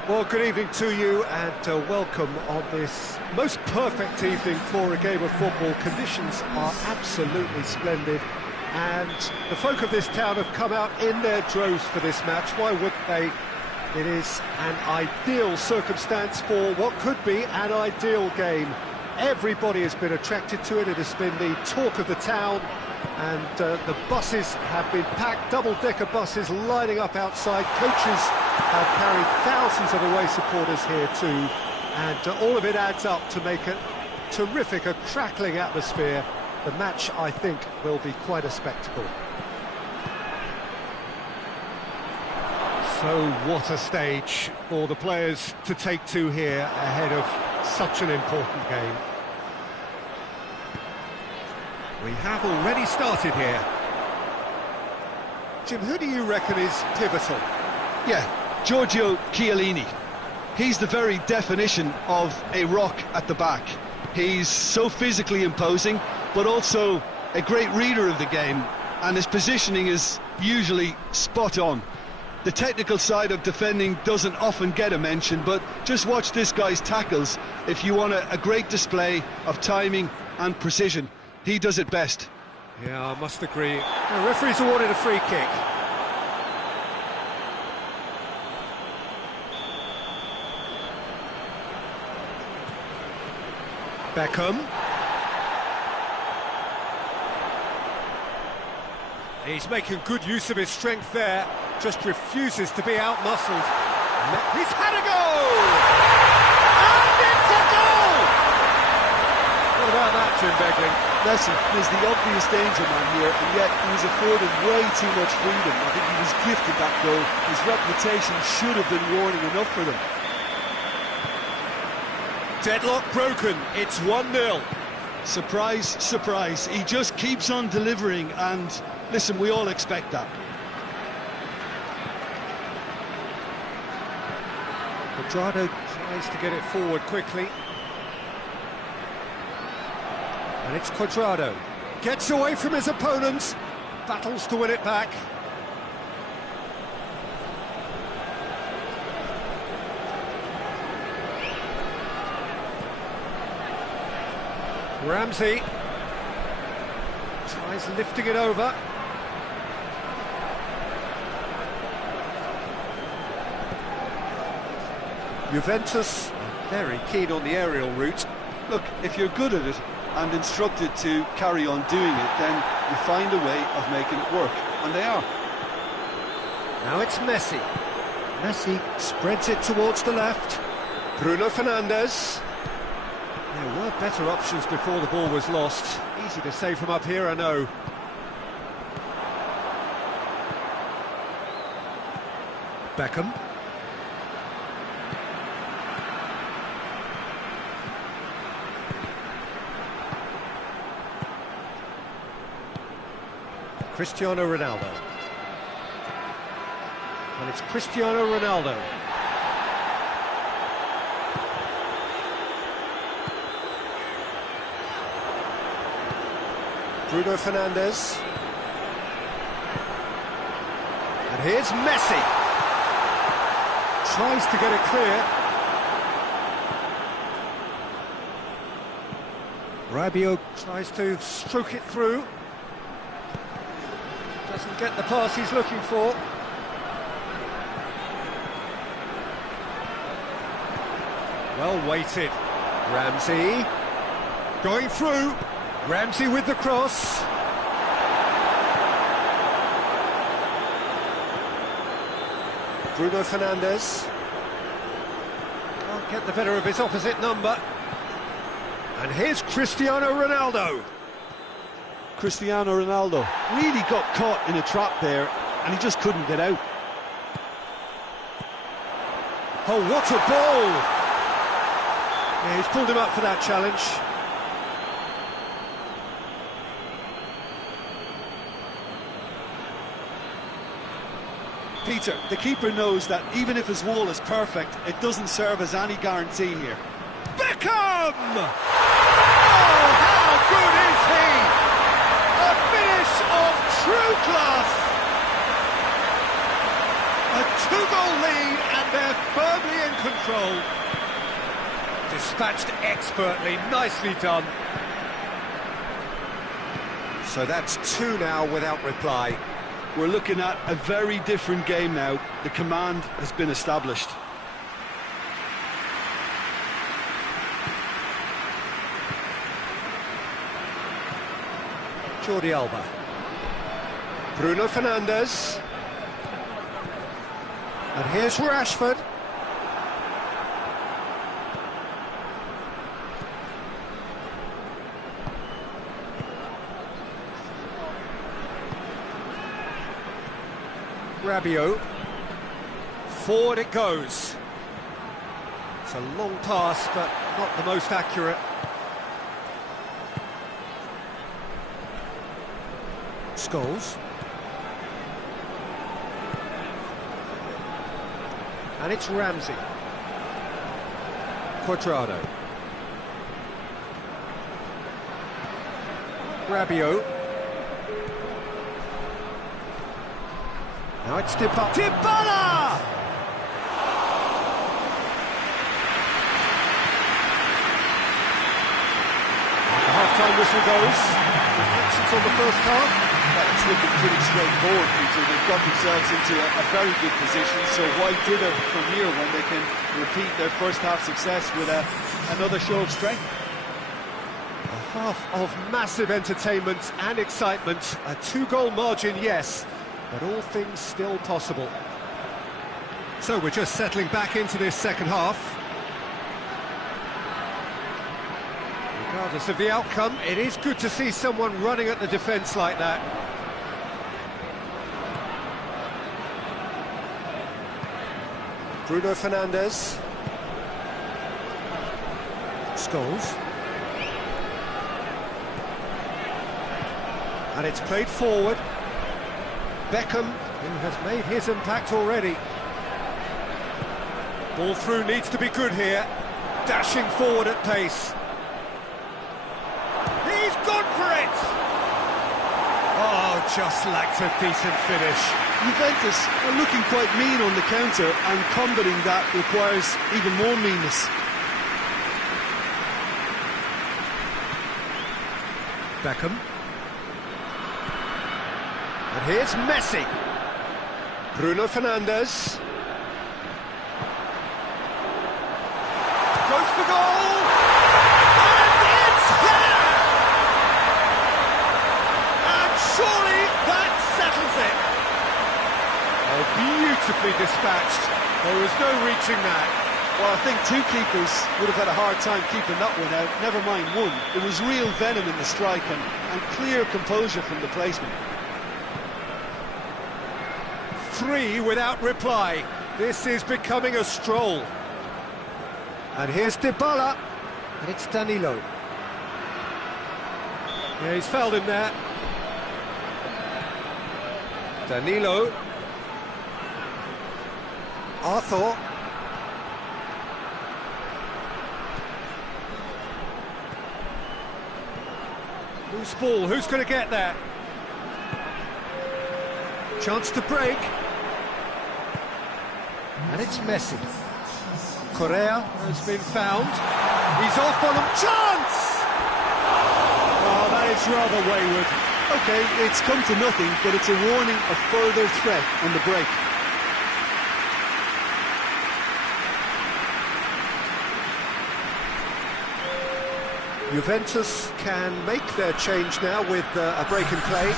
Well, good evening to you and welcome on this most perfect evening for a game of football. Conditions are absolutely splendid and the folk of this town have come out in their droves for this match. Why wouldn't they? It is an ideal circumstance for what could be an ideal game. Everybody has been attracted to it. It has been the talk of the town, and the buses have been packed, double-decker buses lining up outside. Coaches have carried thousands of away supporters here too, and all of it adds up to make a terrific, a crackling atmosphere. The match, I think, will be quite a spectacle. So what a stage for the players to take to here ahead of such an important game. We have already started here. Jim, who do you reckon is pivotal? Yeah, Giorgio Chiellini. He's the very definition of a rock at the back. He's so physically imposing, but also a great reader of the game, and his positioning is usually spot on. The technical side of defending doesn't often get a mention, but just watch this guy's tackles if you want a great display of timing and precision. He does it best. Yeah, I must agree. The referee's awarded a free kick. Beckham. He's making good use of his strength there, just refuses to be out-muscled. He's had a goal! And it's a goal! What about that, Jim Begling? Listen, there's the obvious danger man here, and yet he was afforded way too much freedom. I think he was gifted that goal. His reputation should have been warning enough for them. Deadlock broken, it's 1-0. Surprise, surprise. He just keeps on delivering, and listen, we all expect that. Quadrado tries to get it forward quickly. And it's Quadrado. Gets away from his opponents, battles to win it back. Ramsey. Tries lifting it over. Juventus are very keen on the aerial route. Look, if you're good at it and instructed to carry on doing it, then you find a way of making it work, and they are. Now it's Messi. Messi spreads it towards the left. Bruno Fernandes. There were better options before the ball was lost. Easy to say from up here, I know. Beckham. Cristiano Ronaldo. And it's Cristiano Ronaldo. Bruno Fernandes. And here's Messi. Tries to get it clear. Rabiot tries to stroke it through. Doesn't get the pass he's looking for. Well weighted. Ramsey. Going through. Ramsey with the cross. Bruno Fernandes. Can't get the better of his opposite number. And here's Cristiano Ronaldo. Cristiano Ronaldo really got caught in a trap there, and he just couldn't get out. Oh, what a ball! Yeah, he's pulled him up for that challenge. Peter, the keeper knows that even if his wall is perfect, it doesn't serve as any guarantee here. Beckham! Oh, how good is he? A finish of true class! A two-goal lead and they're firmly in control. Dispatched expertly, nicely done. So that's two now without reply. We're looking at a very different game now. The command has been established. Jordi Alba. Bruno Fernandes. And here's Rashford. Rabiot. Forward it goes. It's a long pass, but not the most accurate. Scholes. And it's Ramsey. Quadrado. Rabiot. Now it's Dybala! The half-time whistle goes. Reflections on the first half. It's looking pretty straightforward, Peter. They've got themselves into a very good position, so why dither from here when they can repeat their first half success with another show of strength? A half of massive entertainment and excitement. A two-goal margin, yes, but all things still possible. So we're just settling back into this second half. Regardless of the outcome, it is good to see someone running at the defence like that. Bruno Fernandes. Scholes. And it's played forward. Beckham, who has made his impact already. Ball through needs to be good here. Dashing forward at pace. He's gone for it! Oh, just lacked a decent finish. Juventus are looking quite mean on the counter, and combating that requires even more meanness. Beckham. And here's Messi. Bruno Fernandes. Goes for goal! And it's there! And surely that settles it. Oh, beautifully dispatched. There was no reaching that. Well, I think two keepers would have had a hard time keeping that one out, never mind one. There was real venom in the strike and clear composure from the placement. 3 without reply. This is becoming a stroll. And here's Dybala. And it's Danilo. Yeah, he's fouled him there. Danilo. Arthur. Loose ball, who's going to get there? Chance to break. And it's Messi. Correa has been found. He's off on him. Chance! Oh, that is rather wayward. OK, it's come to nothing, but it's a warning of further threat on the break. Juventus can make their change now with a break in play.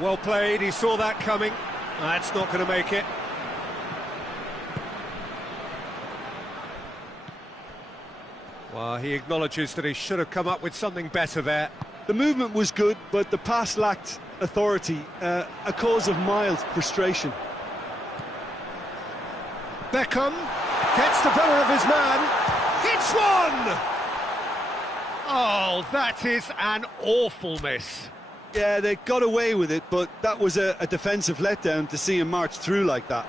Well played, he saw that coming. That's not going to make it. Well, he acknowledges that he should have come up with something better there. The movement was good, but the pass lacked authority, a cause of mild frustration. Beckham gets the better of his man, hits one! Oh, that is an awful miss. Yeah, they got away with it, but that was a defensive letdown to see him march through like that.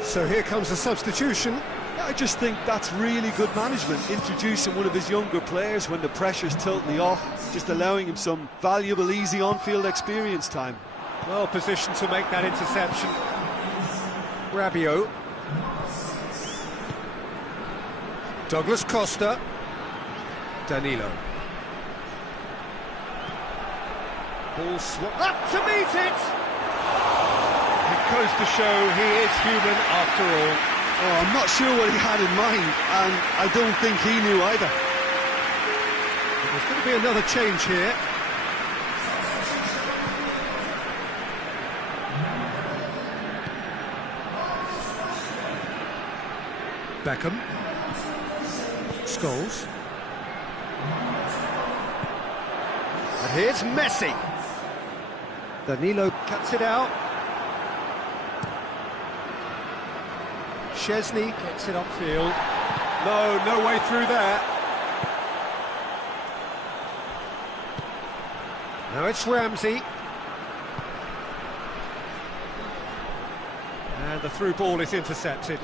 So here comes the substitution. I just think that's really good management, introducing one of his younger players when the pressure's totally off, just allowing him some valuable, easy on-field experience time. Well positioned to make that interception. Rabiot. Douglas Costa. Danilo. Ball swung up to meet it! It goes to show he is human after all. Oh, I'm not sure what he had in mind, and I don't think he knew either. There's going to be another change here. Beckham. Scholes. And here's Messi. Danilo cuts it out. Szczesny gets it upfield. No way through there. Now it's Ramsey. And the through ball is intercepted.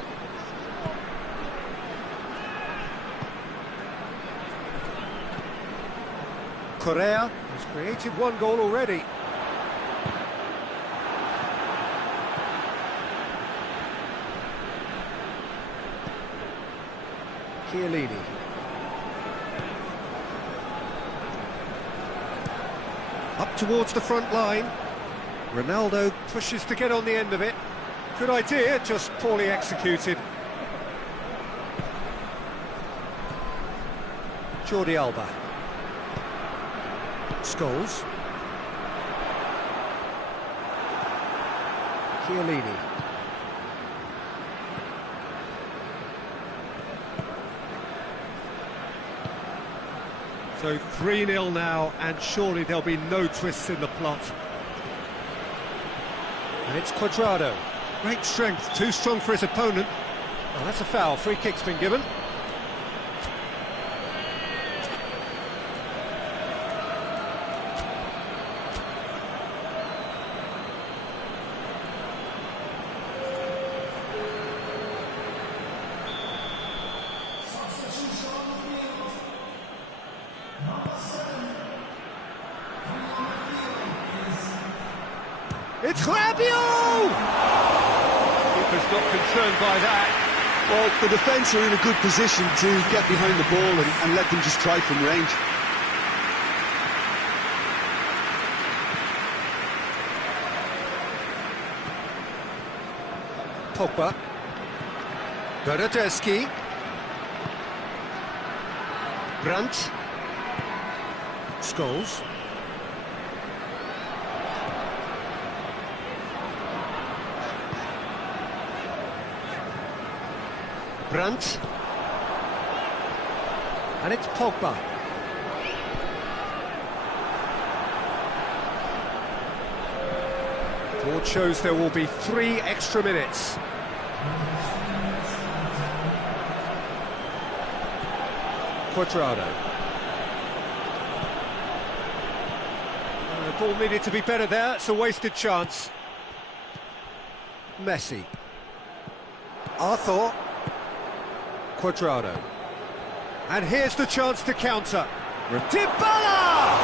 Correa has created one goal already. Chiellini. Up towards the front line. Ronaldo pushes to get on the end of it. Good idea, just poorly executed. Jordi Alba. Scholes. Chiellini. So 3-0 now, and surely there'll be no twists in the plot. And it's Cuadrado. Great strength, too strong for his opponent. Oh, that's a foul, free kick's been given. It's Rabiot! Keeper's not concerned by that. Well, the defence are in a good position to get behind the ball and let them just try from range. Pogba. Bernardeschi. Brandt. Scholes. Brandt. And it's Pogba. Board shows there will be 3 extra minutes. Quadrado. The ball needed to be better there, it's a wasted chance. Messi. Arthur. Quadrado. And here's the chance to counter. Dybala!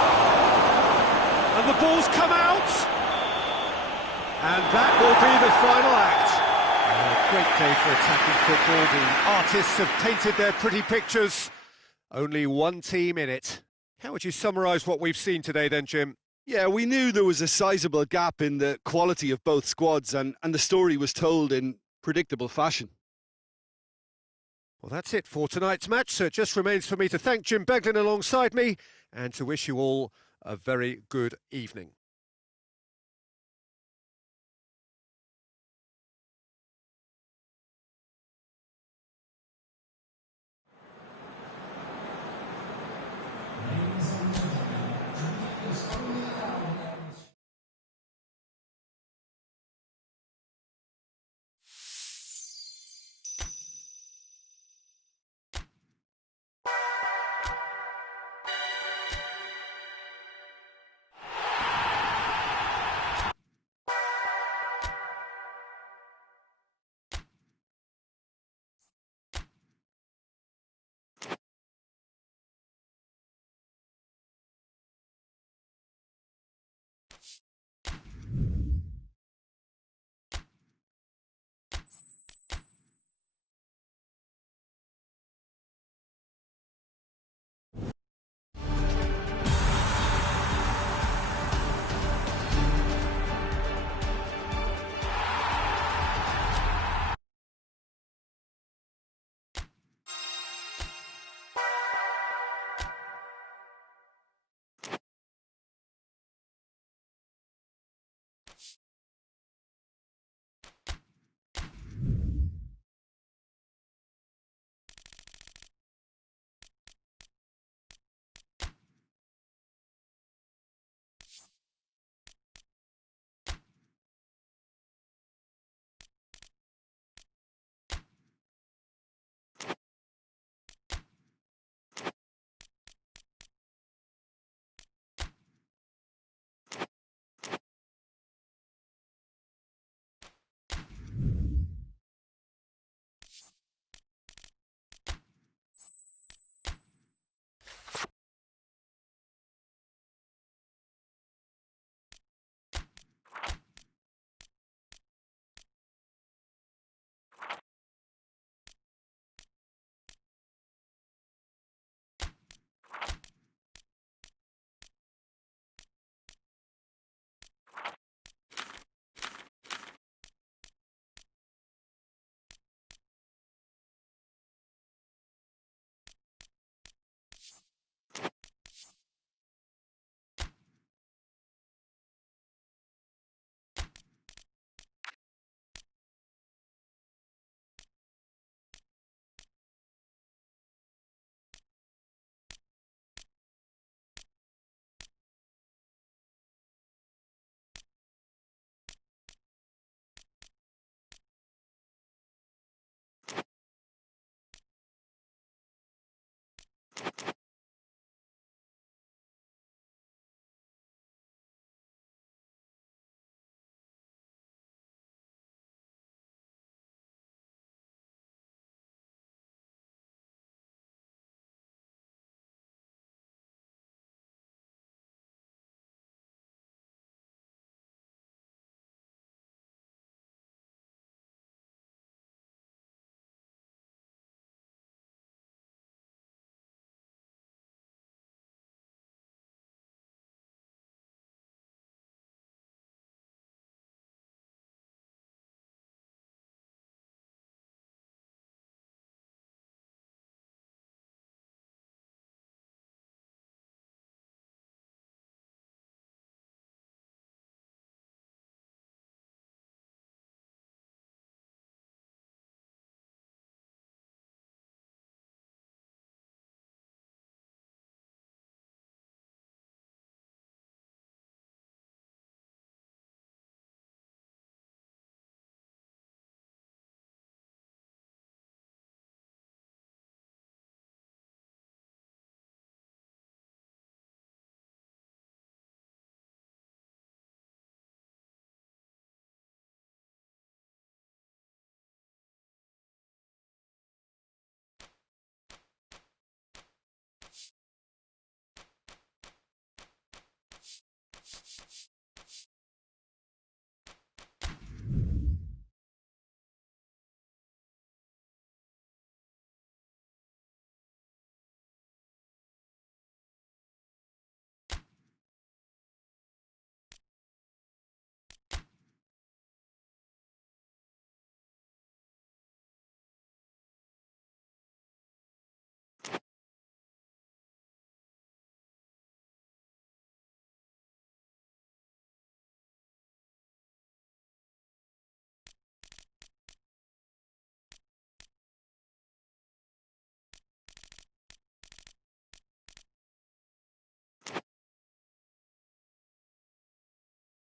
And the ball's come out. And that will be the final act. A great day for attacking football. The artists have painted their pretty pictures. Only one team in it. How would you summarise what we've seen today then, Jim? Yeah, we knew there was a sizable gap in the quality of both squads, and the story was told in predictable fashion. Well, that's it for tonight's match, so it just remains for me to thank Jim Beglin alongside me and to wish you all a very good evening.